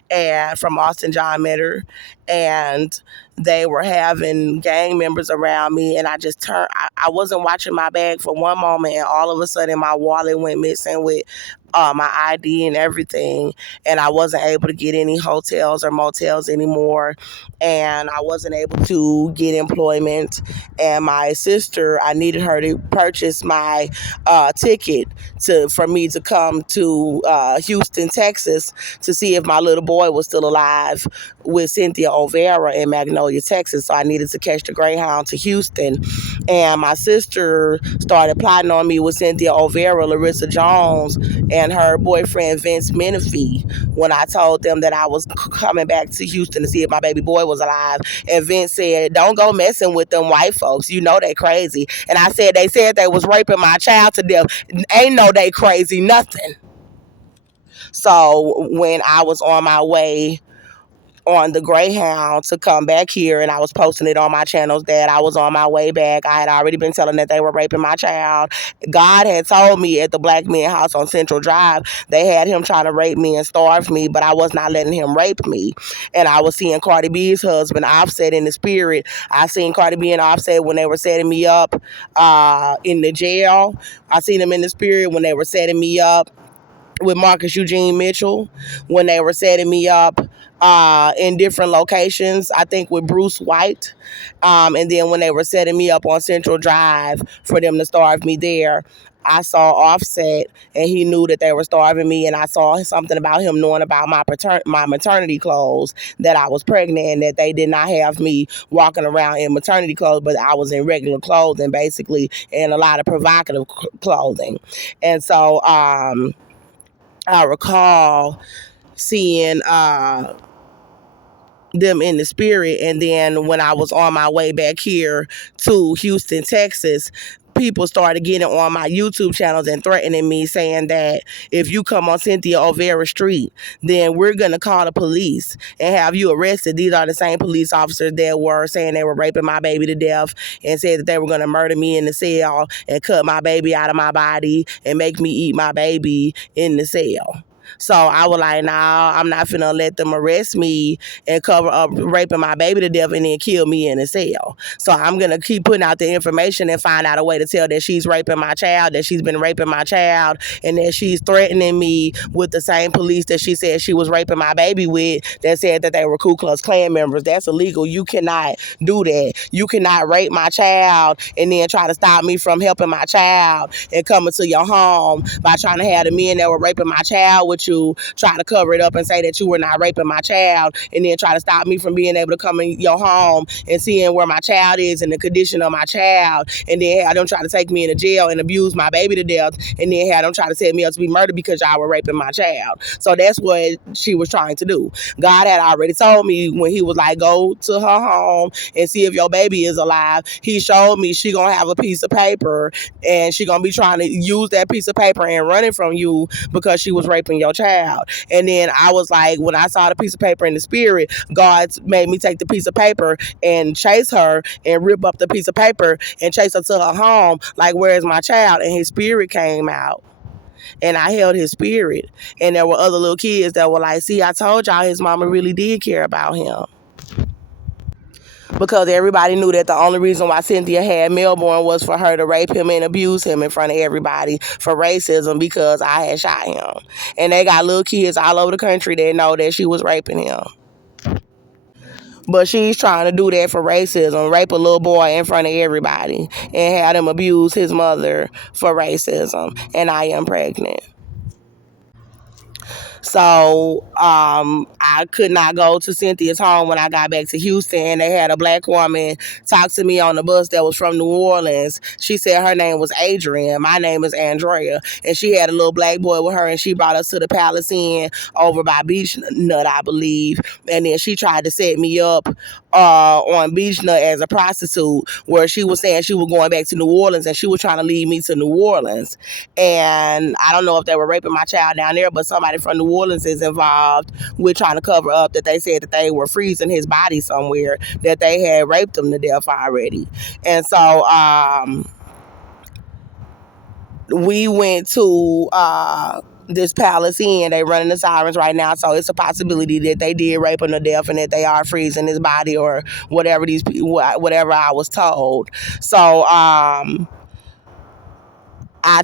and from Austin John Metter. And they were having gang members around me, and I just turned. I wasn't watching my bag for one moment, and all of a sudden my wallet went missing with my ID and everything, and I wasn't able to get any hotels or motels anymore, and I wasn't able to get employment. And my sister, I needed her to purchase my ticket for me to come to Houston, Texas, to see if my little boy was still alive with Cynthia Olvera in Magnolia, Texas. So I needed to catch the Greyhound to Houston. And my sister started plotting on me with Cynthia Olvera, Larissa Jones, and her boyfriend Vince Menifee, when I told them that I was coming back to Houston to see if my baby boy was alive. And Vince said, don't go messing with them white folks. You know they crazy. And I said, they said they was raping my child to death. Ain't no they crazy, nothing. So when I was on my way on the Greyhound to come back here, and I was posting it on my channels that I was on my way back, I had already been telling that they were raping my child. God had told me at the Black Men House on Central Drive, they had him trying to rape me and starve me, but I was not letting him rape me. And I was seeing Cardi B's husband, Offset, in the spirit. I seen Cardi B and Offset when they were setting me up in the jail. I seen them in the spirit when they were setting me up with Marcus Eugene Mitchell, when they were setting me up in different locations, I think with Bruce White. And then when they were setting me up on Central Drive for them to starve me there, I saw Offset, and he knew that they were starving me, and I saw something about him knowing about my maternity clothes, that I was pregnant, and that they did not have me walking around in maternity clothes, but I was in regular clothing, basically, and a lot of provocative clothing. And so I recall seeing them in the spirit. And then when I was on my way back here to Houston, Texas, people started getting on my YouTube channels and threatening me, saying that if you come on Cynthia Olvera Street, then we're going to call the police and have you arrested. These are the same police officers that were saying they were raping my baby to death and said that they were going to murder me in the cell and cut my baby out of my body and make me eat my baby in the cell. So I was like, nah, I'm not finna let them arrest me and cover up raping my baby to death and then kill me in a cell. So I'm gonna keep putting out the information and find out a way to tell that she's raping my child, that she's been raping my child, and that she's threatening me with the same police that she said she was raping my baby with, that said that they were Ku Klux Klan members. That's illegal. You cannot do that. You cannot rape my child and then try to stop me from helping my child and coming to your home by trying to have the men that were raping my child with you try to cover it up and say that you were not raping my child, and then try to stop me from being able to come in your home and seeing where my child is and the condition of my child, and then have them try to take me into jail and abuse my baby to death, and then have them try to set me up to be murdered because y'all were raping my child. So that's what she was trying to do. God had already told me when he was like, go to her home and see if your baby is alive. He showed me she gonna have a piece of paper and she gonna be trying to use that piece of paper and run it from you because she was raping your child. And then I was like, when I saw the piece of paper in the spirit, God made me take the piece of paper and chase her and rip up the piece of paper and chase her to her home, like, where's my child? And his spirit came out. And I held his spirit. And there were other little kids that were like, see, I told y'all his mama really did care about him. Because everybody knew that the only reason why Cynthia had Melbourne was for her to rape him and abuse him in front of everybody for racism, because I had shot him. And they got little kids all over the country that know that she was raping him. But she's trying to do that for racism, rape a little boy in front of everybody and have them abuse his mother for racism. And I am pregnant. So I could not go to Cynthia's home when I got back to Houston. They had a black woman talk to me on the bus that was from New Orleans. She said her name was Adrian. My name is Andrea. And she had a little black boy with her, and she brought us to the Palace Inn over by Beach Nut, I believe. And then she tried to set me up on Beach Nut as a prostitute, where she was saying she was going back to New Orleans and she was trying to lead me to New Orleans. And I don't know if they were raping my child down there, but somebody from New Orleans is involved with trying to cover up that they said that they were freezing his body somewhere, that they had raped him to death already. And so we went to this Palace Inn. They running the sirens right now, so it's a possibility that they did rape him to death and that they are freezing his body or whatever whatever I was told. So I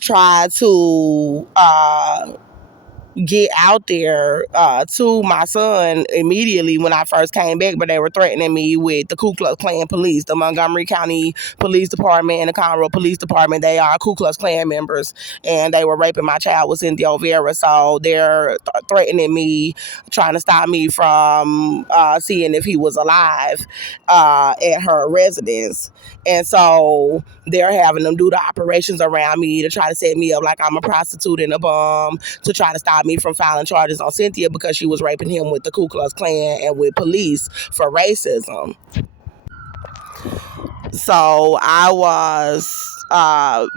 tried to get out there to my son immediately when I first came back, but they were threatening me with the Ku Klux Klan police, the Montgomery County Police Department and the Conroe Police Department. They are Ku Klux Klan members, and they were raping my child with Cynthia Olvera. So they're threatening me, trying to stop me from seeing if he was alive at her residence. And so they're having them do the operations around me to try to set me up like I'm a prostitute and a bum, to try to stop me from filing charges on Cynthia because she was raping him with the Ku Klux Klan and with police for racism. So I was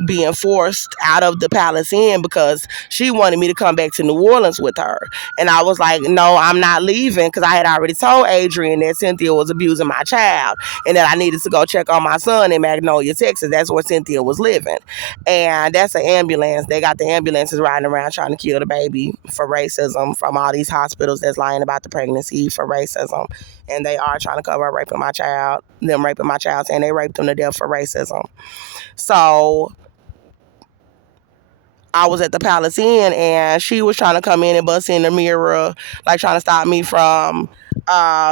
being forced out of the Palace Inn because she wanted me to come back to New Orleans with her. And I was like, no, I'm not leaving, because I had already told Adrian that Cynthia was abusing my child and that I needed to go check on my son in Magnolia, Texas. That's where Cynthia was living. And that's an ambulance. They got the ambulances riding around trying to kill the baby for racism from all these hospitals that's lying about the pregnancy for racism. And they are trying to cover up raping my child, and they raped them to death for racism. So I was at the Palace Inn, and she was trying to come in and bust in the mirror, like trying to stop me from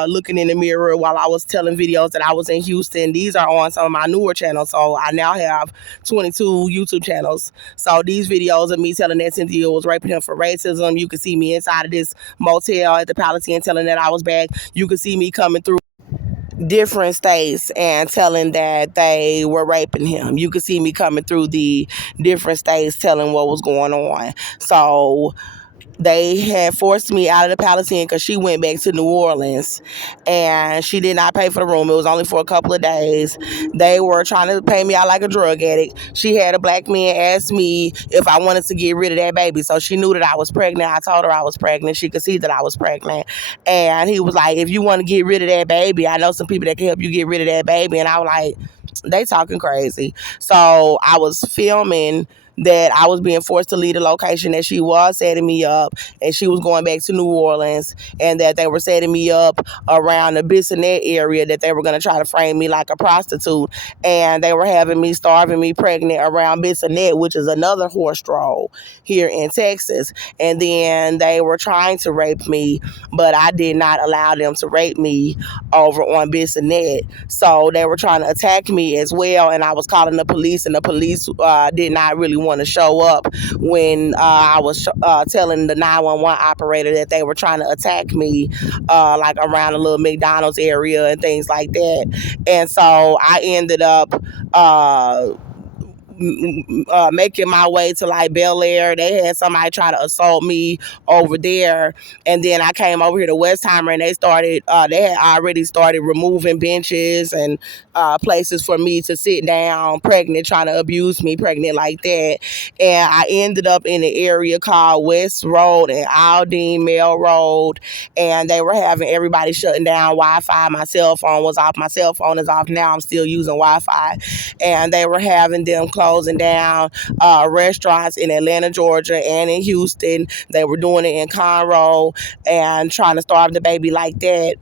looking in the mirror while I was telling videos that I was in Houston. These are on some of my newer channels. So I now have 22 YouTube channels. So these videos of me telling that Cynthia was raping him for racism. You can see me inside of this motel at the Palace Inn telling that I was back. You can see me coming through different states and telling that they were raping him. You could see me coming through the different states telling what was going on. So They had forced me out of the Palace Inn because she went back to New Orleans, and she did not pay for the room. It was only for a couple of days. They were trying to pay me out like a drug addict. She had a black man ask me if I wanted to get rid of that baby. So she knew that I was pregnant. I told her I was pregnant. She could see that I was pregnant. And he was like, if you want to get rid of that baby, I know some people that can help you get rid of that baby. And I was like, they talking crazy. So I was filming that I was being forced to leave the location, that she was setting me up, and she was going back to New Orleans, and that they were setting me up around the Bissonnette area, that they were going to try to frame me like a prostitute, and they were having me, starving me pregnant around Bissonnette, which is another horse troll here in Texas. And then they were trying to rape me, but I did not allow them to rape me over on Bissonnette. So they were trying to attack me as well, and I was calling the police, and the police did not really want to show up when I was telling the 911 operator that they were trying to attack me, like around a little McDonald's area and things like that. And so I ended up making my way to like Bel Air. They had somebody try to assault me over there, and then I came over here to Westheimer, and they had already started removing benches and places for me to sit down, pregnant, trying to abuse me, pregnant like that. And I ended up in the area called West Road and Aldine Mill Road, and they were having everybody shutting down Wi-Fi. My cell phone was off. My cell phone is off now. I'm still using Wi-Fi. And they were having them closing down restaurants in Atlanta, Georgia, and in Houston. They were doing it in Conroe and trying to starve the baby like that.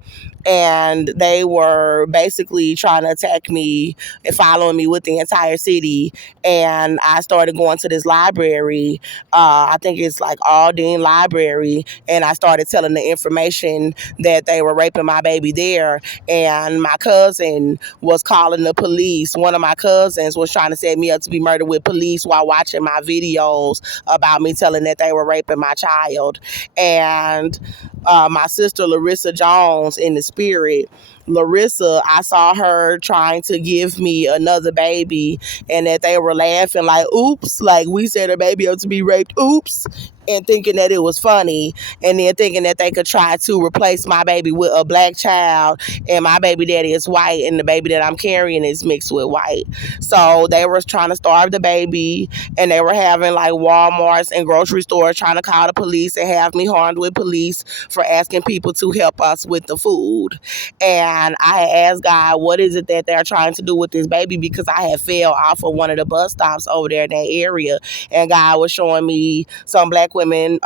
And they were basically trying to attack me and following me with the entire city. And I started going to this library. I think it's like Aldine Library. And I started telling the information that they were raping my baby there. And my cousin was calling the police. One of my cousins was trying to set me up to be murdered with police while watching my videos about me telling that they were raping my child. And my sister Larissa Jones, in the spirit, Larissa, I saw her trying to give me another baby, and that they were laughing like, oops, like we set her baby up to be raped, oops, and thinking that it was funny, and then thinking that they could try to replace my baby with a black child, and my baby daddy is white, and the baby that I'm carrying is mixed with white. So they were trying to starve the baby, and they were having like Walmarts and grocery stores trying to call the police and have me harmed with police for asking people to help us with the food. And I had asked God, what is it that they're trying to do with this baby? Because I had fell off of one of the bus stops over there in that area, and God was showing me some black women.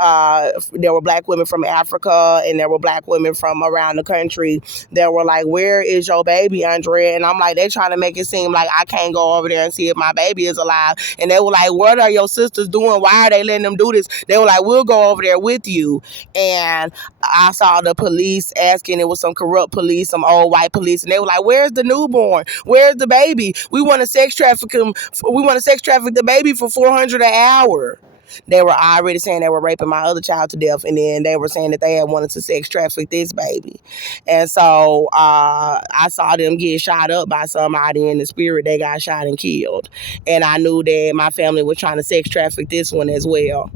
There were black women from Africa, and there were black women from around the country that were like, where is your baby, Andrea? And I'm like, they trying to make it seem like I can't go over there and see if my baby is alive. And they were like, what are your sisters doing? Why are they letting them do this? They were like, we'll go over there with you. And I saw the police asking, it was some corrupt police, some old white police, and they were like, where's the newborn? Where's the baby? We want to sex traffic him. We want to sex traffic the baby for $400 an hour. They were already saying they were raping my other child to death, and then they were saying that they had wanted to sex traffic this baby. And so I saw them get shot up by somebody in the spirit. They got shot and killed. And I knew that my family was trying to sex traffic this one as well.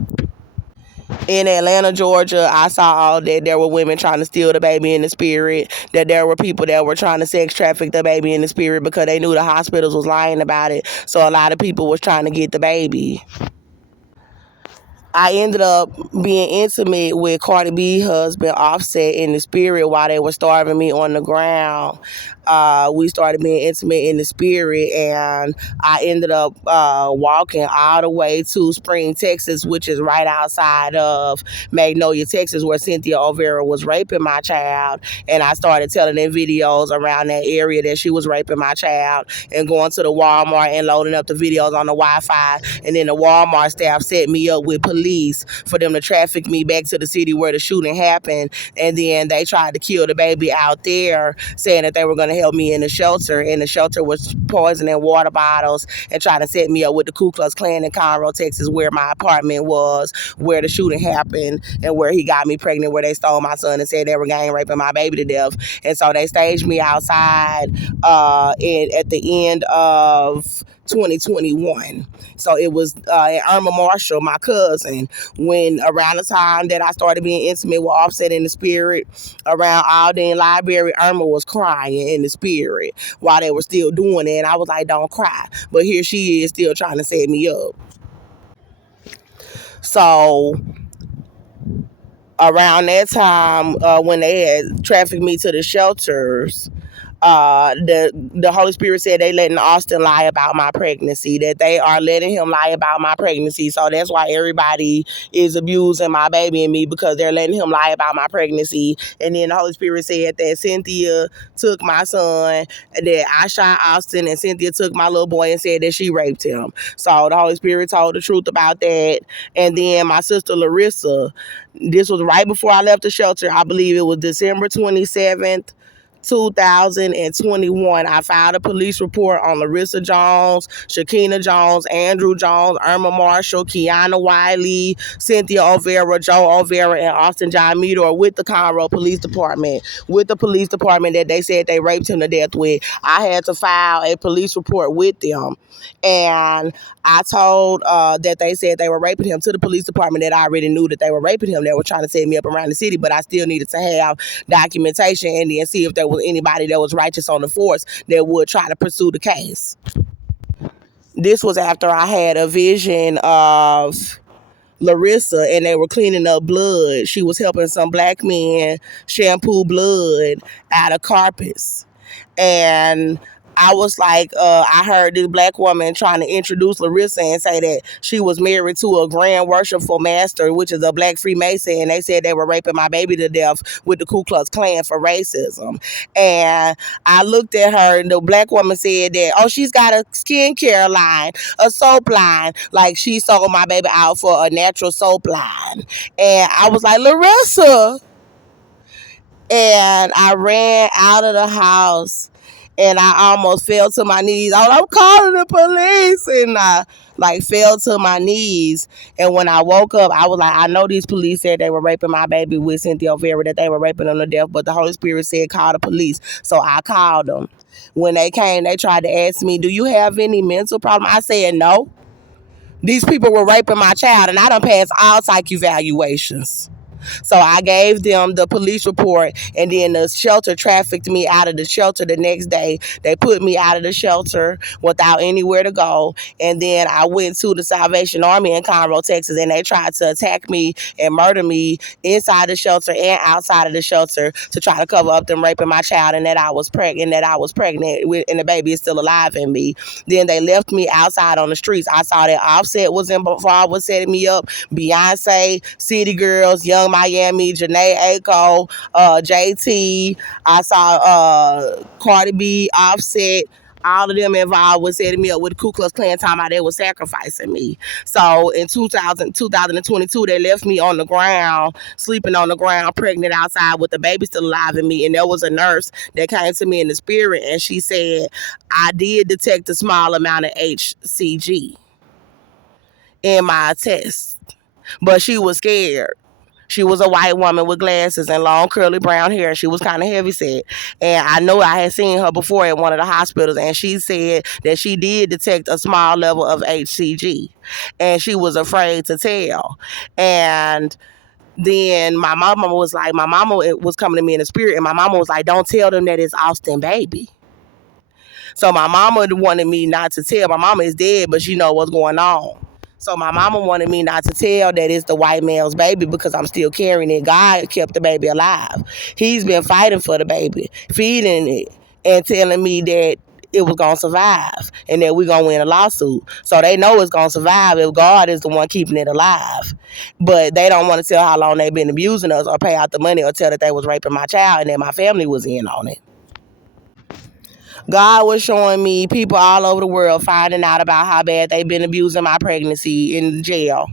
In Atlanta, Georgia, I saw that there were women trying to steal the baby in the spirit, that there were people that were trying to sex traffic the baby in the spirit because they knew the hospitals was lying about it. So a lot of people was trying to get the baby. I ended up being intimate with Cardi B's husband, Offset, in the spirit while they were starving me on the ground. We started being intimate in the spirit, and I ended up walking all the way to Spring, Texas, which is right outside of Magnolia, Texas, where Cynthia Olvera was raping my child. And I started telling them videos around that area that she was raping my child, and going to the Walmart and loading up the videos on the Wi-Fi. And then the Walmart staff set me up with police for them to traffic me back to the city where the shooting happened. And then they tried to kill the baby out there, saying that they were going to help me in the shelter, and the shelter was poisoning water bottles and trying to set me up with the Ku Klux Klan in Conroe, Texas, where my apartment was, where the shooting happened, and where he got me pregnant, where they stole my son and said they were gang raping my baby to death. And so they staged me outside at the end of 2021. So it was Irma Marshall, my cousin, when around the time that I started being intimate with Offset in the spirit, around Alden Library, Irma was crying in the spirit while they were still doing it. And I was like, don't cry. But here she is still trying to set me up. So around that time, when they had trafficked me to the shelters, the Holy Spirit said they letting Austin lie about my pregnancy, that they are letting him lie about my pregnancy. So that's why everybody is abusing my baby and me, because they're letting him lie about my pregnancy. And then the Holy Spirit said that Cynthia took my son, that I shot Austin, and Cynthia took my little boy and said that she raped him. So the Holy Spirit told the truth about that. And then my sister Larissa, this was right before I left the shelter. I believe it was December 27th, 2021. I filed a police report on Larissa Jones, Shakina Jones, Andrew Jones, Irma Marshall, Kiana Wiley, Cynthia Olvera, Joe Olvera, and Austin John Meador with the Conroe Police Department. With the police department that they said they raped him to death with. I had to file a police report with them. And I told that they said they were raping him to the police department, that I already knew that they were raping him. They were trying to set me up around the city, but I still needed to have documentation and then see if there was anybody that was righteous on the force that would try to pursue the case. This was after I had a vision of Larissa and they were cleaning up blood. She was helping some black men shampoo blood out of carpets. And I was like, I heard this black woman trying to introduce Larissa and say that she was married to a grand worshipful master, which is a black Freemason, and they said they were raping my baby to death with the Ku Klux Klan for racism. And I looked at her, and the black woman said that, oh, she's got a skincare line, a soap line, like she sold my baby out for a natural soap line. And I was like, Larissa. And I ran out of the house and I almost fell to my knees. I'm calling the police. And I like fell to my knees. And when I woke up, I was like, I know these police said they were raping my baby with Cynthia Olvera, that they were raping them to death, but the Holy Spirit said call the police. So I called them. When they came, they tried to ask me, do you have any mental problem? I said no. These people were raping my child, and I done passed all psych evaluations. So I gave them the police report, and then the shelter trafficked me out of the shelter the next day. They put me out of the shelter without anywhere to go. And then I went to the Salvation Army in Conroe, Texas, and they tried to attack me and murder me inside the shelter and outside of the shelter to try to cover up them raping my child and that I was pregnant, and the baby is still alive in me. Then they left me outside on the streets. I saw that Offset was involved with setting me up, Beyonce, City Girls, Young Miami, Janae Aiko, JT. I saw Cardi B, Offset, all of them involved with setting me up with the Ku Klux Klan, talking about they were sacrificing me. So in 2022, they left me on the ground, sleeping on the ground, pregnant outside with the baby still alive in me. And there was a nurse that came to me in the spirit, and she said, I did detect a small amount of HCG in my test, but she was scared. She was a white woman with glasses and long curly brown hair. She was kind of heavy set. And I know I had seen her before at one of the hospitals, and she said that she did detect a small level of HCG. And she was afraid to tell. And then my mama was coming to me in the spirit, and my mama was like, don't tell them that it's Austin baby. So my mama wanted me not to tell. My mama is dead, but she know what's going on. So my mama wanted me not to tell that it's the white male's baby because I'm still carrying it. God kept the baby alive. He's been fighting for the baby, feeding it, and telling me that it was going to survive and that we're going to win a lawsuit. So they know it's going to survive if God is the one keeping it alive. But they don't want to tell how long they've been abusing us or pay out the money or tell that they was raping my child and that my family was in on it. God was showing me people all over the world finding out about how bad they've been abusing my pregnancy in jail.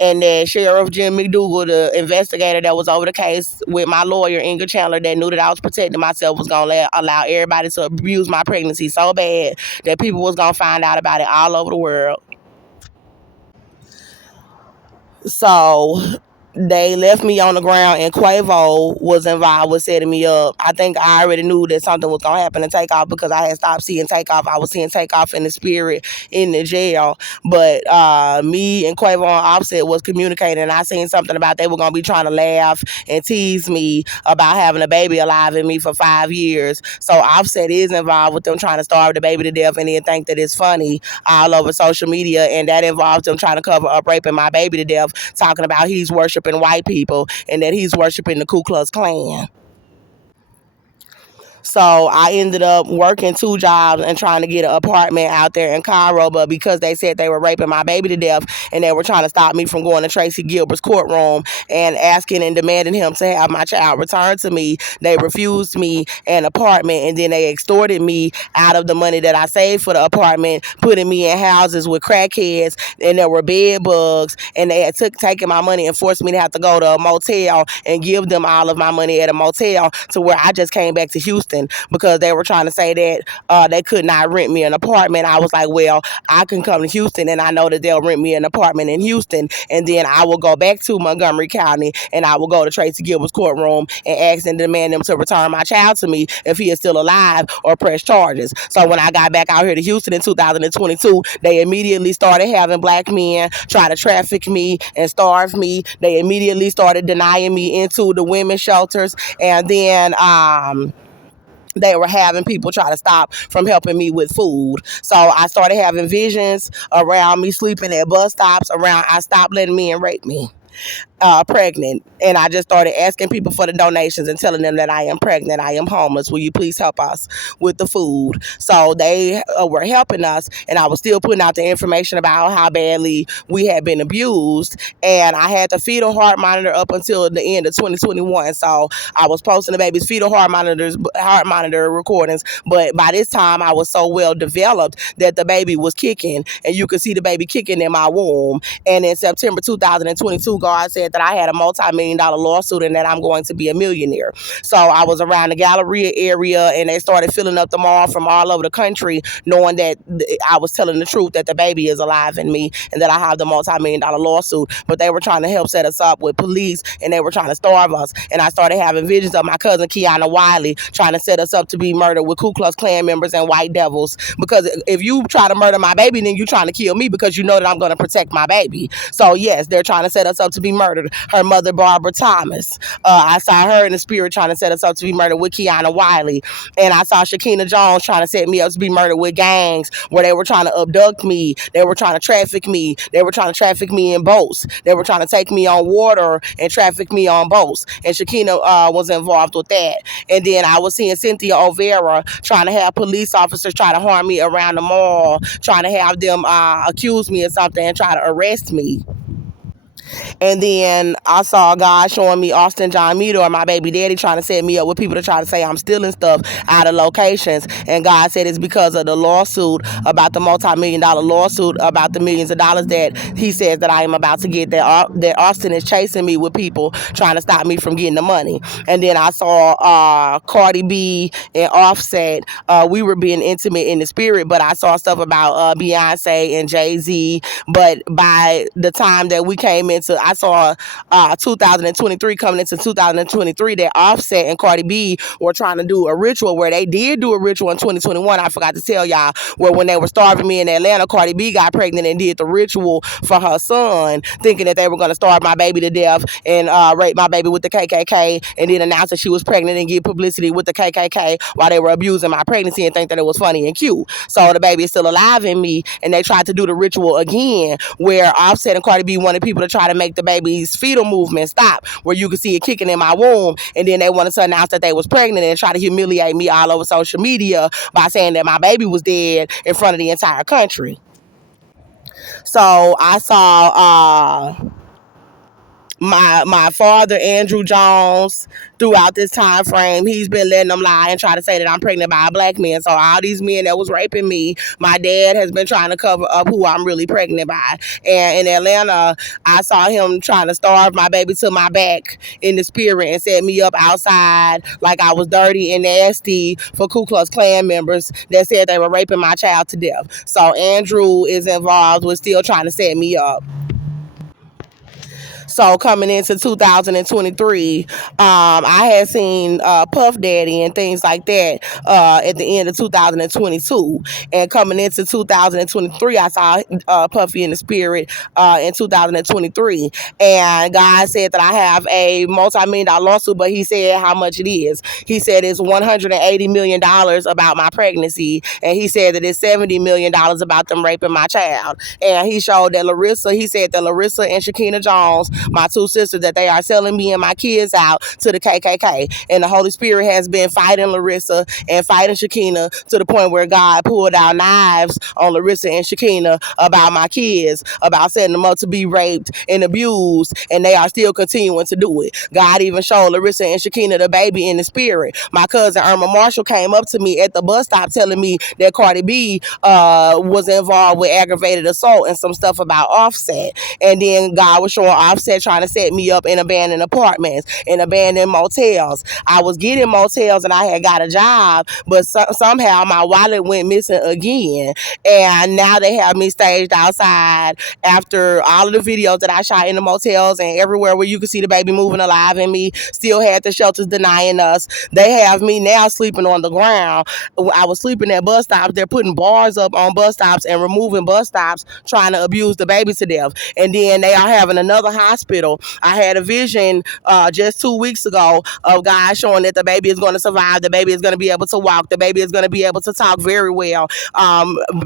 And that Sheriff Jim McDougal, the investigator that was over the case with my lawyer, Inga Chandler, that knew that I was protecting myself, was going to allow everybody to abuse my pregnancy so bad that people was going to find out about it all over the world. So They left me on the ground, and Quavo was involved with setting me up. I think I already knew that something was gonna happen to Takeoff because I had stopped seeing Takeoff. I was seeing Takeoff in the spirit in the jail, but me and Quavo and Offset was communicating. And I seen something about they were gonna be trying to laugh and tease me about having a baby alive in me for 5 years. So Offset is involved with them trying to starve the baby to death, and then think that it's funny all over social media, and that involves them trying to cover up raping my baby to death, talking about he's worshiping white people and that he's worshiping the Ku Klux Klan. So I ended up working 2 jobs and trying to get an apartment out there in Cairo. But because they said they were raping my baby to death and they were trying to stop me from going to Tracy Gilbert's courtroom and asking and demanding him to have my child returned to me, they refused me an apartment, and then they extorted me out of the money that I saved for the apartment, putting me in houses with crackheads, and there were bed bugs, and they had taken my money and forced me to have to go to a motel and give them all of my money at a motel, to where I just came back to Houston because they were trying to say that they could not rent me an apartment. I was like, well, I can come to Houston and I know that they'll rent me an apartment in Houston, and then I will go back to Montgomery County and I will go to Tracy Gilbert's courtroom and ask and demand them to return my child to me if he is still alive, or press charges. So when I got back out here to Houston in 2022, they immediately started having black men try to traffic me and starve me. They immediately started denying me into the women's shelters, and then they were having people try to stop from helping me with food. So I started having visions around me sleeping at bus stops, around I stopped letting men rape me. Pregnant, and I just started asking people for the donations and telling them that I am pregnant, I am homeless, will you please help us with the food? So they were helping us, and I was still putting out the information about how badly we had been abused, and I had the fetal heart monitor up until the end of 2021. So I was posting the baby's fetal heart monitor recordings, but by this time I was so well developed that the baby was kicking, and you could see the baby kicking in my womb. And in September 2022, God said that I had a multi-million-dollar lawsuit and that I'm going to be a millionaire. So I was around the Galleria area, and they started filling up the mall from all over the country, knowing that I was telling the truth, that the baby is alive in me and that I have the multi-million-dollar lawsuit. But they were trying to help set us up with police, and they were trying to starve us. And I started having visions of my cousin Kiana Wiley trying to set us up to be murdered with Ku Klux Klan members and white devils. Because if you try to murder my baby, then you're trying to kill me, because you know that I'm going to protect my baby. So yes, they're trying to set us up to be murdered. Her mother, Barbara Thomas. I saw her in the spirit trying to set us up to be murdered with Kiana Wiley. And I saw Shakina Jones trying to set me up to be murdered with gangs where they were trying to abduct me. They were trying to traffic me. They were trying to traffic me in boats. They were trying to take me on water and traffic me on boats. And Shakina was involved with that. And then I was seeing Cynthia Olvera trying to have police officers try to harm me around the mall, trying to have them accuse me of something and try to arrest me. And then I saw God showing me Austin John Meador, my baby daddy, trying to set me up with people to try to say I'm stealing stuff out of locations. And God said it's because of the lawsuit, about the multi-million-dollar lawsuit, about the millions of dollars that he says that I am about to get, that Austin is chasing me with people trying to stop me from getting the money. And then I saw Cardi B and Offset. We were being intimate in the spirit, but I saw stuff about Beyonce and Jay-Z. But by the time that we came into, I saw 2023 coming into 2023, that Offset and Cardi B were trying to do a ritual, where they did do a ritual in 2021. I forgot to tell y'all, where when they were starving me in Atlanta, Cardi B got pregnant and did the ritual for her son, thinking that they were going to starve my baby to death and rape my baby with the KKK, and then announce that she was pregnant and give publicity with the KKK while they were abusing my pregnancy and think that it was funny and cute. So the baby is still alive in me, and they tried to do the ritual again, where Offset and Cardi B wanted people to try to make the baby's fetal movement stop, where you could see it kicking in my womb, and then they wanted to announce that they was pregnant and try to humiliate me all over social media by saying that my baby was dead in front of the entire country. So I saw my father, Andrew Jones, throughout this time frame, he's been letting them lie and try to say that I'm pregnant by a black man. So all these men that was raping me, my dad has been trying to cover up who I'm really pregnant by. And in Atlanta, I saw him trying to starve my baby to my back in the spirit and set me up outside like I was dirty and nasty for Ku Klux Klan members that said they were raping my child to death. So Andrew is involved with still trying to set me up. So coming into 2023, I had seen Puff Daddy and things like that at the end of 2022. And coming into 2023, I saw Puffy in the spirit in 2023. And God said that I have a multi-million dollar lawsuit, but he said how much it is. He said it's $180 million about my pregnancy. And he said that it's $70 million about them raping my child. And he showed that he said that Larissa and Shakina Jones, my two sisters, that they are selling me and my kids out to the KKK. And the Holy Spirit has been fighting Larissa and fighting Shakina to the point where God pulled out knives on Larissa and Shakina about my kids, about setting them up to be raped and abused, and they are still continuing to do it. God even showed Larissa and Shakina the baby in the spirit. My cousin Irma Marshall came up to me at the bus stop telling me that Cardi B was involved with aggravated assault and some stuff about Offset. And then God was showing Offset trying to set me up in abandoned apartments and abandoned motels. I was getting motels and I had got a job, but somehow my wallet went missing again. And now they have me staged outside after all of the videos that I shot in the motels and everywhere where you could see the baby moving alive and me still had the shelters denying us. They have me now sleeping on the ground. I was sleeping at bus stops. They're putting bars up on bus stops and removing bus stops, trying to abuse the baby to death. And then they are having another hospital. I had a vision just 2 weeks ago of God showing that the baby is going to survive. The baby is going to be able to walk. The baby is going to be able to talk very well,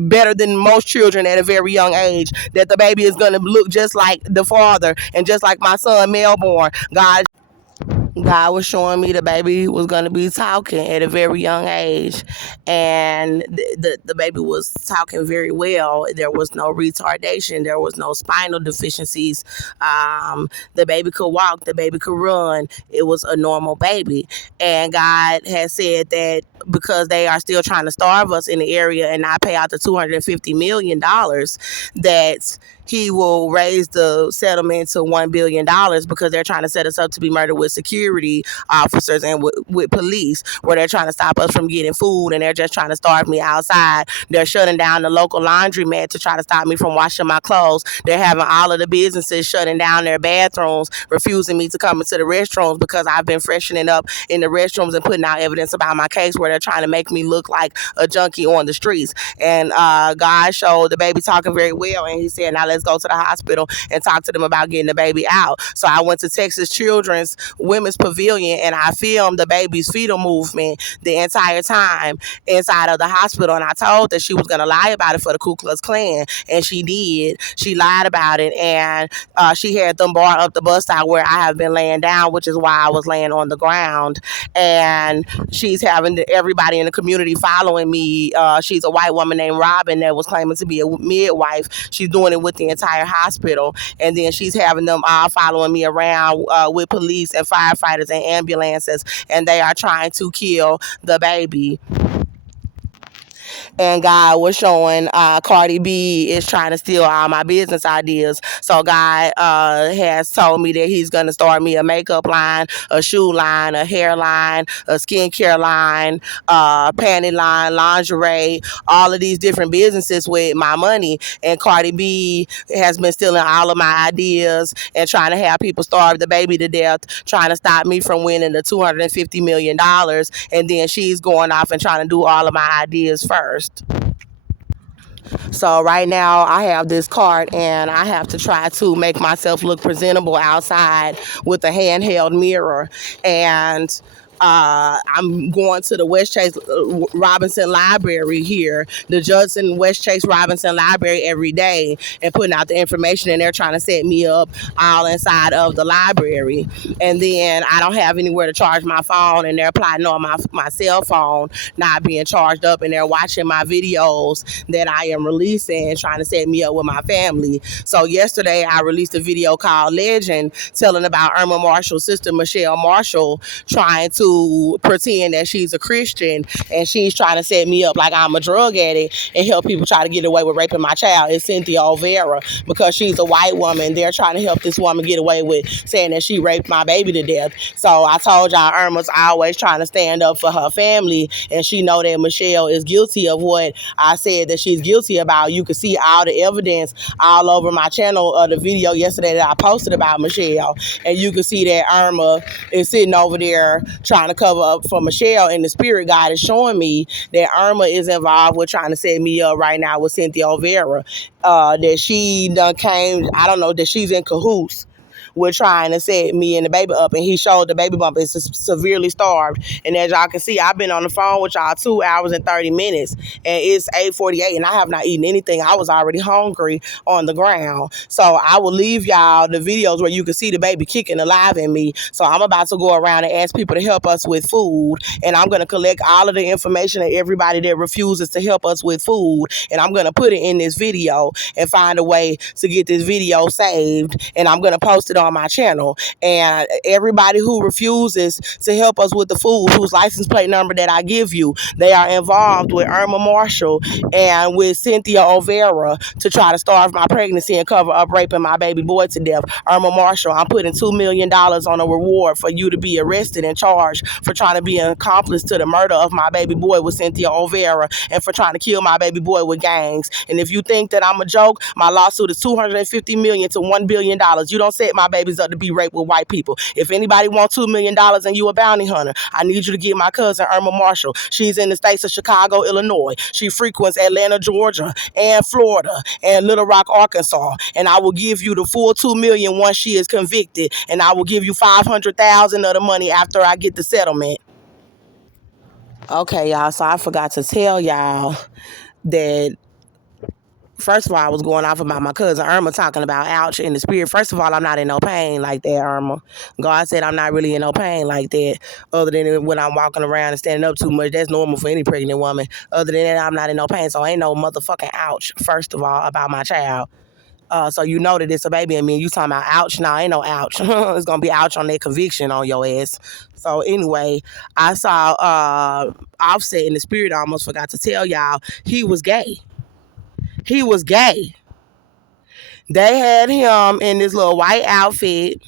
better than most children at a very young age. That the baby is going to look just like the father and just like my son Melbourne. God was showing me the baby was going to be talking at a very young age, and the baby was talking very well. There was no retardation. There was no spinal deficiencies. The baby could walk. The baby could run. It was a normal baby. And God has said that because they are still trying to starve us in the area and not pay out the $250 million, that he will raise the settlement to $1 billion because they're trying to set us up to be murdered with security officers and with police, where they're trying to stop us from getting food and they're just trying to starve me outside. They're shutting down the local laundromat to try to stop me from washing my clothes. They're having all of the businesses shutting down their bathrooms, refusing me to come into the restrooms because I've been freshening up in the restrooms and putting out evidence about my case, where they're trying to make me look like a junkie on the streets. And God showed the baby talking very well, and he said, now let's go to the hospital and talk to them about getting the baby out. So I went to Texas Children's Women's Pavilion and I filmed the baby's fetal movement the entire time inside of the hospital. And I told that she was going to lie about it for the Ku Klux Klan, and she did. She lied about it, and she had them bar up the bus stop where I have been laying down, which is why I was laying on the ground. And she's having everybody in the community following me. She's a white woman named Robin that was claiming to be a midwife. She's doing it with the entire hospital, and then she's having them all following me around with police and firefighters and ambulances, and they are trying to kill the baby. And God was showing Cardi B is trying to steal all my business ideas. So God has told me that he's going to start me a makeup line, a shoe line, a hair line, a skincare line, panty line, lingerie, all of these different businesses with my money. And Cardi B has been stealing all of my ideas and trying to have people starve the baby to death, trying to stop me from winning the $250 million. And then she's going off and trying to do all of my ideas first. So right now I have this cart and I have to try to make myself look presentable outside with a handheld mirror. And I'm going to the West Chase Robinson Library here, the Judson West Chase Robinson Library every day, and putting out the information, and they're trying to set me up all inside of the library. And then I don't have anywhere to charge my phone, and they're plotting on my cell phone not being charged up, and they're watching my videos that I am releasing and trying to set me up with my family. So yesterday I released a video called Legend, telling about Irma Marshall's sister Michelle Marshall trying to to pretend that she's a Christian and she's trying to set me up like I'm a drug addict and help people try to get away with raping my child is Cynthia Olvera, because she's a white woman. They're trying to help this woman get away with saying that she raped my baby to death. So I told y'all Irma's always trying to stand up for her family, and she know that Michelle is guilty of what I said that she's guilty about. You can see all the evidence all over my channel of the video yesterday that I posted about Michelle, and you can see that Irma is sitting over there trying to cover up for Michelle, and the spirit guide is showing me that Irma is involved with trying to set me up right now with Cynthia Olvera. That she done came, I don't know, that she's in cahoots with trying to set me and the baby up, and he showed the baby bump is severely starved. And as y'all can see, I've been on the phone with y'all 2 hours and 30 minutes, and it's 8:48, and I have not eaten anything. I was already hungry on the ground. So I will leave y'all the videos where you can see the baby kicking alive in me. So I'm about to go around and ask people to help us with food, and I'm going to collect all of the information of everybody that refuses to help us with food, and I'm going to put it in this video and find a way to get this video saved, and I'm going to post it on my channel. And everybody who refuses to help us with the food, whose license plate number that I give you, they are involved with Irma Marshall and with Cynthia Olvera to try to starve my pregnancy and cover up raping my baby boy to death. Irma Marshall, I'm putting $2 million on a reward for you to be arrested and charged for trying to be an accomplice to the murder of my baby boy with Cynthia Olvera, and for trying to kill my baby boy with gangs. And if you think that I'm a joke, my lawsuit is $250 million to $1 billion. You don't set my babies up to be raped with white people. If anybody wants $2 million and you a bounty hunter, I need you to get my cousin Irma Marshall. She's in the states of Chicago, Illinois. She frequents Atlanta, Georgia, and Florida, and Little Rock, Arkansas. And I will give you the full $2 million once she is convicted, and I will give you $500,000 of the money after I get the settlement. Okay, y'all. So I forgot to tell y'all that. First of all, I was going off about my cousin Irma talking about ouch in the spirit. First of all, I'm not in no pain like that, Irma. God said I'm not really in no pain like that, other than when I'm walking around and standing up too much. That's normal for any pregnant woman. Other than that, I'm not in no pain. So ain't no motherfucking ouch, first of all, about my child. So you know that it's a baby in me. You talking about ouch? Nah, ain't no ouch. It's going to be ouch on that conviction on your ass. So anyway, I saw Offset in the spirit. I almost forgot to tell y'all, he was gay. He was gay. They had him in this little white outfit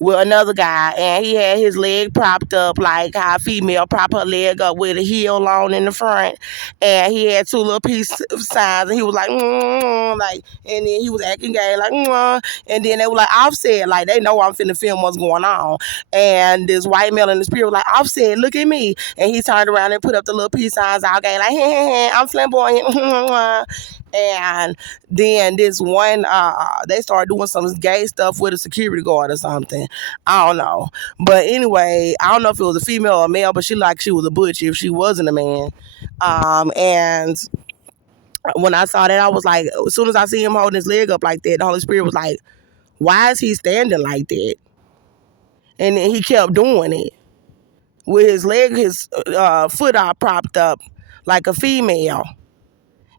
with another guy, and he had his leg propped up like how a female prop her leg up with a heel on in the front, and he had 2 little peace signs, and he was like, and then he was acting gay, like, and then they were like, Offset, like, they know I'm finna film what's going on, and this white male in the spirit was like, Offset, look at me, and he turned around and put up the little peace signs all gay, like, hey, I'm flamboyant, and then this one, they started doing some gay stuff with a security guard or something. I don't know. But anyway, I don't know if it was a female or a male, but she was a butch if she wasn't a man. And when I saw that, I was like, as soon as I see him holding his leg up like that, the Holy Spirit was like, why is he standing like that? And then he kept doing it with his leg, his foot all propped up like a female.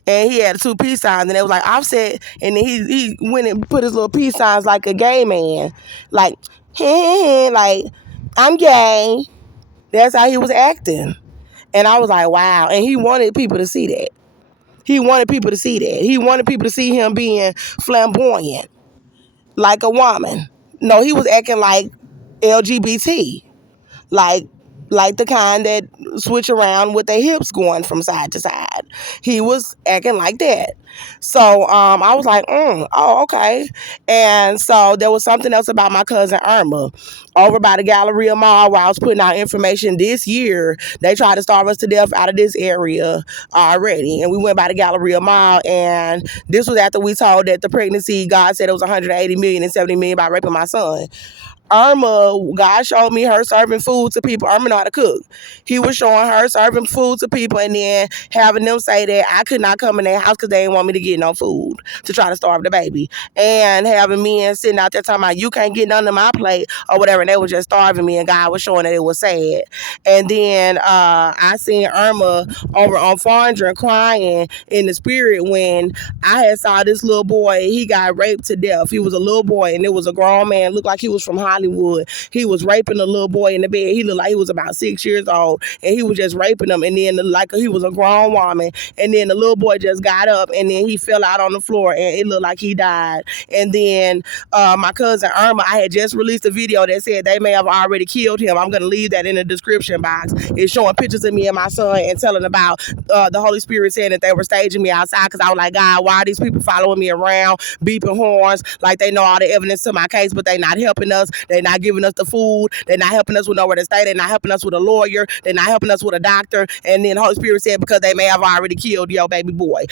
And he had 2 peace signs, and it was like Offset, and then he went and put his little peace signs like a gay man, like, hey, like, I'm gay. That's how he was acting. And I was like, wow. And he wanted people to see that. He wanted people to see that. He wanted people to see him being flamboyant, like a woman. No, he was acting like LGBT. Like the kind that switch around with their hips going from side to side. He was acting like that. So I was like, oh, okay. And so there was something else about my cousin Irma. Over by the Galleria Mall, where I was putting out information this year, they tried to starve us to death out of this area already. And we went by the Galleria Mall, and this was after we told that the pregnancy, God said it was 180 million and 70 million by raping my son. Irma, God showed me her serving food to people. Irma know how to cook. He was showing her serving food to people, and then having them say that I could not come in their house because they didn't want me to get no food to try to starve the baby. And having men sitting out there talking about, you can't get none of my plate or whatever, and they were just starving me, and God was showing that it was sad. And then I seen Irma over on Fondren crying in the spirit when I had saw this little boy. He got raped to death. He was a little boy, and it was a grown man, looked like he was from Hollywood. Hollywood. He was raping a little boy in the bed. He looked like he was about 6 years old, and he was just raping him. And then like he was a grown woman, and then the little boy just got up, and then he fell out on the floor, and it looked like he died. And then my cousin Irma, I had just released a video that said they may have already killed him. I'm gonna leave that in the description box. It's showing pictures of me and my son and telling about the Holy Spirit saying that they were staging me outside because I was like, God, why are these people following me around, beeping horns like they know all the evidence to my case, but they not helping us. They not giving us the food. They're not helping us with nowhere to stay. They're not helping us with a lawyer. They're not helping us with a doctor. And then the Holy Spirit said because they may have already killed your baby boy.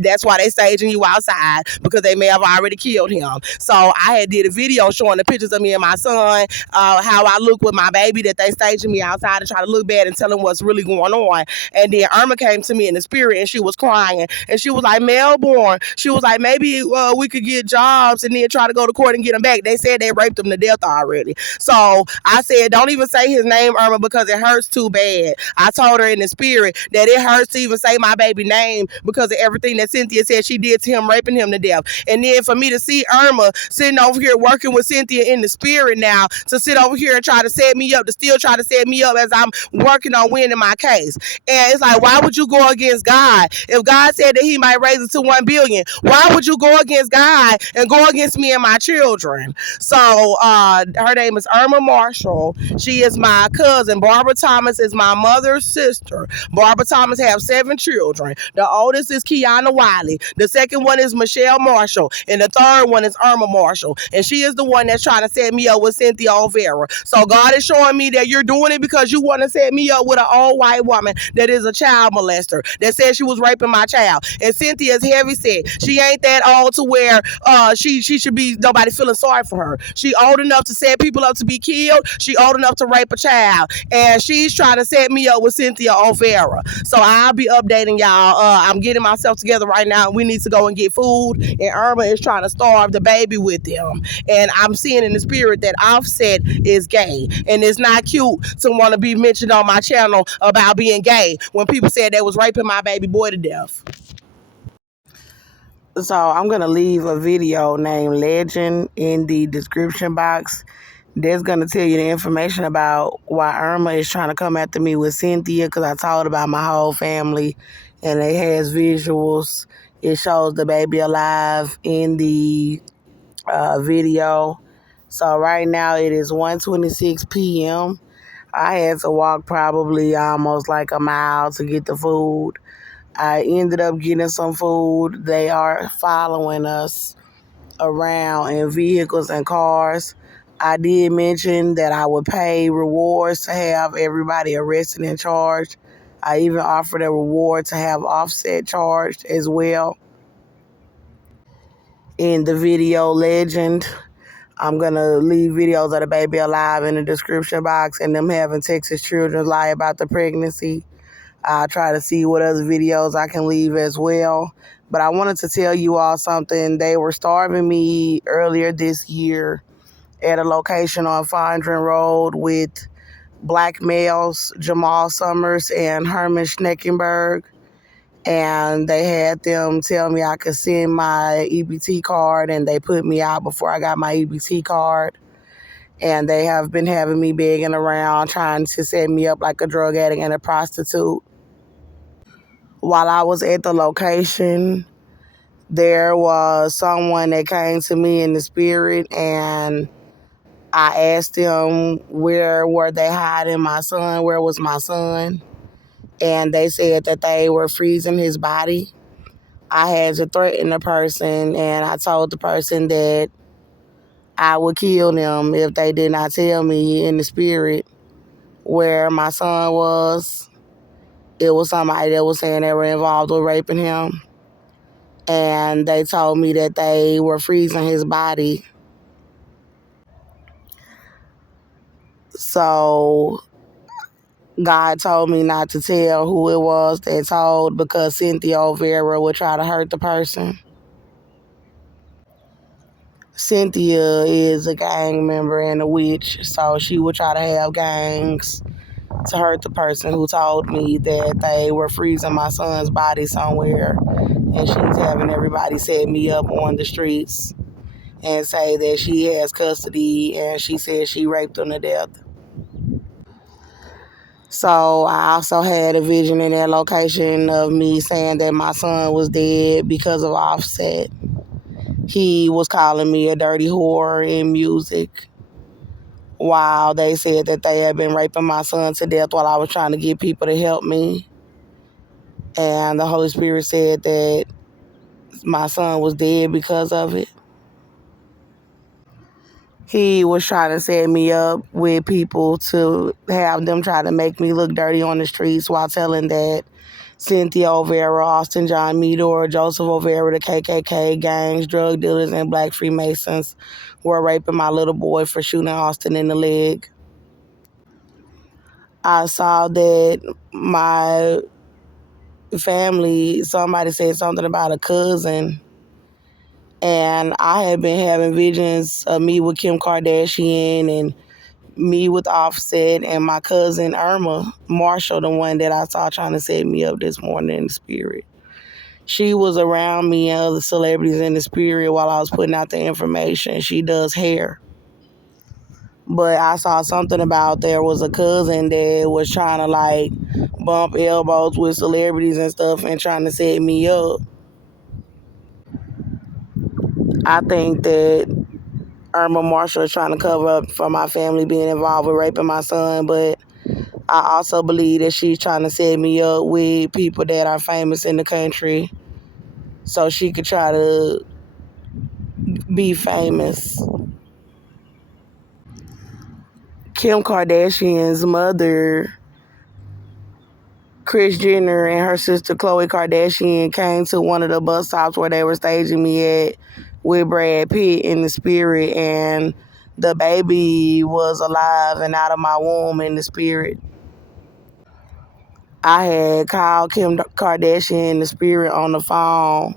That's why they staging you outside, because they may have already killed him. So I had did a video showing the pictures of me and my son, how I look with my baby, that they staging me outside to try to look bad and tell them what's really going on. And then Irma came to me in the spirit and she was crying. And she was like, Melbourne. She was like, maybe we could get jobs and then try to go to court and get them back. They said they raped him to death already. So I said, don't even say his name, Irma, because it hurts too bad. I told her in the spirit that it hurts to even say my baby name because of everything that Cynthia said she did to him, raping him to death. And then for me to see Irma sitting over here working with Cynthia in the spirit now, to sit over here and try to set me up, to still try to set me up as I'm working on winning my case. And it's like, why would you go against God? If God said that he might raise it to 1 billion, why would you go against God and go against me and my children? So her name is Irma Marshall. She is my cousin. Barbara Thomas is my mother's sister. Barbara Thomas have 7 children. The oldest is Kiana Wiley. The second one is Michelle Marshall. And the third one is Irma Marshall. And she is the one that's trying to set me up with Cynthia Olvera. So God is showing me that you're doing it because you want to set me up with an old white woman that is a child molester, that said she was raping my child. And Cynthia is heavy set. She ain't that old to where she should be nobody feeling sorry for her. She old enough to set people up to be killed. She old enough to rape a child. And she's trying to set me up with Cynthia Olvera. So I'll be updating y'all. I'm getting myself together right now. We need to go and get food. And Irma is trying to starve the baby with them. And I'm seeing in the spirit that Offset is gay. And it's not cute to want to be mentioned on my channel about being gay when people said they was raping my baby boy to death. So I'm going to leave a video named Legend in the description box. That's going to tell you the information about why Irma is trying to come after me with Cynthia, because I told about my whole family and it has visuals. It shows the baby alive in the video. So right now it is 1:26 p.m. I had to walk probably almost like a mile to get the food. I ended up getting some food. They are following us around in vehicles and cars. I did mention that I would pay rewards to have everybody arrested and charged. I even offered a reward to have Offset charged as well. In the video Legend, I'm going to leave videos of the baby alive in the description box and them having Texas children lie about the pregnancy. I'll try to see what other videos I can leave as well. But I wanted to tell you all something. They were starving me earlier this year at a location on Fondren Road with black males, Jamal Summers and Herman Schneckenberg. And they had them tell me I could send my EBT card, and they put me out before I got my EBT card. And they have been having me begging around, trying to set me up like a drug addict and a prostitute. While I was at the location, there was someone that came to me in the spirit, and I asked them where were they hiding my son, where was my son, and they said that they were freezing his body. I had to threaten the person, and I told the person that I would kill them if they did not tell me in the spirit where my son was. It was somebody that was saying they were involved with raping him. And they told me that they were freezing his body. So God told me not to tell who it was that told, because Cynthia Olvera would try to hurt the person. Cynthia is a gang member and a witch, so she would try to have gangs to hurt the person who told me that they were freezing my son's body somewhere, and she's having everybody set me up on the streets. and say that she has custody and she said she raped him to death. So I also had a vision in that location of me saying that my son was dead because of Offset. He was calling me a dirty whore in music while they said that they had been raping my son to death while I was trying to get people to help me. And the Holy Spirit said that my son was dead because of it. He was trying to set me up with people to have them try to make me look dirty on the streets while telling that Cynthia, Olvera, Austin John Meador, Joseph Olvera, the KKK, gangs, drug dealers, and black Freemasons were raping my little boy for shooting Austin in the leg. I saw that my family, somebody said something about a cousin, and I had been having visions of me with Kim Kardashian and me with Offset and my cousin Irma, Marshall, the one that I saw trying to set me up this morning in the spirit. She was around me and other celebrities in the spirit while I was putting out the information. She does hair. But I saw something about there was a cousin that was trying to like bump elbows with celebrities and stuff and trying to set me up. I think that Irma Marshall is trying to cover up for my family being involved with raping my son, but I also believe that she's trying to set me up with people that are famous in the country so she could try to be famous. Kim Kardashian's mother, Kris Jenner, and her sister Khloe Kardashian came to one of the bus stops where they were staging me at with Brad Pitt in the spirit, and the baby was alive and out of my womb in the spirit. I had called Kim Kardashian in the spirit on the phone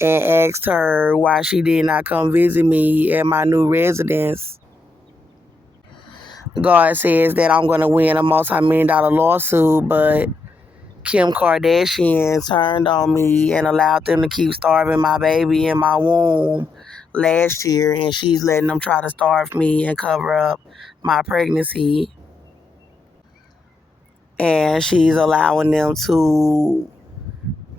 and asked her why she did not come visit me at my new residence. God says that I'm going to win a multi-million-dollar lawsuit, but Kim Kardashian turned on me and allowed them to keep starving my baby in my womb last year, and she's letting them try to starve me and cover up my pregnancy. And she's allowing them to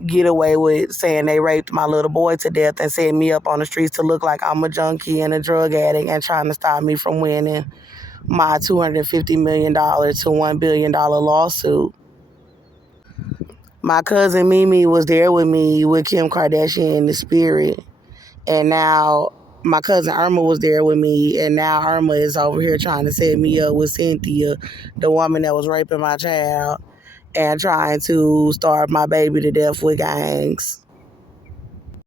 get away with saying they raped my little boy to death and set me up on the streets to look like I'm a junkie and a drug addict and trying to stop me from winning my $250 million to $1 billion lawsuit. My cousin Mimi was there with me with Kim Kardashian in the spirit. And now my cousin Irma was there with me. And now Irma is over here trying to set me up with Cynthia, the woman that was raping my child, and trying to starve my baby to death with gangs.